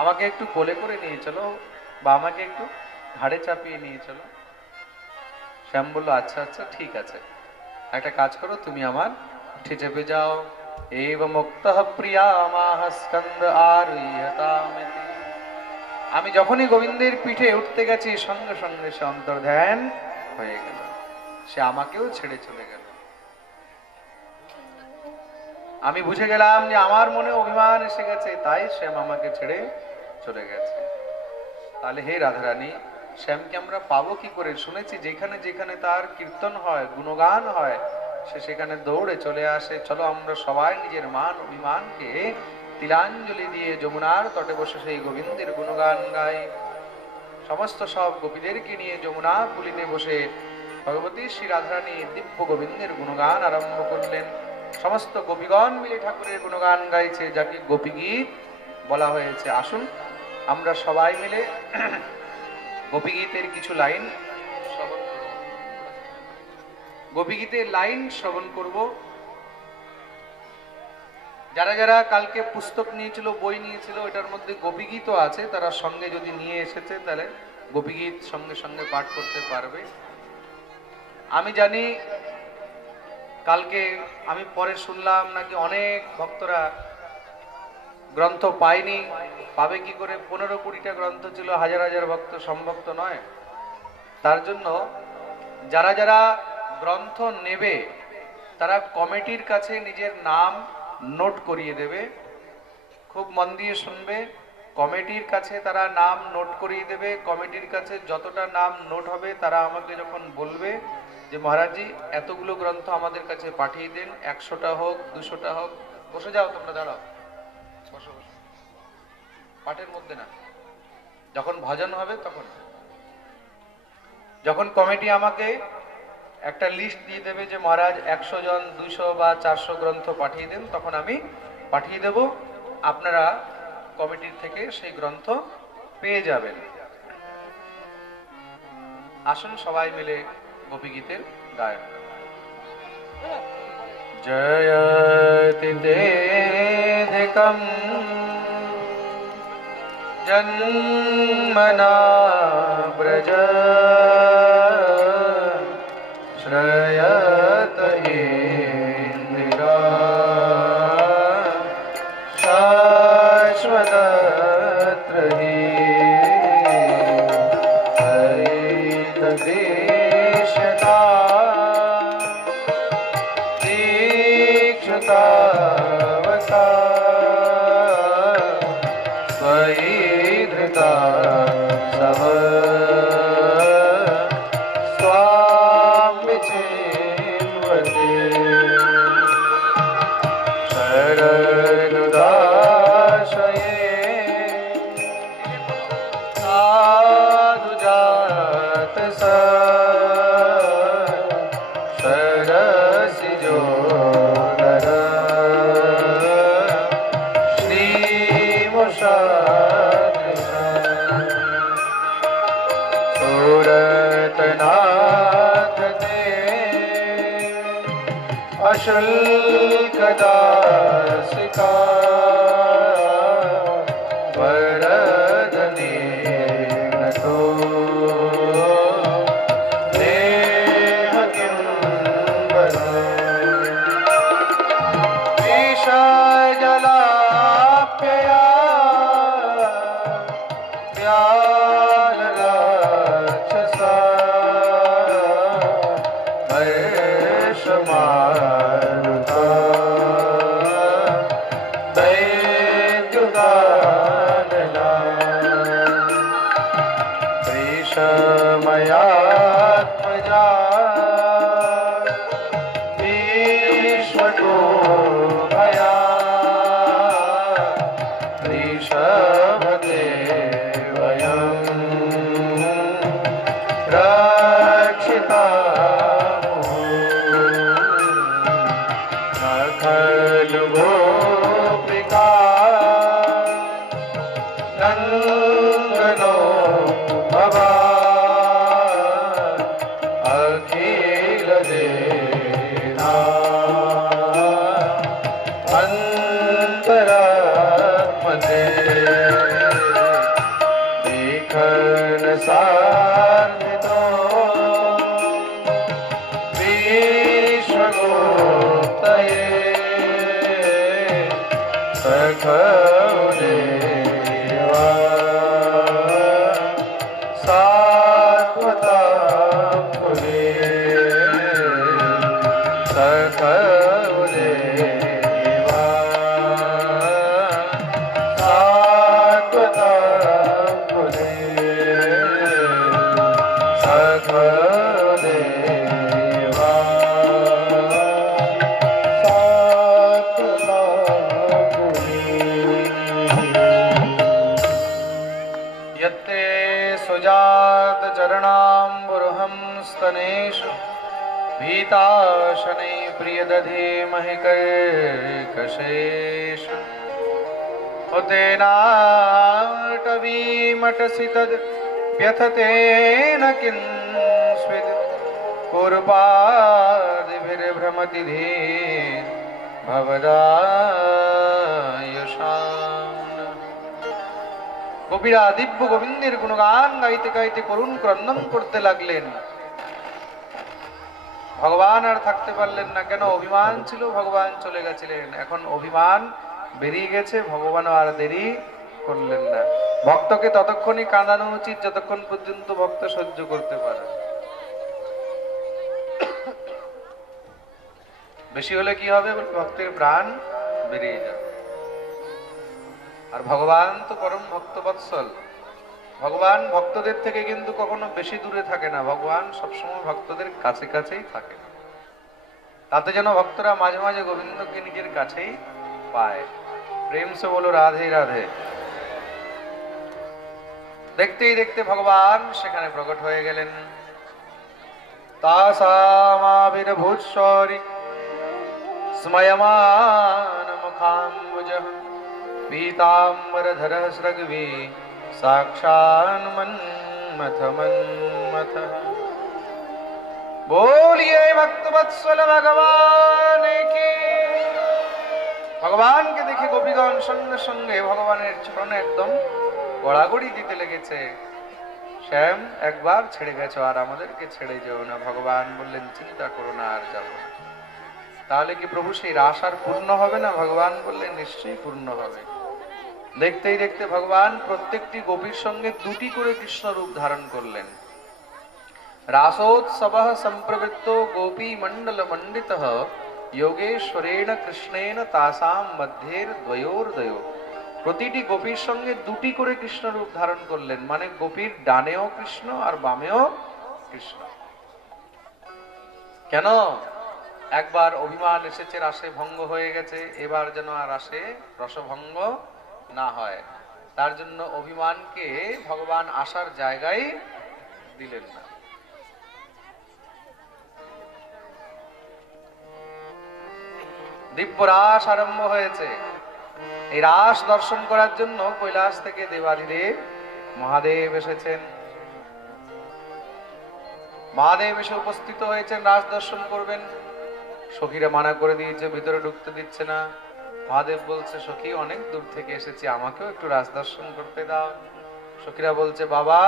আমাকে একটু কোলে করে নিয়ে চলো, বা আমাকে একটু ঘাড়ে চাপিয়ে নিয়ে চলো। শ্যাম বলল, আচ্ছা আচ্ছা ঠিক আছে, একটা কাজ করো, তুমি আমার পিঠে চেপে যাও। এব মুক্তঃ প্রিয়া মাহ স্কন্দ আরুহ্যতামিতি। আমি যখনই গোবিন্দের পিঠে উঠতে গেছি সঙ্গে সঙ্গে সে অন্তর্ধান হয়ে গেল, সে আমাকেও ছেড়ে চলে গেল। আমি বুঝে গেলাম যে আমার মনে অভিমান এসে গেছে, তাই শ্যাম আমাকে ছেড়ে চলে গেছে। তাহলে হে রাধারানী, শ্যামকে আমরা পাবো কি করে? শুনেছি যেখানে যেখানে তার কীর্তন হয়, গুণগান হয়, সে সেখানে দৌড়ে চলে আসে। চলো আমরা সবাই নিজের মান অভিমানকে তিলাঞ্জলি দিয়ে যমুনার তটে বসে সেই গোবিন্দের গুণগান গাই। সমস্ত সব গোপীদেরকে নিয়ে যমুনা কুলিনে বসে ভগবতী শ্রী রাধারানী দিব্য গোবিন্দের গুণগান আরম্ভ করলেন। সমস্ত গোপীগণ মিলে ঠাকুরের গুণগান গাইছে, যাকে গোপী গীত বলা হয়েছে। আসুন আমরা সবাই মিলে গোপী গীতের কিছু লাইন শ্রবণ করব। গোপী গীতের লাইন শ্রবণ করব। যারা যারা কালকে পুস্তক নিয়েছিল, বই নিয়েছিল, এটার মধ্যে গোপী গীতও আছে, তারা সঙ্গে যদি নিয়ে এসেছে তাহলে গোপী গীত সঙ্গে সঙ্গে পাঠ করতে পারবে। আমি জানি কালকে আমি পরে শুনলাম নাকি অনেক ভক্তরা গ্রন্থ পায়নি, পাবে কি করে? 15-20টা গ্রন্থ ছিল, হাজার হাজার ভক্ত সম্ভব তো নয়। তার জন্য যারা যারা গ্রন্থ নেবে তারা কমিটির কাছে নিজের নাম নোট করিয়ে দেবে। খুব মন দিয়ে শুনবে, কমিটির কাছে তারা নাম নোট করিয়ে দেবে। কমিটির কাছে যতটা নাম নোট হবে তারা আমাকে যখন বলবে যে মহারাজজি এতগুলো গ্রন্থ আমাদের কাছে পাঠিয়ে দিন, 100টা হোক 200টা হোক। বসে যাও, তোমরা দাঁড়াও, বসো বসো, পাঠের মধ্যে না, যখন ভজন হবে তখন। যখন কমিটি আমাকে একটা লিস্ট দিয়ে দেবে যে মহারাজ 100 জন 200 বা 400 গ্রন্থ পাঠিয়ে দেন, তখন আমি পাঠিয়ে দেব। আপনারা কমিটির থেকে সেই গ্রন্থ পেয়ে যাবেন। আসুন সবাই মিলে গোপী গীতের গায়ন। জয়তি তেধিকম জন্মনা ব্রজ শ্রয়ত ইন্দিরা শাশ্বতত্রহি হরিতদেশতা दीक्षतावता स्वयि धृता सव स्वामि चिन्वते शरणुदाशये साधुजात सरसिजो सूरतनाथ ते अशुल्कदासिका वरदने नतो देह किं वद विषजलाप्यया व्यालराक्षसा हर्षमारुता दैत्युदानना वृषमयात्मजा विश्वतो भया वृषभते खलु गोपिका नन्दनो भवान् अखिल देना अन्तरात्मने देखन सार्थितो विश्वगोप्तये सखदेवा सात्वता कुले सखदेवा सात्वता कुले सखदेवा सात्वता यत्ते सुजात चरणाम्बुरुहं स्तनेषु भीताशनै प्रियदधे महिकर्कशेषु उतेनाटवीमटसि तद् व्यथतेन किंस्विद् पूर्वादिभिर्भ्रमति धीः भवदायुषाम्। গোপীরা দিব্য গোবিন্দের গুণগান গাইতে গাইতে করুণ ক্রন্দন করতে লাগলেন। ভগবান আর থাকতে পারলেন না। কেন? অভিমান ছিল, ভগবান চলে গেছিলেন। এখন অভিমান বেরিয়ে গেছে, ভগবানও আর দেরি করলেন না। ভক্তকে ততক্ষণই কাঁদানো উচিত যতক্ষণ পর্যন্ত ভক্ত সহ্য করতে পারে। বেশি হলে কি হবে, ভক্তের প্রাণ বেরিয়ে যাবে। আর ভগবান তো পরম ভক্তবৎসল, ভগবান ভক্তদের থেকে কিন্তু কখনো বেশি দূরে থাকে না, ভগবান সবসময় ভক্তদের কাছে কাছেই থাকে। তাতে যেন ভক্তরা মাঝে মাঝে গোবিন্দকে নিজের কাছেই পায়। প্রেম সে বলো রাধে রাধে। দেখতেই দেখতে ভগবান সেখানে প্রকট হয়ে গেলেন। তাসামাবির্ভূৎসরি স্ময়মান মুখাম্বুজঃ पीताम्बरधरः स्रग्वी साक्षान् मन्मथ मन्मथः। बोलिए भक्तवत्सल भगवान की। भगवान के देखे गोपीगण संगे संगे भगवाনের চরণে একদম গড়াগড়ি দিতে লেগেছে। শ্যাম, একবার ছেড়ে গেছো, আর আমাদেরকে ছেড়ে যেও না। ভগবান বললেন, চিন্তা করো না, আর যাব না। তাহলে কি প্রভু সেই রাস আর পূর্ণ হবে না? ভগবান বললেন, নিশ্চয়ই পূর্ণ হবে। দেখতেই দেখতে ভগবান প্রত্যেকটি গোপীর সঙ্গে দুটি করে কৃষ্ণ রূপ ধারণ করলেন। রাসোৎসবঃ সম্প্রবৃত্তো গোপী মণ্ডল মণ্ডিতঃ যোগেশ্বরেণ কৃষ্ণেন তাসাম মধ্যের দ্বয়োর্দ্বয়। প্রতিটি গোপীর সঙ্গে দুটি করে কৃষ্ণ রূপ ধারণ করলেন, মানে গোপীর ডানেও কৃষ্ণ আর বামেও কৃষ্ণ। কেন? একবার অভিমান এসেছে, রাসে ভঙ্গ হয়ে গেছে, এবার যেন আর রাসে রসভঙ্গ না হয়, তার জন্য অভিমানকে ভগবান আসার জায়গায় দিলেন না। দিব্য রাস আরম্ভ হয়েছে। এই রাস দর্শন করার জন্য কৈলাস থেকে দেবাদিদেব মহাদেব এসেছেন। মহাদেব এসে উপস্থিত হয়েছেন, রাস দর্শন করবেন। সখীরা মানা করে দিয়েছে, ভিতরে ঢুকতে দিচ্ছে না। মহাদেব বলছে, সখী, অনেক দূর থেকে এসেছি, আমাকেও একটু রাস দর্শন করতে দাও। সখীরা বলছে, বাবা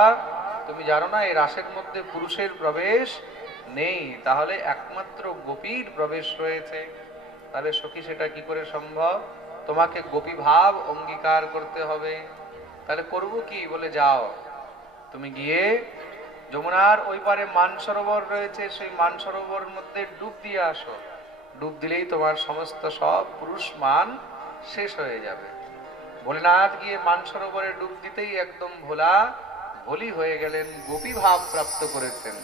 তুমি জানো না এই রাসের মধ্যে পুরুষের প্রবেশ নেই, তাহলে একমাত্র গোপীর প্রবেশ রয়েছে। তাহলে সখী, সেটা কি করে সম্ভব? তোমাকে গোপী ভাব অঙ্গীকার করতে হবে। তাহলে করব কি? বলে, যাও তুমি গিয়ে যমুনার ওই পারে মানসরোবর রয়েছে, সেই মানসরোবরের মধ্যে ডুব দিয়ে আসো। ডুব দিলেই তোমার সমস্ত সব পুরুষ মান শেষ হয়ে যাবে। ভোলেনাথ গিয়ে মানসরোবরে ডুব দিতেই একদম ভোলা ভোলি হয়ে গেলেন, গোপী ভাব প্রাপ্ত করেছেন।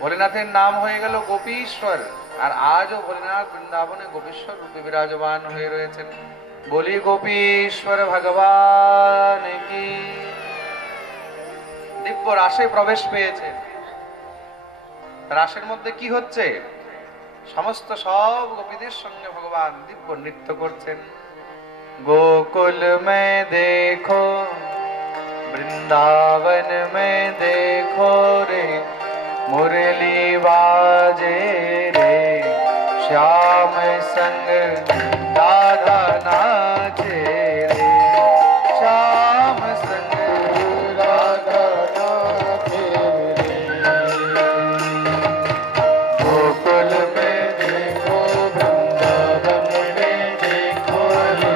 ভোলেনাথের নাম হয়ে গেল গোপীশ্বর। আর আজও ভোলেনাথ বৃন্দাবনে গোপীশ্বর রূপে বিরাজমান হয়ে রয়েছেন। বলি গোপীশ্বর ভগবান কি। দিব্য রাসে প্রবেশ পেয়েছেন। রাসের মধ্যে কি হচ্ছে? সমস্ত সব গোপীদের সঙ্গে ভগবান দিব্য নৃত্য করছেন। गोकुल में देखो, वृंदावन में देखो रे, मुरली बाजे रे, श्याम संग राधा नाचे रे, श्याम संग राधा नाचे रे। गोकुल में देखो, वृंदावन में देखो रे,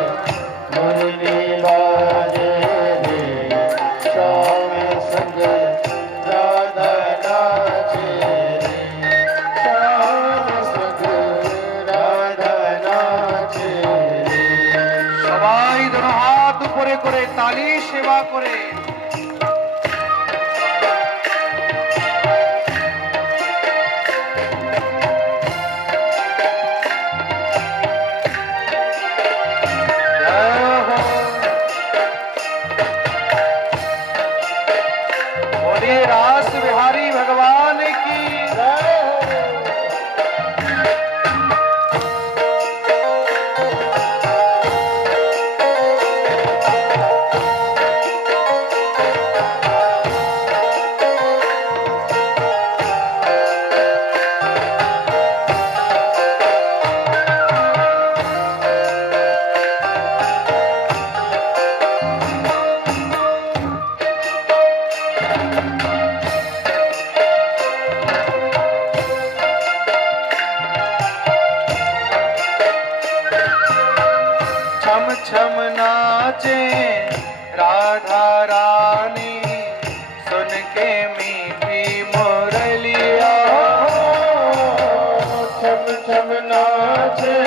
मुरली बाजे रे, श्याम संग राधा नाचे रे, श्याम संग राधा नाचे रे। সবাই দুটো হাত উপরে করে তালি সেবা করে रास बिहारी भगवान की। नाचे राधा रानी सुन के मीठी मुरलिया। छम छम नाचे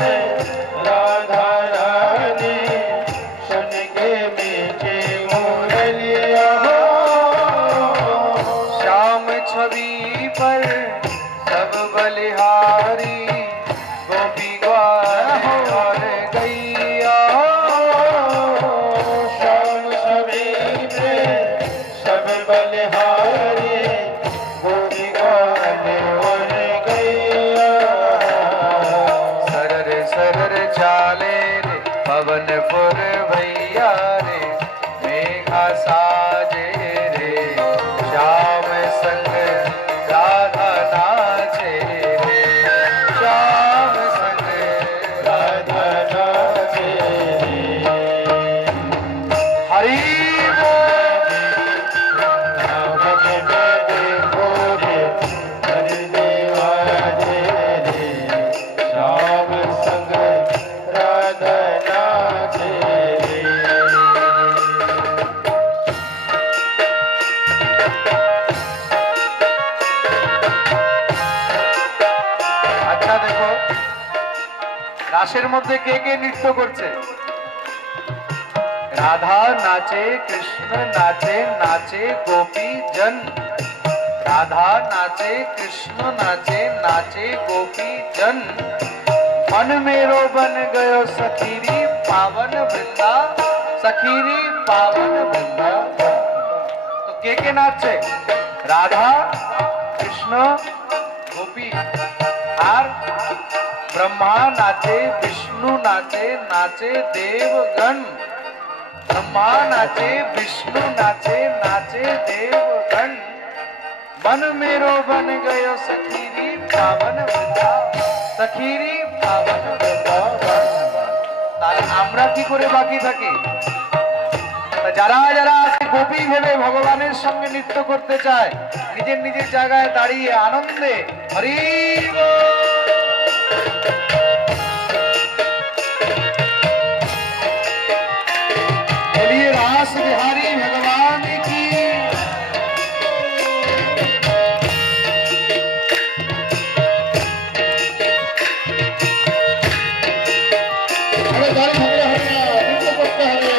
राधा रानी सुन के मीठी मुरलिया। श्याम छवि पर सब बलिहारी गोपी ग्वाल और गैया। श्याम छवि पे सब बलिहारी गोपी ग्वाल और गैया। सरर सरर चाले रे पवन पुर भैया रे मेघा साजे रे श्याम संग राधा नाचे रे श्याम संग राधा नाचे हरि राम जन देखो रे हरि देवाजे रे श्याम संग राधा नाचे रे। আচ্ছা দেখো রাসের মধ্যে কে কে নৃত্য করছে? রাধা নাচে, কৃষ্ণ নাচে, নাচে গোপী জন। राधा नाचे, कृष्ण नाचे, नाचे गोपी जन। मन मेरो बन गयो सखीरी पावन वृंदा, सखीरी पावन वृंदा। तो के नाचे? राधा, कृष्ण, गोपी। और ब्रह्मा नाचे, विष्णु नाचे, नाचे देवगण। ब्रह्मा नाचे, विष्णु नाचे, नाचे देवगण। मन मेरो बन गयो सखीरी पावन वृंदा, सखीरी पावन वृंदावन। তাহলে আমরা কি করে বাকি থাকি? যারা যারা আজকে গোপী ভেবে ভগবানের সঙ্গে নৃত্য করতে চায় নিজের নিজের জায়গায় দাঁড়িয়ে আনন্দে হরি বল। बोलिए रास बिहारी भगवान की। हरे हरे हरे हरे नित्य करते हरे।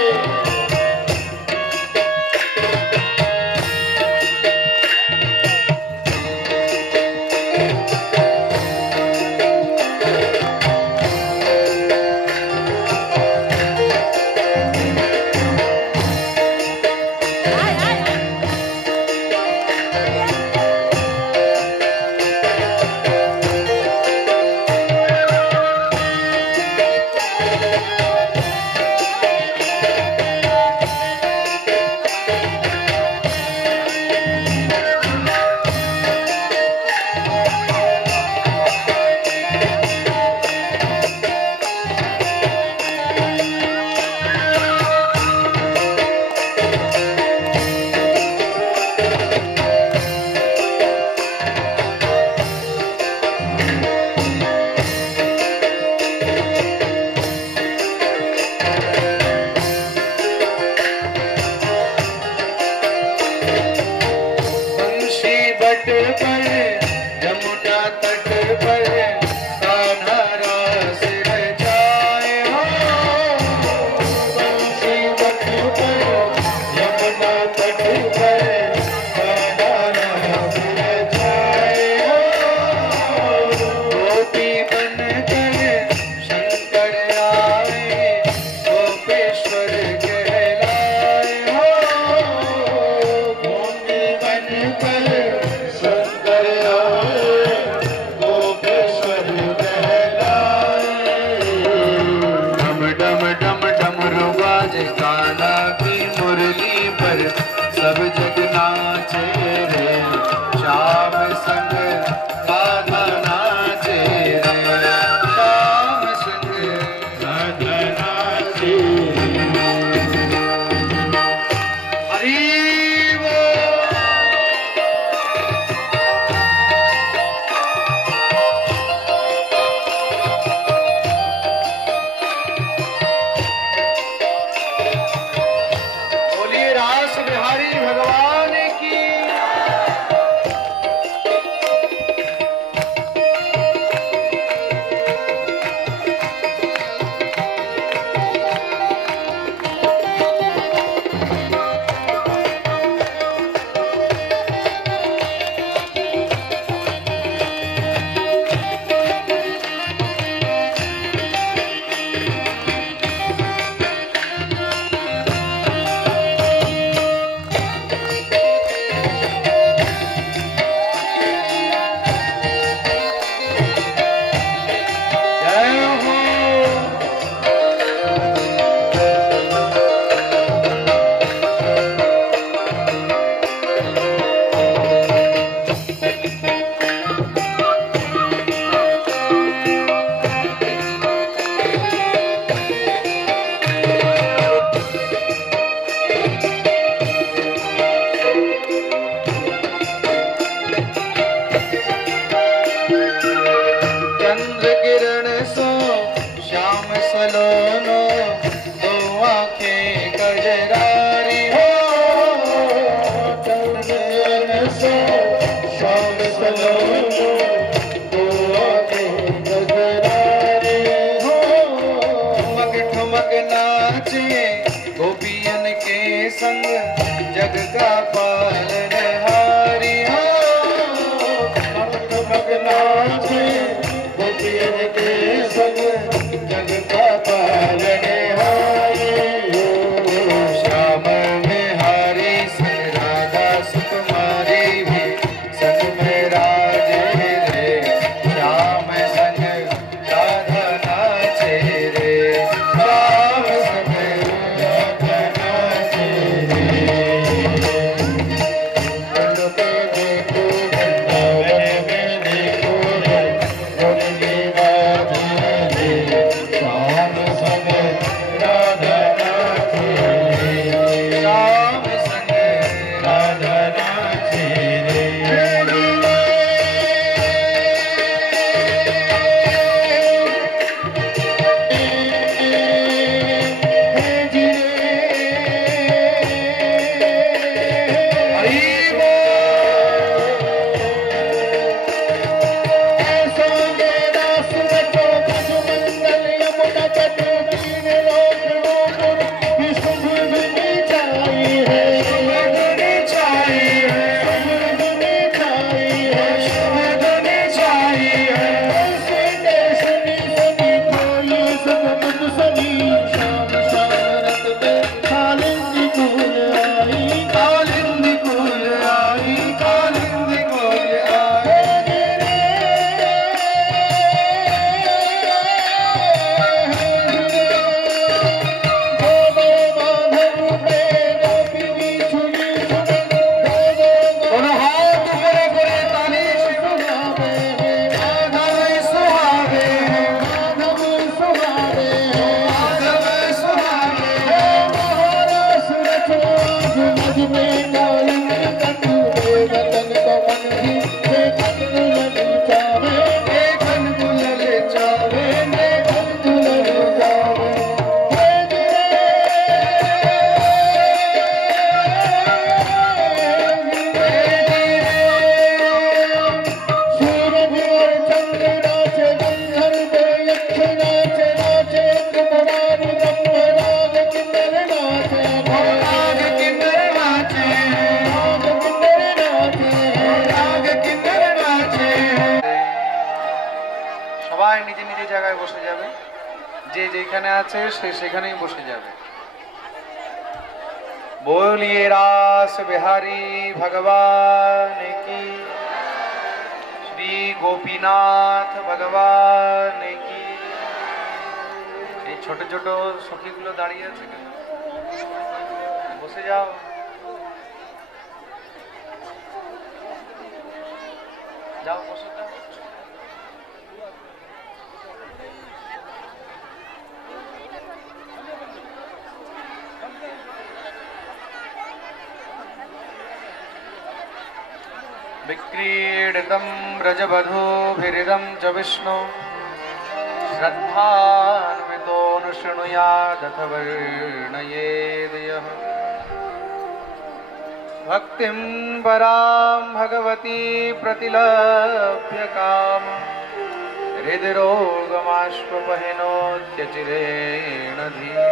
नाचे गोपियन के संग जग का पालन हाय हो। श्याम बिहारी संग राधा सुकुमारी भी संग में राजे रे। श्याम संग राधा नाचे रे। श्याम संग राधा नाचे रे। कुंड पे देखो वृंदावन में देखो रे गोपी राधे रे। श्याम संग राधा नाचे रे। श्याम संग राधा नाचे रे। हरि बोल। ऐसा मेरा सुरतो भजमंडल यमुना तट तीन लोक रोपुर विष्णुधुनी छाई है। धुनी छाई है। धुनी छाई है। धुनी छाई है। ऐसे कैसनी सनी खोली सतमुख सनी श्याम शारद में कालिंदी कुल आई। कालिंदी कुल आई। कालिंदी कुल आई। दोनों हाथ ऊपर करे ताली से माधव सुहावे हैं। माधव सुहावे देखन दुलल चावे। देखन दुलल चावे। नाग किन्नर नाचे। नाग किन्नर नाचे। সবাই নিজে নিজে জায়গায় বসে যাবে। যে যেখানে আছে সে সেখানেই বসে যাবে। बोलिए रास बिहारी भगवान की। श्री गोपीनाथ भगवान की। এই ছোট ছোট সখীগুলো দাঁড়িয়ে আছে কেন? বসে যাও। যাও বসে যাও। विक्रीडितं व्रजवधूभिरिदं च विष्णु श्रद्धान्वितोऽनुशृणुयादथ वर्णयेद् यः। भक्तिं परां भगवती प्रतिलभ्य काम हृदरोगमाश्वपहिनोत्यचिरेण धीरा।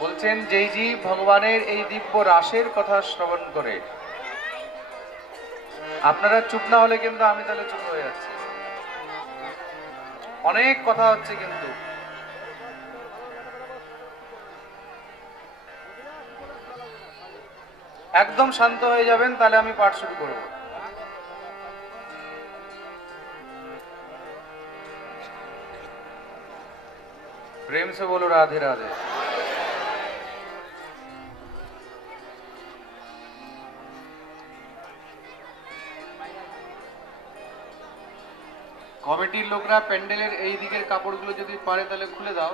বলছেন যেই জীব ভগবানের এই দিব্য রাসের কথা শ্রবণ করে, আপনারা চুপ না হলে কিন্তু আমি তাহলে চুপ হয়ে যাচ্ছি। অনেক কথা হচ্ছে কিন্তু একদম শান্ত হয়ে যাবেন, তাহলে আমি পাঠ শুরু করব। प्रेम से बोलो राधे राधे। কমিটির লোকরা প্যান্ডেলের এই দিকের কাপড়গুলো যদি পারে তাহলে খুলে দাও,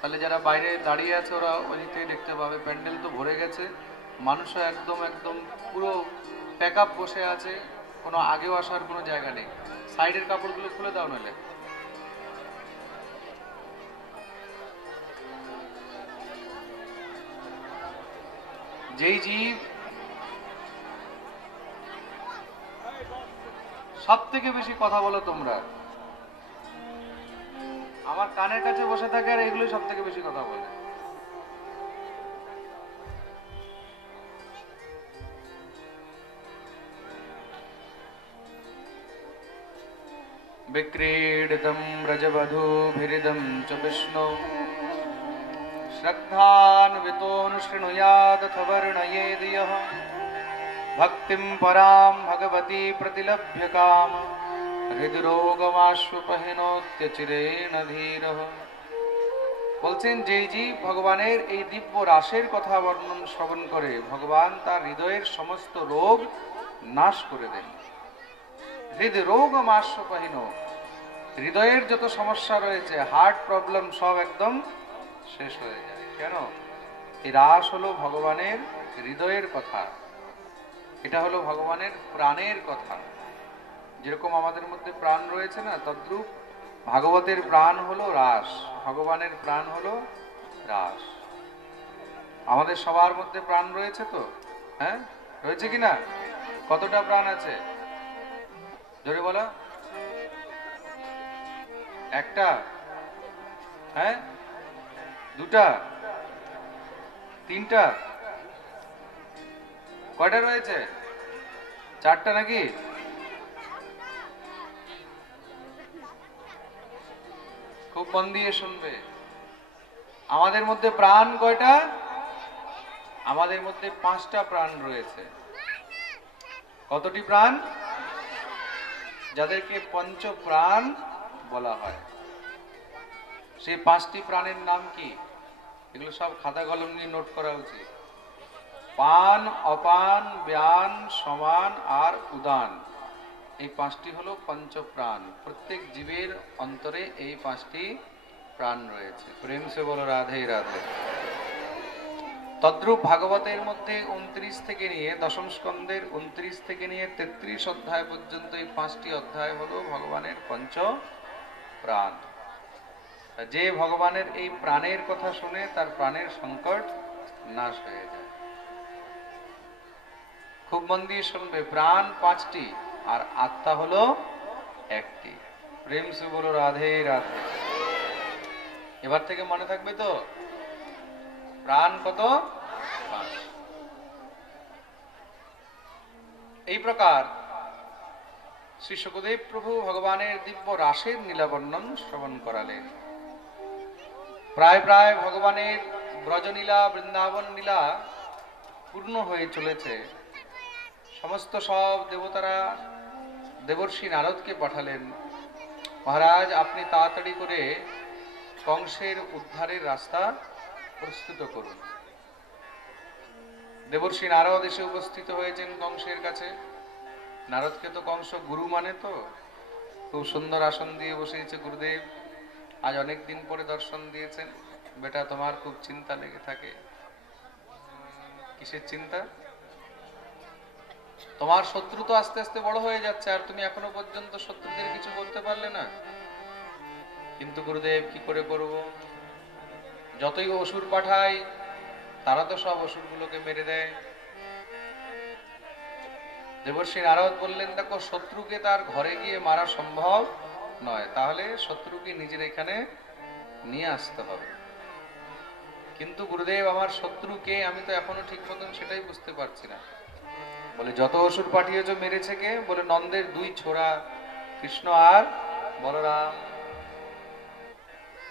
তাহলে যারা বাইরে দাঁড়িয়ে আছে ওরা ওই দিক থেকে দেখতে পাবে। প্যান্ডেল তো ভরে গেছে, মানুষও একদম একদম পুরো প্যাক আপ বসে আছে, কোনো আগেও আসার কোনো জায়গা নেই। সাইডের কাপড়গুলো খুলে দাও নাহলে। যেই জীব সব থেকে বেশি কথা বলো তোমরা, আমার কানের কাছে বসে থাকে আর এগুলো সব থেকে বেশি কথা বলে। विक्रीडितं व्रजवधूभिरिदं च विष्णु श्रद्धान्वितोऽनुशृणुयादथ वर्णयेद् यः भक्तिं परां भगवती प्रतिलभ्य काम হৃদরোগমাশুপহিনোত্যচিরেণ ধীরঃ। বলছেন যেই জীব ভগবানের এই দিব্য রাসের কথা বর্ণন শ্রবণ করে ভগবান তার হৃদয়ের সমস্ত রোগ নাশ করে দেন। হৃদরোগমাশুপহিন, হৃদয়ের যত সমস্যা রয়েছে, হার্ট প্রবলেম সব একদম শেষ হয়ে যায়। কেন? এই রাস হলো ভগবানের হৃদয়ের কথা, এটা হলো ভগবানের প্রাণের কথা। যেরকম আমাদের মধ্যে প্রাণ রয়েছে না, তদ্রূপ ভাগবতের প্রাণ হলো রাস, ভগবানের প্রাণ হলো রাস। আমাদের সবার মধ্যে প্রাণ রয়েছে তো? হ্যাঁ, রয়েছে কিনা? কতটা প্রাণ আছে জোরে বলো। একটা? হ্যাঁ, দুটা? তিনটা? কয়টা রয়েছে? চারটা নাকি? খুব মন দিয়ে শুনবে। আমাদের মধ্যে প্রাণ কয়টা? আমাদের মধ্যে 5টা প্রাণ রয়েছে। কতটি প্রাণ? যাদেরকে পঞ্চ প্রাণ বলা হয়। সেই 5টি প্রাণের নাম কি? এগুলো সব খাতা কলম নিয়ে নোট করা উচিত। পান, অপান, ব্যান, সমান আর উদান, এই 5টি হলো পঞ্চপ্রাণ। প্রত্যেক জীবের অন্তরে এই 5টি প্রাণ রয়েছে। প্রেম সে বলো রাধে রাধে। তদ্রূপ ভাগবতের মধ্যে 29 থেকে নিয়ে দশম স্কন্ধের 29 থেকে নিয়ে 33 অধ্যায় পর্যন্ত এই 5টি অধ্যায় হলো ভগবানের পঞ্চ প্রাণ। যে ভগবানের এই প্রাণের কথা শুনে তার প্রাণের সংকট নাশ হয়ে যায়। খুব মন দিয়ে শুনবে। প্রাণ 5টি আর আত্মা হলো 1টি। প্রেম সে বলো রাধে রাধে। এবার থেকে মনে থাকবে তো? প্রাণ কত? 5। এই প্রকার শ্রী শুকদেব প্রভু ভগবানের দিব্য রাসের নীলাবর্ণন শ্রবণ করালেন। প্রায় প্রায় ভগবানের ব্রজনীলা, বৃন্দাবন লীলা পূর্ণ হয়ে চলেছে। সমস্ত সব দেবতারা দেবর্ষি নারদকে পাঠালেন, মহারাজ আপনি তাড়াতাড়ি করে কংসের উদ্ধারের রাস্তা প্রস্তুত করুন। দেবর্ষি নারদ এসে উপস্থিত হয়েছেন কংসের কাছে। নারদকে তো কংস গুরু মানে, তো খুব সুন্দর আসন দিয়ে বসেছে। গুরুদেব, আজ অনেক দিন পরে দর্শন দিয়েছেন, বেটা তোমার খুব চিন্তা লেগে থাকে। কিসের চিন্তা? তোমার শত্রু তো আস্তে আস্তে বড় হয়ে যাচ্ছে, আর তুমি এখনো পর্যন্ত শত্রুদের কিছু করতে পারলে না। কিন্তু গুরুদেব কি করে করব? যতই অসুর পাঠাই তারা তো সব অসুরগুলোকে মেরে দেয়। দেবর্ষি নারদ বললেন, দেখো শত্রুকে তার ঘরে গিয়ে মারা সম্ভব নয়, তাহলে শত্রুকে নিজের এখানে নিয়ে আসতে হবে। কিন্তু গুরুদেব আমার শত্রুকে আমি তো এখনো ঠিক মতন সেটাই বুঝতে পারছি না। বলে যত অসুর পাঠিয়েছো মেরেছে কে? বলে নন্দের 2 ছোড়া, কৃষ্ণ আর বলরাম।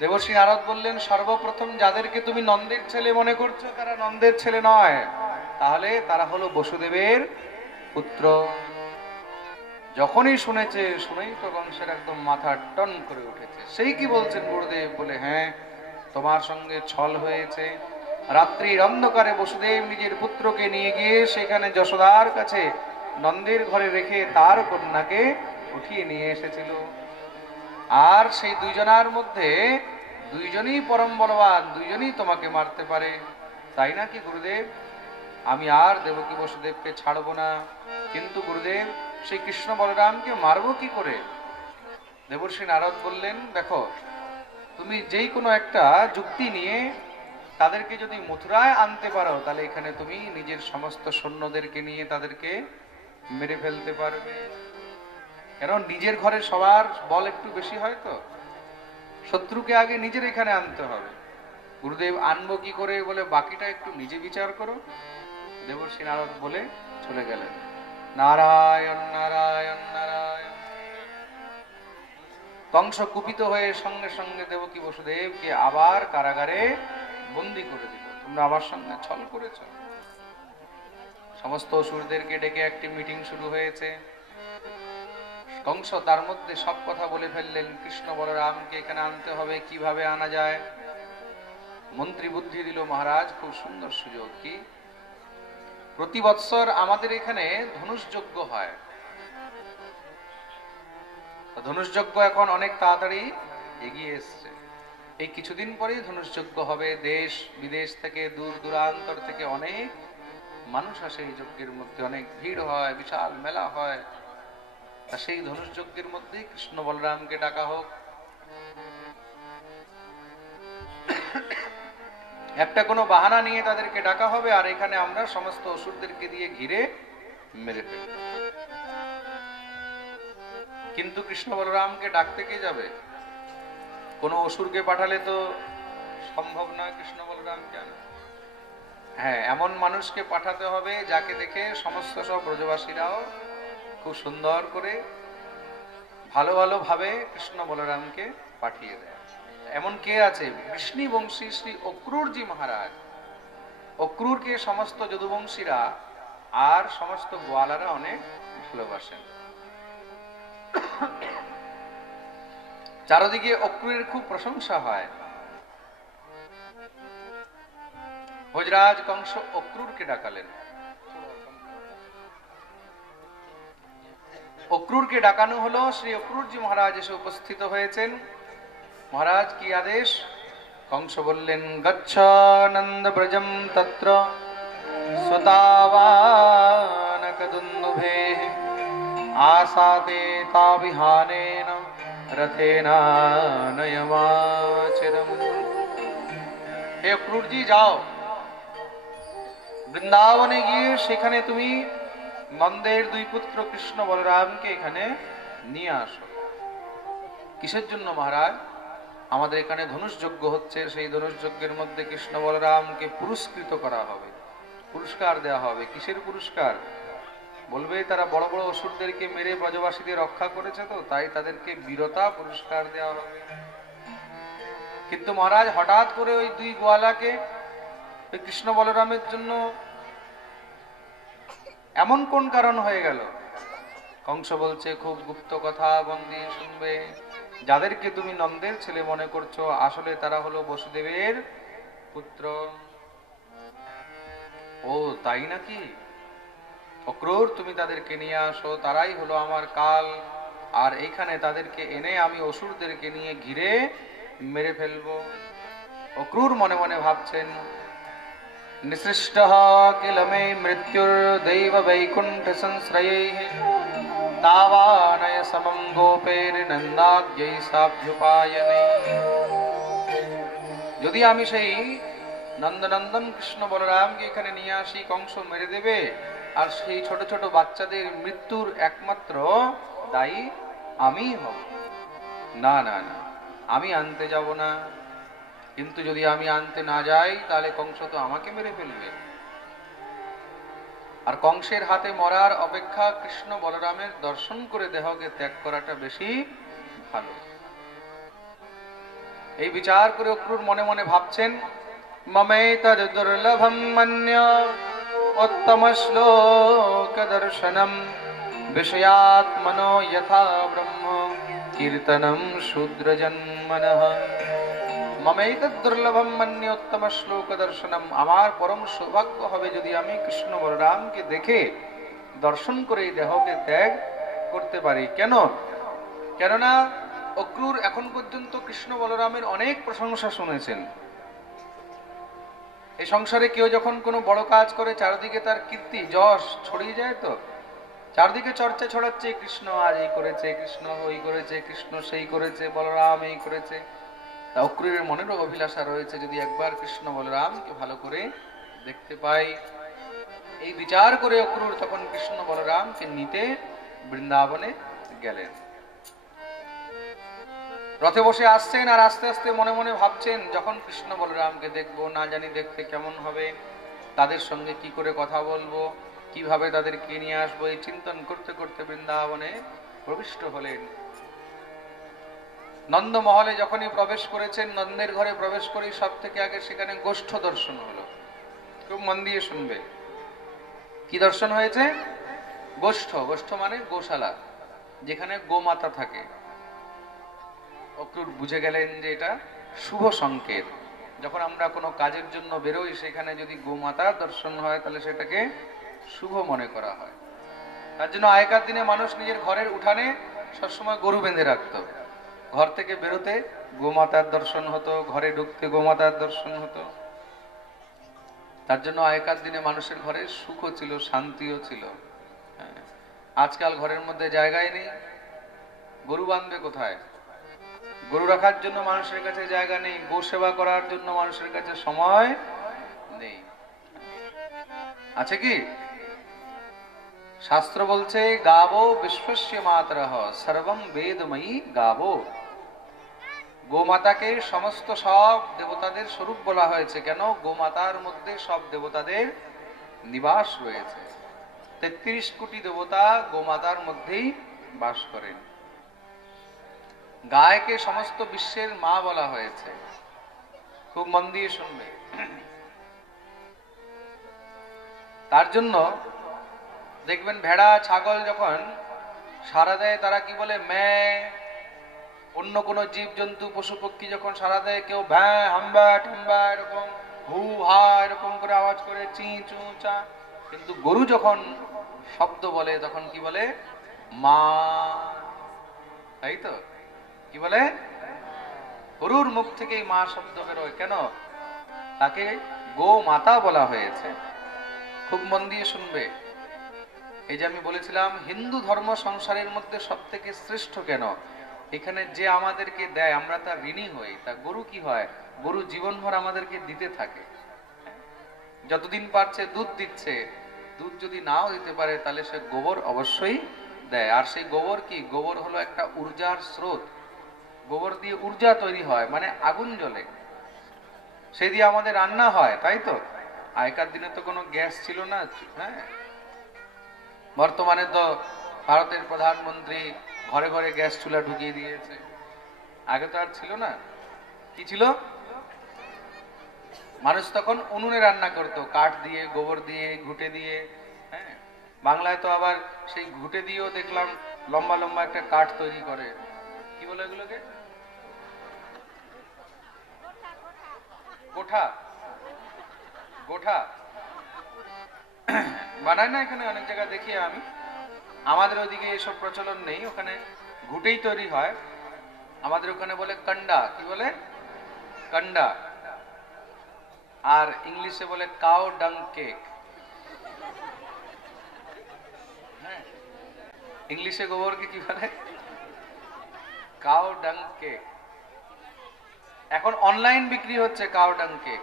দেবর্ষি নারদ বললেন, সর্বপ্রথম যাদেরকে তুমি নন্দের ছেলে মনে করছো তারা নন্দের ছেলে নয়, তাহলে তারা হলো বসুদেবের পুত্র। যখনই শুনেছে, শুনেই তো কংসের একদম মাথা টন করে উঠেছে। সেই কি বলছেন গুরুদেব? বলে হ্যাঁ, তোমার সঙ্গে ছল হয়েছে। রাত্রির অন্ধকারে বসুদেব নিজের পুত্রকে নিয়ে গিয়ে সেখানে যশোদার কাছে নন্দের ঘরে রেখে তার কন্যাকে উঠিয়ে নিয়ে এসেছিল। আর সেই 2 জনার মধ্যে 2 জনই পরম বলবান, 2 জনই তোমাকে মারতে পারে, তাই নাকি গুরুদেব? আমি আর দেবকী বসুদেবকে ছাড়বো না। কিন্তু গুরুদেব, সেই কৃষ্ণ বলরামকে মারবো কি করে? দেবর্ষি নারদ বললেন, দেখো তুমি যেই কোনো একটা যুক্তি নিয়ে তাদেরকে যদি মথুরায় আনতে পারো, তাহলে এখানে তুমি নিজের সমস্ত সৈন্যদেরকে নিয়ে তাদেরকে মেরে ফেলতে পারবে। কারণ নিজের ঘরে সবার বল একটু বেশি হয়, তো শত্রুকে আগে নিজের এখানে আনতে হবে। গুরুদেব আনবো কি করে? বলে বাকিটা একটু নিজে বিচার করো। দেবর্ষি নারদ বলে চলে গেলেন। নারায়ণ নারায়ণ নারায়ণ। কংস কুপিত হয়ে সঙ্গে সঙ্গে দেবকী বসুদেবকে আবার কারাগারে বন্দী করে দিল। তোমরা আমার সঙ্গে ছল করেছ। সমস্ত অসুরদেরকে ডেকে একটি মিটিং শুরু হয়েছে। কংস তার মধ্যে সব কথা বলে ফেললেন, কৃষ্ণ বলরামকে এখানে আনতে হবে, কিভাবে আনা যায়। মন্ত্রী বুদ্ধি দিল, মহারাজ খুব সুন্দর সুযোগ, কি প্রতি বৎসর আমাদের এখানে ধনুষযজ্ঞ হয়। ধনুষযজ্ঞ এখন অনেক তাড়াতাড়ি এগিয়ে এসছে, এই কিছুদিন পরেই ধনুষযজ্ঞ হবে। দেশ বিদেশ থেকে, দূর দূরান্তর থেকে অনেক মানুষ আসে এই যজ্ঞের মধ্যে, অনেক ভিড় হয়, বিশাল মেলা হয়। তা সেই ধনুষযজ্ঞের মধ্যেই কৃষ্ণ বলরামকে ডাকা হোক। একটা কোনো বাহানা নিয়ে তাদেরকে ডাকা হবে, আর এখানে আমরা সমস্ত অসুরদেরকে দিয়ে ঘিরে মেরে ফেলব। কিন্তু কৃষ্ণ বলরামকে ডাকতে কে যাবে? কোনো অসুরকে পাঠালে তো সম্ভব না কৃষ্ণ বলরামকে আনা। হ্যাঁ, এমন মানুষকে পাঠাতে হবে যাকে দেখে সমস্ত সব ব্রজবাসীরাও খুব সুন্দর করে ভালো ভালো ভাবে কৃষ্ণ বলরামকে পাঠিয়ে দেয়। এমন কে আছে? বিষ্ণু বংশী শ্রী অক্রুরজি মহারাজ। অক্রুরকে সমস্ত যদুবংশীরা আর সমস্ত গোয়ালারা অনেক ভালোবাসেন। চারদিকে অক্রুরের খুব প্রশংসা হয়। ভোজরাজ কংস অক্রুরকে ডাকালেন। অক্রুরকে ডাকানো হলো। শ্রী অক্রুরজি মহারাজ এসে উপস্থিত হয়েছেন। মহারাজ কি আদেশ? কংস বললেন, গচ্ছ নন্দ ব্রজম তত্র সুতাবানকদুন্দুভে আসাতে তাবিহানেন রথেনা নয়মাচিরম। হে অক্রুরজি, যাও বৃন্দাবনে গিয়ে সেখানে তুমি নন্দের দুই পুত্র কৃষ্ণ বলরামকে এখানে নিয়ে আসো। কিসের জন্য মহারাজ? আমাদের এখানে ধনুষযজ্ঞ হচ্ছে, সেই ধনুষযজ্ঞের মধ্যে কৃষ্ণ বলরামকে পুরস্কৃত করা হবে, পুরস্কার দেওয়া হবে। কিসের পুরস্কার? বলবে তারা বড় বড় অসুরদেরকে মেরে ব্রজবাসীদের রক্ষা করেছে, তো তাই তাদেরকে বীরতা পুরস্কার দেওয়া হবে। কিন্তু মহারাজ হঠাৎ করে ওই দুই গোয়ালাকে ওই কৃষ্ণ বলরামের জন্য এমন কোন কারণ হয়ে গেল? কংস বলছে, খুব গুপ্ত কথা, বন্দী শুনবে। যাদেরকে তুমি নন্দের ছেলে মনে করছো, আসলে তারা হলো বসুদেবের পুত্র। ও তাই নাকি? অক্রুর, তুমি তাদেরকে নিয়ে আসো, তারাই হলো আমার কাল। আর এইখানে তাদেরকে এনে আমি অসুরদেরকে নিয়ে ঘিরে মেরে ফেলবো। অক্রুর মনে মনে ভাবছেন, নিসৃষ্টঃ কিল মে মৃত্যুর্দৈব বৈকুণ্ঠ সংশ্রয়ৈঃ তাবানয় সমম গোপের নন্দাদ্যৈ সাভ্যুপায়নে। যদি আমি সেই নন্দনন্দন কৃষ্ণ বলরামকে এখানে নিয়ে আসি, কংস মেরে দেবে, আর সেই ছোট ছোট বাচ্চাদের মৃত্যুর একমাত্র দায়ী আমি হব। না না না, আমি আনতে যাব না। কিন্তু যদি আমি আনতে না যাই, তাহলে কংস তো আমাকে মেরে ফেলবে। আর কংসের হাতে মরার অপেক্ষা কৃষ্ণ বলরামের দর্শন করে দেহকে ত্যাগ করাটা বেশি ভালো। এই বিচার করে অক্রুর মনে মনে ভাবছেন, মমেতদ দুর্লভম মন্য উত্তম শ্লোক দর্শনম বিষয়াত্মনো যথা ব্রহ্ম কীর্তনম শূদ্র জন্মনঃ। মমেতদ দুর্লভম মন্য উত্তম শ্লোক দর্শনম। আমার পরম সৌভাগ্য হবে যদি আমি কৃষ্ণ বলরামকে দেখে দর্শন করে এই দেহকে ত্যাগ করতে পারি। কেন? কেননা অক্রুর এখন পর্যন্ত কৃষ্ণ বলরামের অনেক প্রশংসা শুনেছেন। এই সংসারে কেউ যখন কোনো বড় কাজ করে, চারিদিকে তার কীর্তি যশ ছড়িয়ে যায়, তো চারদিকে চর্চা ছড়াচ্ছে, কৃষ্ণ আজ এই করেছে, কৃষ্ণ ওই করেছে, কৃষ্ণ সেই করেছে, বলরাম এই করেছে। তা অক্রুরের মনেরও অভিলাষা রয়েছে, যদি একবার কৃষ্ণ বলরামকে ভালো করে দেখতে পাই। এই বিচার করে অক্রুর তখন কৃষ্ণ বলরামকে নিতে বৃন্দাবনে গেলেন। রথে বসে আসছেন, আর আস্তে আস্তে মনে মনে ভাবছেন, যখন কৃষ্ণ বলরামকে দেখবো, না জানি দেখতে কেমন হবে, তাদের সঙ্গে কি করে কথা বলবো, কিভাবে তাদেরকে নিয়ে আসবো, এই চিন্তন করতে করতে বৃন্দাবনে প্রবিষ্ট হলেন। নন্দমহলে যখনই প্রবেশ করেছেন, নন্দের ঘরে প্রবেশ করেই সব থেকে আগে সেখানে গোষ্ঠ দর্শন হলো। খুব মন দিয়ে শুনবে, কি দর্শন হয়েছে? গোষ্ঠ। গোষ্ঠ মানে গোশালা, যেখানে গোমাতা থাকে। অক্রুর বুঝে গেলেন যে এটা শুভ সংকেত। যখন আমরা কোনো কাজের জন্য বেরোই, সেখানে যদি গোমাতার দর্শন হয় তাহলে সেটাকে শুভ মনে করা হয়। তার জন্য আগেকার দিনে মানুষ নিজের ঘরের উঠানে সবসময় গরু বেঁধে রাখত। ঘর থেকে বেরোতে গোমাতার দর্শন হতো, ঘরে ঢুকতে গোমাতার দর্শন হতো। তার জন্য আগেকার দিনে মানুষের ঘরে সুখও ছিল, শান্তিও ছিল। আজকাল ঘরের মধ্যে জায়গায় নেই, গরু বাঁধবে কোথায়? গরু রাখার জন্য মানুষের কাছে জায়গা নেই, গো সেবা করার জন্য মানুষের কাছে সময় নেই। আছে কি? শাস্ত্র বলছে গাবো বিশ্বস্য মাতরঃ সর্বং বেদময়ী গাবো। গোমাতাকে সমস্ত সব দেবতাদের স্বরূপ বলা হয়েছে। কেন? গোমাতার মধ্যে সব দেবতাদের নিবাস রয়েছে। ৩৩ কোটি দেবতা গোমাতার মধ্যেই বাস করেন। গায়কে সমস্ত বিশ্বের মা বলা হয়েছে। খুব মন দিয়ে শুনবে। তার জন্য দেখবেন ভেড়া ছাগল যখন সাড়া দেয় তারা কি বলে? ম্যাঁ। অন্য কোনো জীব জন্তু পশু পক্ষী যখন সাড়া দেয়, কেউ ভ্যাঁ হাম্বা ঠাম্বা এরকম, হু হা এরকম করে আওয়াজ করে, চি চু চা। কিন্তু গরু যখন শব্দ বলে তখন কি বলে? মা। তাই তো? কি বলে? গরুর মুখ থেকেই মা শব্দ বেরোয়। কেন? তাকে গো মাতা বলা হয়েছে। খুব মন দিয়ে শুনবে। এই যে আমি বলেছিলাম হিন্দু ধর্ম সংসারের মধ্যে সব থেকে শ্রেষ্ঠ কেন? এখানে যে আমাদেরকে দেয় আমরা তার ঋণী হই। তা গরু কি হয়? গরু জীবনভর আমাদেরকে দিতে থাকে। যতদিন পারছে দুধ দিচ্ছে। দুধ যদি নাও দিতে পারে তাহলে সে গোবর অবশ্যই দেয়। আর সেই গোবর কি? গোবর হলো একটা ঊর্জার স্রোত। গোবর দিয়ে ঊর্জা তৈরি হয়, মানে আগুন জ্বলে, সে দিয়ে আমাদের রান্না হয়। তাই তো? আগেকার দিনে তো কোনো গ্যাস ছিল না। হ্যাঁ, বর্তমানে তো ভারতের প্রধানমন্ত্রী ঘরে ঘরে গ্যাস চুলা ঢুকিয়ে দিয়েছে। আগে তো আর ছিল না। কি ছিল? মানুষ তখন উনুনে রান্না করতো, কাঠ দিয়ে, গোবর দিয়ে, ঘুটে দিয়ে। হ্যাঁ, বাংলায় তো আবার সেই ঘুটে দিয়েও দেখলাম লম্বা লম্বা একটা কাঠ তৈরি করে। কি বলে এগুলোকে? গোঠা। গোঠা বানায় না এখানে অনেক জায়গায় দেখি আমি। আমাদের ওইদিকে এসব প্রচলন নেই, ওখানে ঘুটেই তৈরি হয়। আমাদের ওখানে বলে কন্ডা। কি বলে? কন্ডা। আর ইংলিশে বলে কাউ ডাং কেক। হ্যাঁ, ইংলিশে গোবরকে কি বলে? কাউ ডাং কেক। এখন অনলাইন বিক্রি হচ্ছে কাউ ডাং কেক।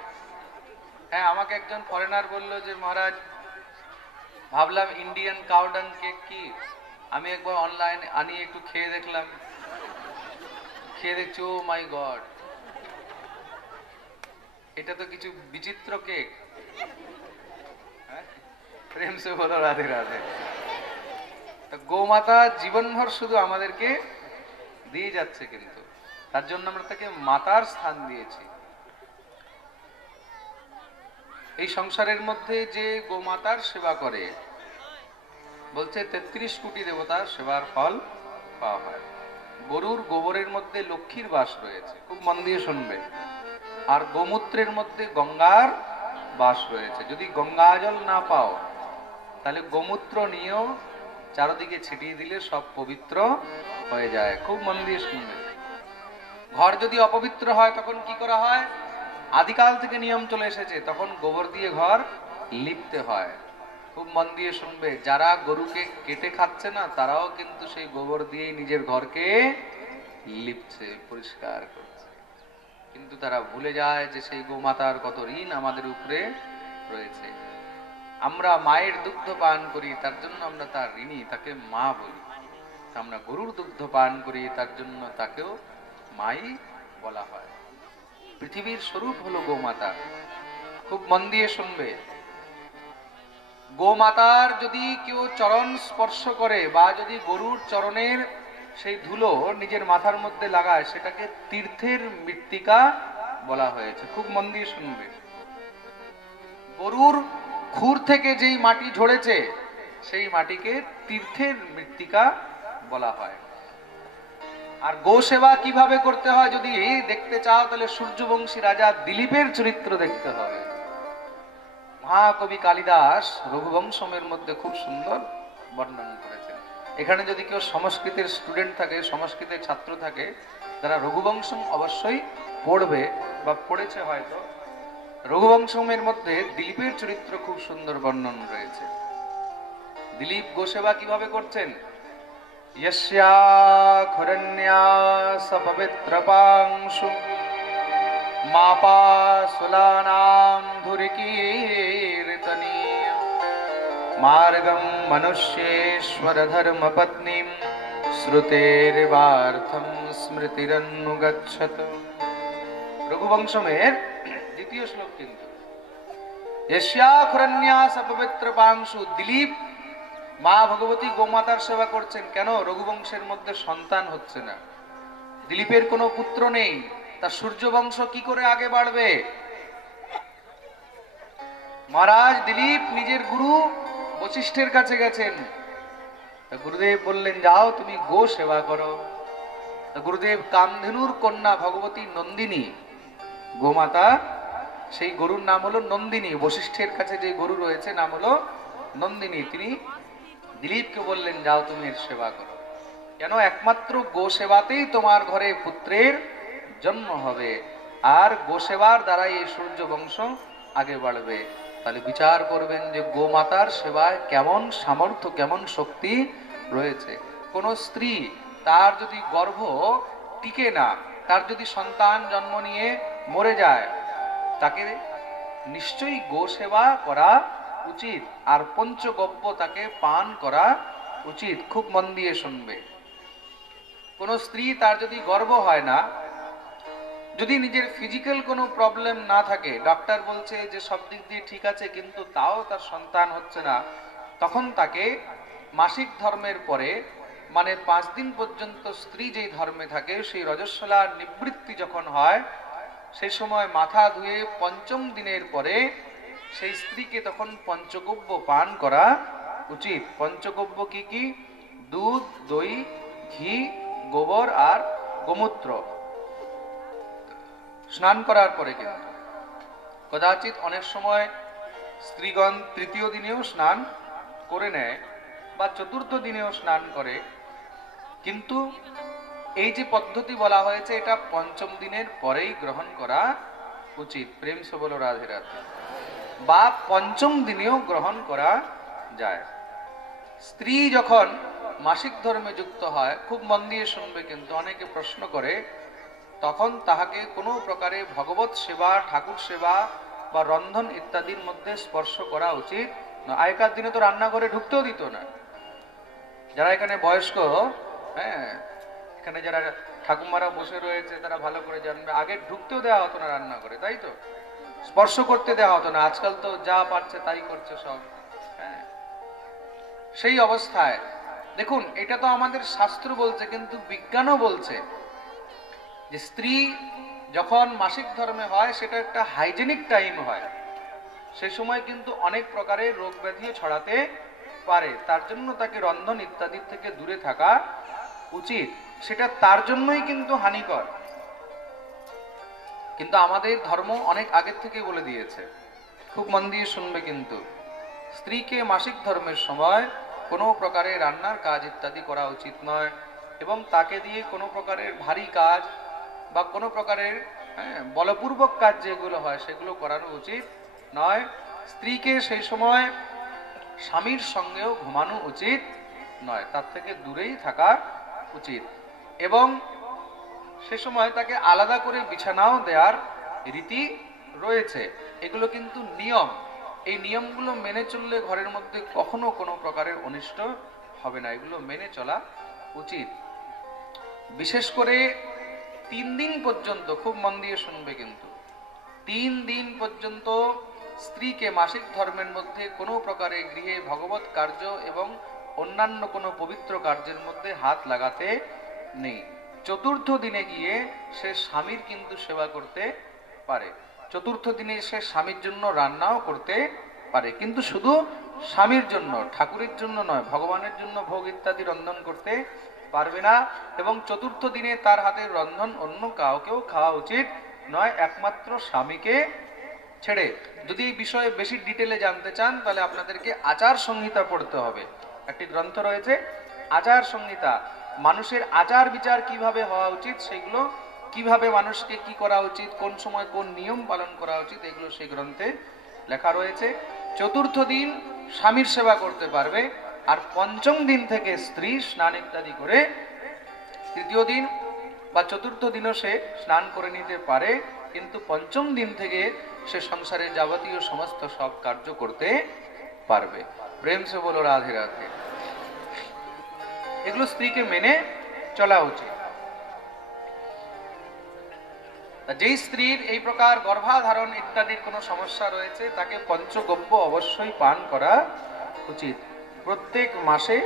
হ্যাঁ, আমাকে একজন ফরেনার বলল যে মহারাজ, ভাবলাম ইন্ডিয়ান কাউ ডাং কেক কি। আমি একবার অনলাইন আনিয়ে একটু খেয়ে দেখলাম। খেয়ে দেখছি, ও মাই গড, এটা তো কিছু বিচিত্র কেক। প্রেম সে বলো রাধে রাধে। গোমাতা জীবনভর শুধু আমাদেরকে দিয়ে যাচ্ছে, কিন্তু তার জন্য আমরা তাকে মাতার স্থান দিয়েছি। এই সংসারের মধ্যে যে গোমাতার সেবা করে, বলছে ৩৩ কোটি দেবতার সেবার ফল পাওয়া হয়। গরুর গোবরের মধ্যে লক্ষ্মীর বাস রয়েছে। খুব মন দিয়ে শুনবে। আর গোমূত্রের মধ্যে গঙ্গার বাস রয়েছে। যদি গঙ্গা জল না পাও তাহলে গোমূত্র নিয়েও চারদিকে ছিটিয়ে দিলে সব পবিত্র হয়ে যায়। খুব মন দিয়ে শুনবে। ঘর যদি অপবিত্র হয় তখন কি করা হয়? আদিকাল থেকে নিয়ম চলে এসেছে, তখন গোবর দিয়ে ঘর লিপতে হয়। খুব মন দিয়ে শুনবে। যারা গরুকে কেটে খাচ্ছে না তারাও কিন্তু সেই গোবর দিয়েই নিজের ঘরকে লিপছে, পরিষ্কার করছে। কিন্তু তারা ভুলে যায় যে সেই গোমাতার কত ঋণ আমাদের উপরে রয়েছে। আমরা মায়ের দুগ্ধ পান করি, তার জন্য আমরা তার ঋণী, তাকে মা বলি। আমরা গরুর দুগ্ধ পান করি, তার জন্য তাকেও মাই বলা হয়। পৃথিবীর স্বরূপ হলো গোমাতা। খুব মন দিয়ে শুনবে। গোমাতার যদি কেউ চরণ স্পর্শ করে বা যদি গরুর চরণের সেই ধুলো নিজের মাথার মধ্যে লাগায়, সেটাকে তীর্থের মৃত্তিকা বলা হয়েছে। খুব মন দিয়ে শুনবে। গরুর খুর থেকে যেই মাটি ঝরেছে সেই মাটিকে তীর্থের মৃত্তিকা বলা হয়। আর গো সেবা কিভাবে করতে হয় যদি দেখতে চাও, তাহলে সূর্যবংশী রাজা দিলীপের চরিত্র দেখতে হবে। মহাকবি কালিদাস রঘুবংশমের মধ্যে খুব সুন্দর বর্ণনা করেছেন। এখানে যদি কেউ সংস্কৃতের স্টুডেন্ট থাকে, সংস্কৃতের ছাত্র থাকে, তারা রঘুবংশম অবশ্যই পড়বে বা পড়েছে হয়তো। রঘুবংশমের মধ্যে দিলীপের চরিত্র খুব সুন্দর বর্ণন রয়েছে। দিলীপ গোসেবা কিভাবে করছেন? यस्याखुरन्यास पवित्रपांशु मापासुलानां धुरिकीर्तनीय मार्गं मनुष्येश्वर धर्मपत्नीं श्रुतेर्वार्थं स्मृतिरनुगच्छत। রঘুবংশমের দ্বিতীয় শ্লোক কিন্তু यस्याखुरन्यास पवित्रपांशु। দিলীপ মা ভগবতী গোমাতার সেবা করছেন। কেন? রঘুবংশের মধ্যে সন্তান হচ্ছে না, দিলীপের কোনো পুত্র নেই, তার সূর্যবংশ কি করে আগে বাড়বে? মহারাজ দিলীপ নিজের গুরু বশিষ্ঠের কাছে গেছেন। গুরুদেব বললেন, যাও তুমি গো সেবা করো। গুরুদেব কামধেনুর কন্যা ভগবতী নন্দিনী গোমাতা, সেই গরুর নাম হলো নন্দিনী। বশিষ্ঠের কাছে যে গরু রয়েছে নাম হলো নন্দিনী। তিনি দিলীপকে বললেন, যাও তুমি এর সেবা করো। কেন? একমাত্র গো সেবাতেই তোমার ঘরে পুত্রের জন্ম হবে, আর গো সেবার দ্বারাই এই সূর্য বংশ আগে বাড়বে। তাহলে বিচার করবেন যে গোমাতার সেবায় কেমন সামর্থ্য, কেমন শক্তি রয়েছে। কোন স্ত্রী তার যদি গর্ভ টিকে না, তার যদি সন্তান জন্ম নিয়ে মরে যায়, তাকে নিশ্চয়ই গো সেবা করা উচিত, আর পঞ্চগব্য তাকে পান করা উচিত। খুব মন দিয়ে শুনবে। কোন স্ত্রী তার যদি গর্ভ হয় না, যদি নিজের ফিজিক্যাল কোনো প্রবলেম না থাকে, ডক্টর বলছে যে সব দিক দিয়ে ঠিক আছে, কিন্তু তাও তার সন্তান হচ্ছে না, তখন তাকে মাসিক ধর্মের পরে, মানে 5 দিন পর্যন্ত স্ত্রী যেই ধর্মে থাকে, সেই রজস্বলা নিবৃত্তি যখন হয়, সেই সময় মাথা ধুয়ে 5ম দিনের পরে সেই স্ত্রীকে তখন পঞ্চগব্য পান করা উচিত। পঞ্চগব্য কি কি? দুধ, দই, ঘি, গোবর আর গোমূত্র। স্নান করার পরে কিন্তু কদাচিৎ অনেক সময় স্ত্রীগণ 3য় দিনেও স্নান করে নেয় বা 4র্থ দিনেও স্নান করে, কিন্তু এই যে পদ্ধতি বলা হয়েছে এটা 5ম দিনের পরেই গ্রহণ করা উচিত। প্রেম সে বলো রাধে রাধে। বা 5ম দিনেও গ্রহণ করা যায়। স্ত্রী যখন মাসিক ধর্মে যুক্ত হয়, খুব মন দিয়ে শুনবে কিন্তু, অনেকে প্রশ্ন করে, তখন তাহাকে কোনো প্রকারে ভগবত সেবা, ঠাকুর সেবা বা রন্ধন ইত্যাদির মধ্যে স্পর্শ করা উচিত না। আগেকার দিনে তো রান্নাঘরে ঢুকতেও দিত না। যারা এখানে বয়স্ক, হ্যাঁ, এখানে যারা ঠাকুমারা বসে রয়েছে তারা ভালো করে জানবে, আগে ঢুকতেও দেওয়া হতো না রান্নাঘরে, তাই তো? স্পর্শ করতে দেওয়া হতো না। আজকাল তো যা পারছে তাই করছে সব। হ্যাঁ, সেই অবস্থায় দেখুন, এটা তো আমাদের শাস্ত্র বলছে, কিন্তু বিজ্ঞানও বলছে যে স্ত্রী যখন মাসিক ধর্মে হয় সেটা একটা হাইজেনিক টাইম হয়। সে সময় কিন্তু অনেক প্রকারের রোগ ব্যাধিও ছড়াতে পারে, তার জন্য তাকে রন্ধন ইত্যাদি থেকে দূরে থাকা উচিত। সেটা তার জন্যই কিন্তু হানিকর। কিন্তু আমাদের ধর্ম অনেক আগের থেকে বলে দিয়েছে, খুব মন দিয়ে শুনবে কিন্তু, স্ত্রীকে মাসিক ধর্মের সময় কোনো প্রকারের রান্নার কাজ ইত্যাদি করা উচিত নয়, এবং তাকে দিয়ে কোনো প্রকারের ভারী কাজ বা কোনো প্রকারের বলপূর্বক কাজ যেগুলো হয় সেগুলো করানো উচিত নয়। স্ত্রীকে সেই সময় স্বামীর সঙ্গেও ঘুমানো উচিত নয়, তার থেকে দূরেই থাকা উচিত। এবং সে সময় তাকে আলাদা করে বিছানাও দেওয়ার রীতি রয়েছে। এগুলো কিন্তু নিয়ম। এই নিয়মগুলো মেনে চললে ঘরের মধ্যে কখনো কোনো প্রকারের অনিষ্ট হবে না। এগুলো মেনে চলা উচিত। বিশেষ করে 3 দিন পর্যন্ত, খুব মন দিয়ে শুনবে কিন্তু, 3 দিন পর্যন্ত স্ত্রীকে মাসিক ধর্মের মধ্যে কোনো প্রকারে গৃহে ভগবত কার্য এবং অন্যান্য কোনো পবিত্র কার্যের মধ্যে হাত লাগাতে নেই। চতুর্থ দিনে গিয়ে সে স্বামীর কিন্তু সেবা করতে পারে। চতুর্থ দিনে সে স্বামীর জন্য রান্নাও করতে পারে, কিন্তু শুধু স্বামীর জন্য, ঠাকুরের জন্য নয়, ভগবানের জন্য ভোগ ইত্যাদি রন্ধন করতে পারবে না। এবং চতুর্থ দিনে তার হাতের রন্ধন অন্য কাউকেও খাওয়া উচিত নয়, একমাত্র স্বামীকে ছেড়ে। যদি এই বিষয়ে বেশি ডিটেলে জানতে চান তাহলে আপনাদেরকে আচার সংহিতা পড়তে হবে। একটি গ্রন্থ রয়েছে আচার সংহিতা, মানুষের আচার বিচার কিভাবে হওয়া উচিত, সেগুলো কিভাবে মানুষকে কি করা উচিত, কোন সময় কোন নিয়ম পালন করা উচিত, এগুলো সেই গ্রন্থে লেখা রয়েছে। চতুর্থ দিন স্বামীর সেবা করতে পারবে, আর পঞ্চম দিন থেকে স্ত্রী স্নান ইত্যাদি করে তৃতীয় দিন বা চতুর্থ দিনও সে স্নান করে নিতে পারে, কিন্তু পঞ্চম দিন থেকে সে সংসারের যাবতীয় সমস্ত সব কার্য করতে পারবে। প্রেম সে বলো রাধে রাধে। এগুলো স্ত্রীকে মেনে চলা উচিত। যেই স্ত্রীর এই প্রকার গর্ভাধারণ ইত্যাদির কোনো সমস্যা রয়েছে তাকে পঞ্চগব্য অবশ্যই পান করা উচিত। প্রত্যেক মাসে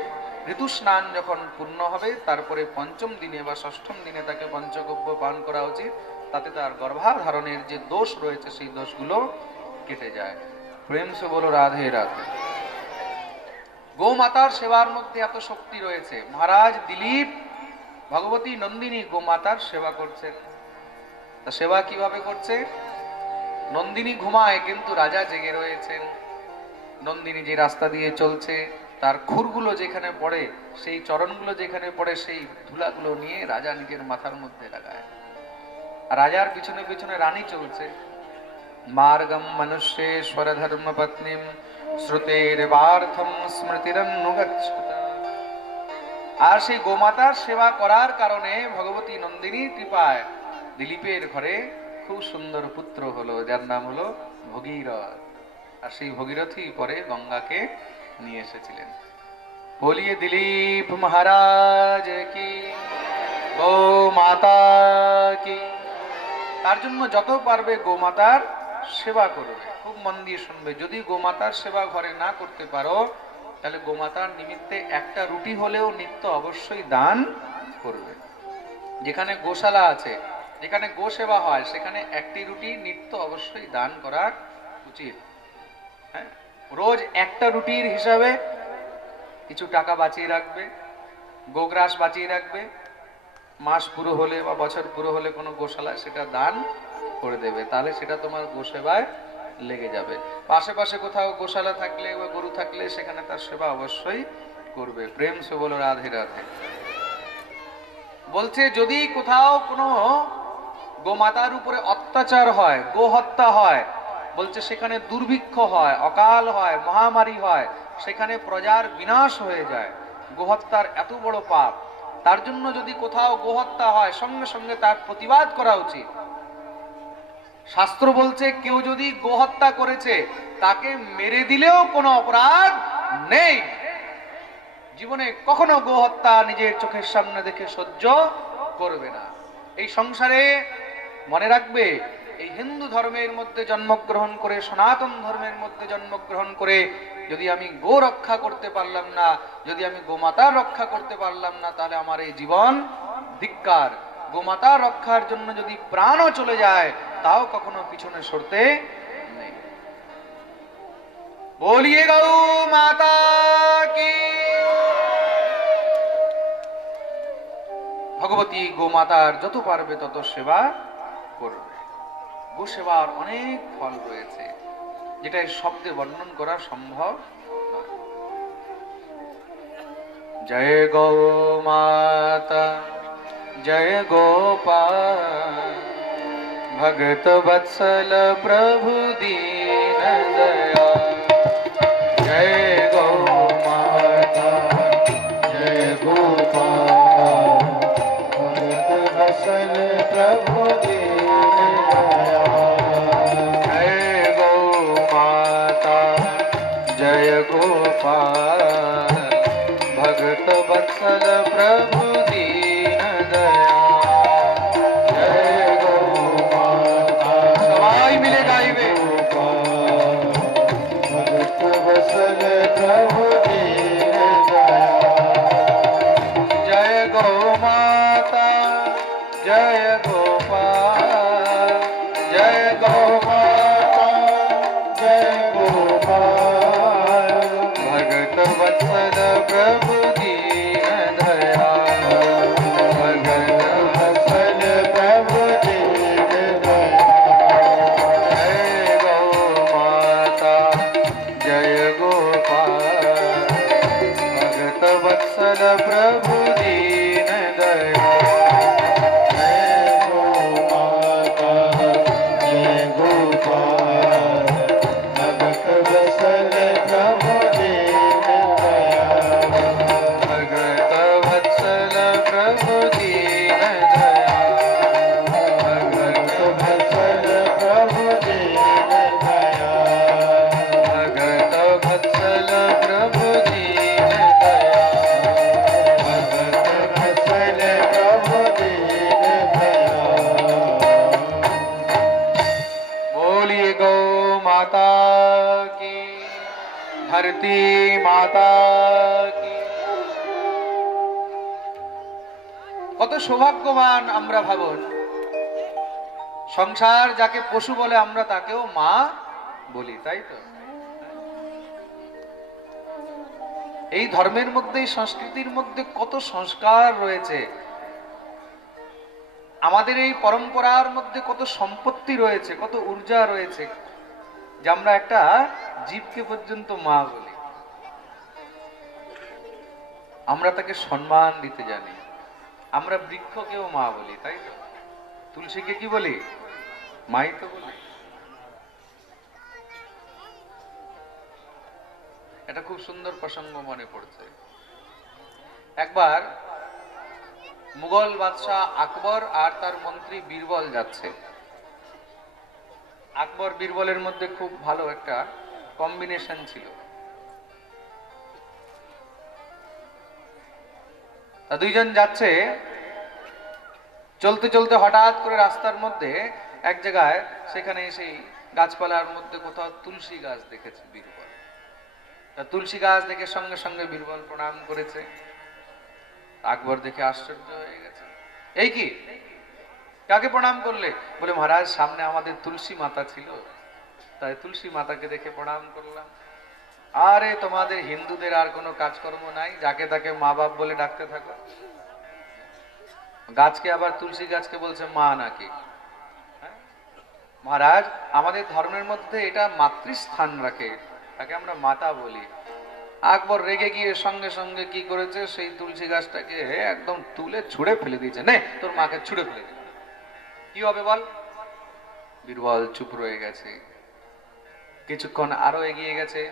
ঋতু স্নান যখন পূর্ণ হবে তারপরে পঞ্চম দিনে বা ষষ্ঠম দিনে তাকে পঞ্চগব্য পান করা উচিত, তাতে তার গর্ভাধারণের যে দোষ রয়েছে সেই দোষগুলো কেটে যায়। প্রেম সে বলো রাধে রাধে। গোমাতার সেবার মধ্যে এত শক্তি রয়েছে। মহারাজ দিলীপ ভগবতী নন্দিনী গোমাতার সেবা করছেন। তা সেবা কিভাবে করছে? নন্দিনী ঘুমায় কিন্তু রাজা জেগে রয়েছেন। নন্দিনী যে রাস্তা দিয়ে চলছে তার খুরগুলো যেখানে পড়ে, সেই চরণগুলো যেখানে পড়ে, সেই ধুলাগুলো নিয়ে রাজা নিজের মাথার মধ্যে লাগায়। আর রাজার পিছনে পিছনে রানী চলছে। মার্গম মনুষ্যেশ্বর ধর্ম পত্নীম শ্রুতের বার্থম স্মৃতিরন্নুগচ্ছত। আর সেই গোমাতার সেবা করার কারণে ভগবতী নন্দিনীর কৃপায় দিলীপের ঘরে খুব সুন্দর পুত্র হলো, যার নাম হলো ভগীরথ। আর সেই ভগীরথই পরে গঙ্গাকে নিয়ে এসেছিলেন। বলিয়ে দিলীপ মহারাজ কি, গো মাতা কি। তার জন্য যত পারবে গোমাতার সেবা করবে। খুব মন দিয়ে শুনবে, যদি গোমাতার সেবা ঘরে না করতে পারো তাহলে গোমাতার নিমিত্তে একটা রুটি হলেও নিত্য অবশ্যই দান করবে। যেখানে গোশালা আছে, যেখানে গো সেবা হয়, সেখানে একটি রুটি নিত্য অবশ্যই দান করা উচিত। হ্যাঁ, রোজ একটা রুটির হিসাবে কিছু টাকা বাঁচিয়ে রাখবে, গোগ্রাস বাঁচিয়ে রাখবে। মাস পুরো হলে বা বছর পুরো হলে কোনো গোশালায় সেটা দান করে দেবে, তাহলে সেটা তোমার গোসেবায় লেগে যাবে। পাশে কোথাও গোশালা থাকলে বা গরু থাকলে সেখানে তার সেবা অবশ্যই করবে। প্রেম সে বলো রাধে রাধে। বলছে যদি কোথাও কোনো গোমাতার উপরে অত্যাচার হয়, গো হত্যা হয়, বলছে সেখানে দুর্ভিক্ষ হয়, অকাল হয়, মহামারী হয়, সেখানে প্রজার বিনাশ হয়ে যায়। গোহত্যার এত বড় পাপ, তার জন্য যদি কোথাও গোহত্যা হয় সঙ্গে সঙ্গে তার প্রতিবাদ করা উচিত। শাস্ত্র বলছে কেউ যদি গোহত্যা করেছে তাকে মেরে দিলেও কোনো অপরাধ নেই। জীবনে কখনো গোহত্যা নিজের চোখের সামনে দেখে সহ্য করবে না। এই সংসারে মনে রাখবে, এই হিন্দু ধর্মের মধ্যে জন্মগ্রহণ করে, সনাতন ধর্মের মধ্যে জন্মগ্রহণ করে যদি আমি গো রক্ষা করতে পারলাম না, যদি আমি গোমাতা রক্ষা করতে পারলাম না, তাহলে আমার এই জীবন ধিক্কার। গোমাতা রক্ষার জন্য যদি প্রাণও চলে যায় তাও কখনো পিছনে সরতে নেই। বলিয়ে গৌ মাতা কি। ভগবতী গোমাতার যত পারবে তত সেবা করবে। গো সেবার অনেক ফল রয়েছে, যেটা এই শব্দে বর্ণন করা সম্ভব নয়। জয় গৌ মাতা জয় গোপাল भगत वत्सल प्रभु दीन दयाल। जय गौ माता जय गोपाल भगत वत्सल प्रभु दीन दयाल। जय गौ माता जय गोपाल भगत वत्सल प्रभु दीन दयाल। जय गोपाल जय गोपाल जय गोपाल भगत वत्सल प्रभु दीन दयाल भगत वत्सल प्रभु दीन दयाल जय गौ माता जय गोपाल भगत वत्सल प्रभु दीन दयाल जय गो माता जय गोपाल भगत वत्सल प्रभु दीन दयाल भगत वत्सल प्रभु दीन दयाल भगत वत्सल प्रभु दीन दयाल भगत वत्सल प्रभु दीन दयाल भगत वत्सल प्रभु दीन दयाल बोलिए गौ माता की धरती माता की কত সৌভাগ্যবান আমরা ভাবুন সংসার যাকে পশু বলে আমরা তাকেও মা বলি তাই তো এই ধর্মের মধ্যে এই সংস্কৃতির মধ্যে কত সংস্কার রয়েছে আমাদের এই পরম্পরার মধ্যে কত সম্পত্তি রয়েছে কত ঊর্জা রয়েছে যে আমরা একটা জীবকে পর্যন্ত মা বলি আমরা তাকে সম্মান দিতে জানি আমরা বৃক্ষকেও মা বলি তাই তো তুলসীকে কি বলি মাই তো বলি এটা খুব সুন্দর প্রসঙ্গ মনে পড়ছে একবার মুঘল বাদশাহ আকবর আর তার মন্ত্রী বীরবল যাচ্ছে আকবর বীরবলের মধ্যে খুব ভালো একটা কম্বিনেশন ছিল তা দুইজন যাচ্ছে চলতে চলতে হঠাৎ করে রাস্তার মধ্যে এক জায়গায় সেখানে সেই গাছপালার মধ্যে কোথাও তুলসী গাছ দেখেছে বীরবল তা তুলসী গাছ দেখে সঙ্গে সঙ্গে বীরবল প্রণাম করেছে আকবর দেখে আশ্চর্য হয়ে গেছে এই কি কাকে প্রণাম করলে বলে মহারাজ সামনে আমাদের তুলসী মাতা ছিল তাই তুলসী মাতাকে দেখে প্রণাম করলাম আরে তোমাদের হিন্দুদের আর কোনো কাজকর্ম নাই যাকে তাকে মা বাপ বলে ডাকতে থাকো গাছকে আবার তুলসী গাছকে বলছে মা নাকি মহারাজ আমাদের ধর্মের মধ্যে এটা মাতৃস্থান রাখে তাকে আমরা মাতা বলি আকবর রেগে গিয়ে সঙ্গে সঙ্গে কি করেছে সেই তুলসী গাছটাকে একদম তুলে ছুঁড়ে ফেলে দিয়েছে নে তোর মাকে ছুঁড়ে ফেলে দিল কি হবে বল বীরবল চুপ রয়ে গেছে কিছুক্ষণ আরো এগিয়ে গেছে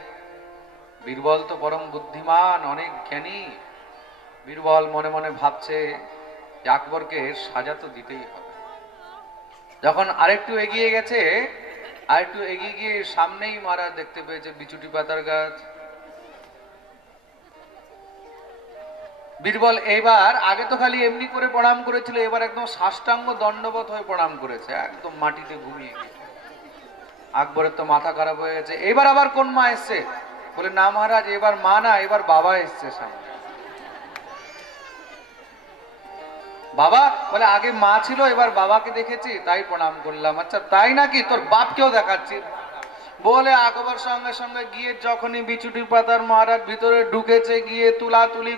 বীরবল তো পরম বুদ্ধিমান অনেক জ্ঞানী বীরবল মনে মনে ভাবছে যে আকবরকে সাজা তো দিতেই হবে যখন আরেকটু এগিয়ে গেছে আরেকটু এগিয়ে গিয়ে সামনেই মহারাজ দেখতে পেয়েছে বিচুটি পাতার গাছ বীরবল এবার আগে তো খালি এমনি করে প্রণাম করেছিল এবার একদম সাষ্টাঙ্গ দণ্ডবত হয়ে প্রণাম করেছে একদম মাটিতে ঘুমিয়ে গিয়ে আকবরের তো মাথা খারাপ হয়ে গেছে এবার আবার কোন মা এসছে বলে না মহারাজ এবার মা না এবার বাবা এসছে সামনে বাবা বলে আগে মা ছিল এবার বাবাকে দেখেছি তাই প্রণাম করলাম আচ্ছা তাই নাকি তোর বাপকেও দেখাচ্ছি বলে আকবর সঙ্গে সঙ্গে গিয়ে যখনই বিচুটি পাতার মহারাজ ভিতরে ঢুকেছে গিয়ে তুলাতুলি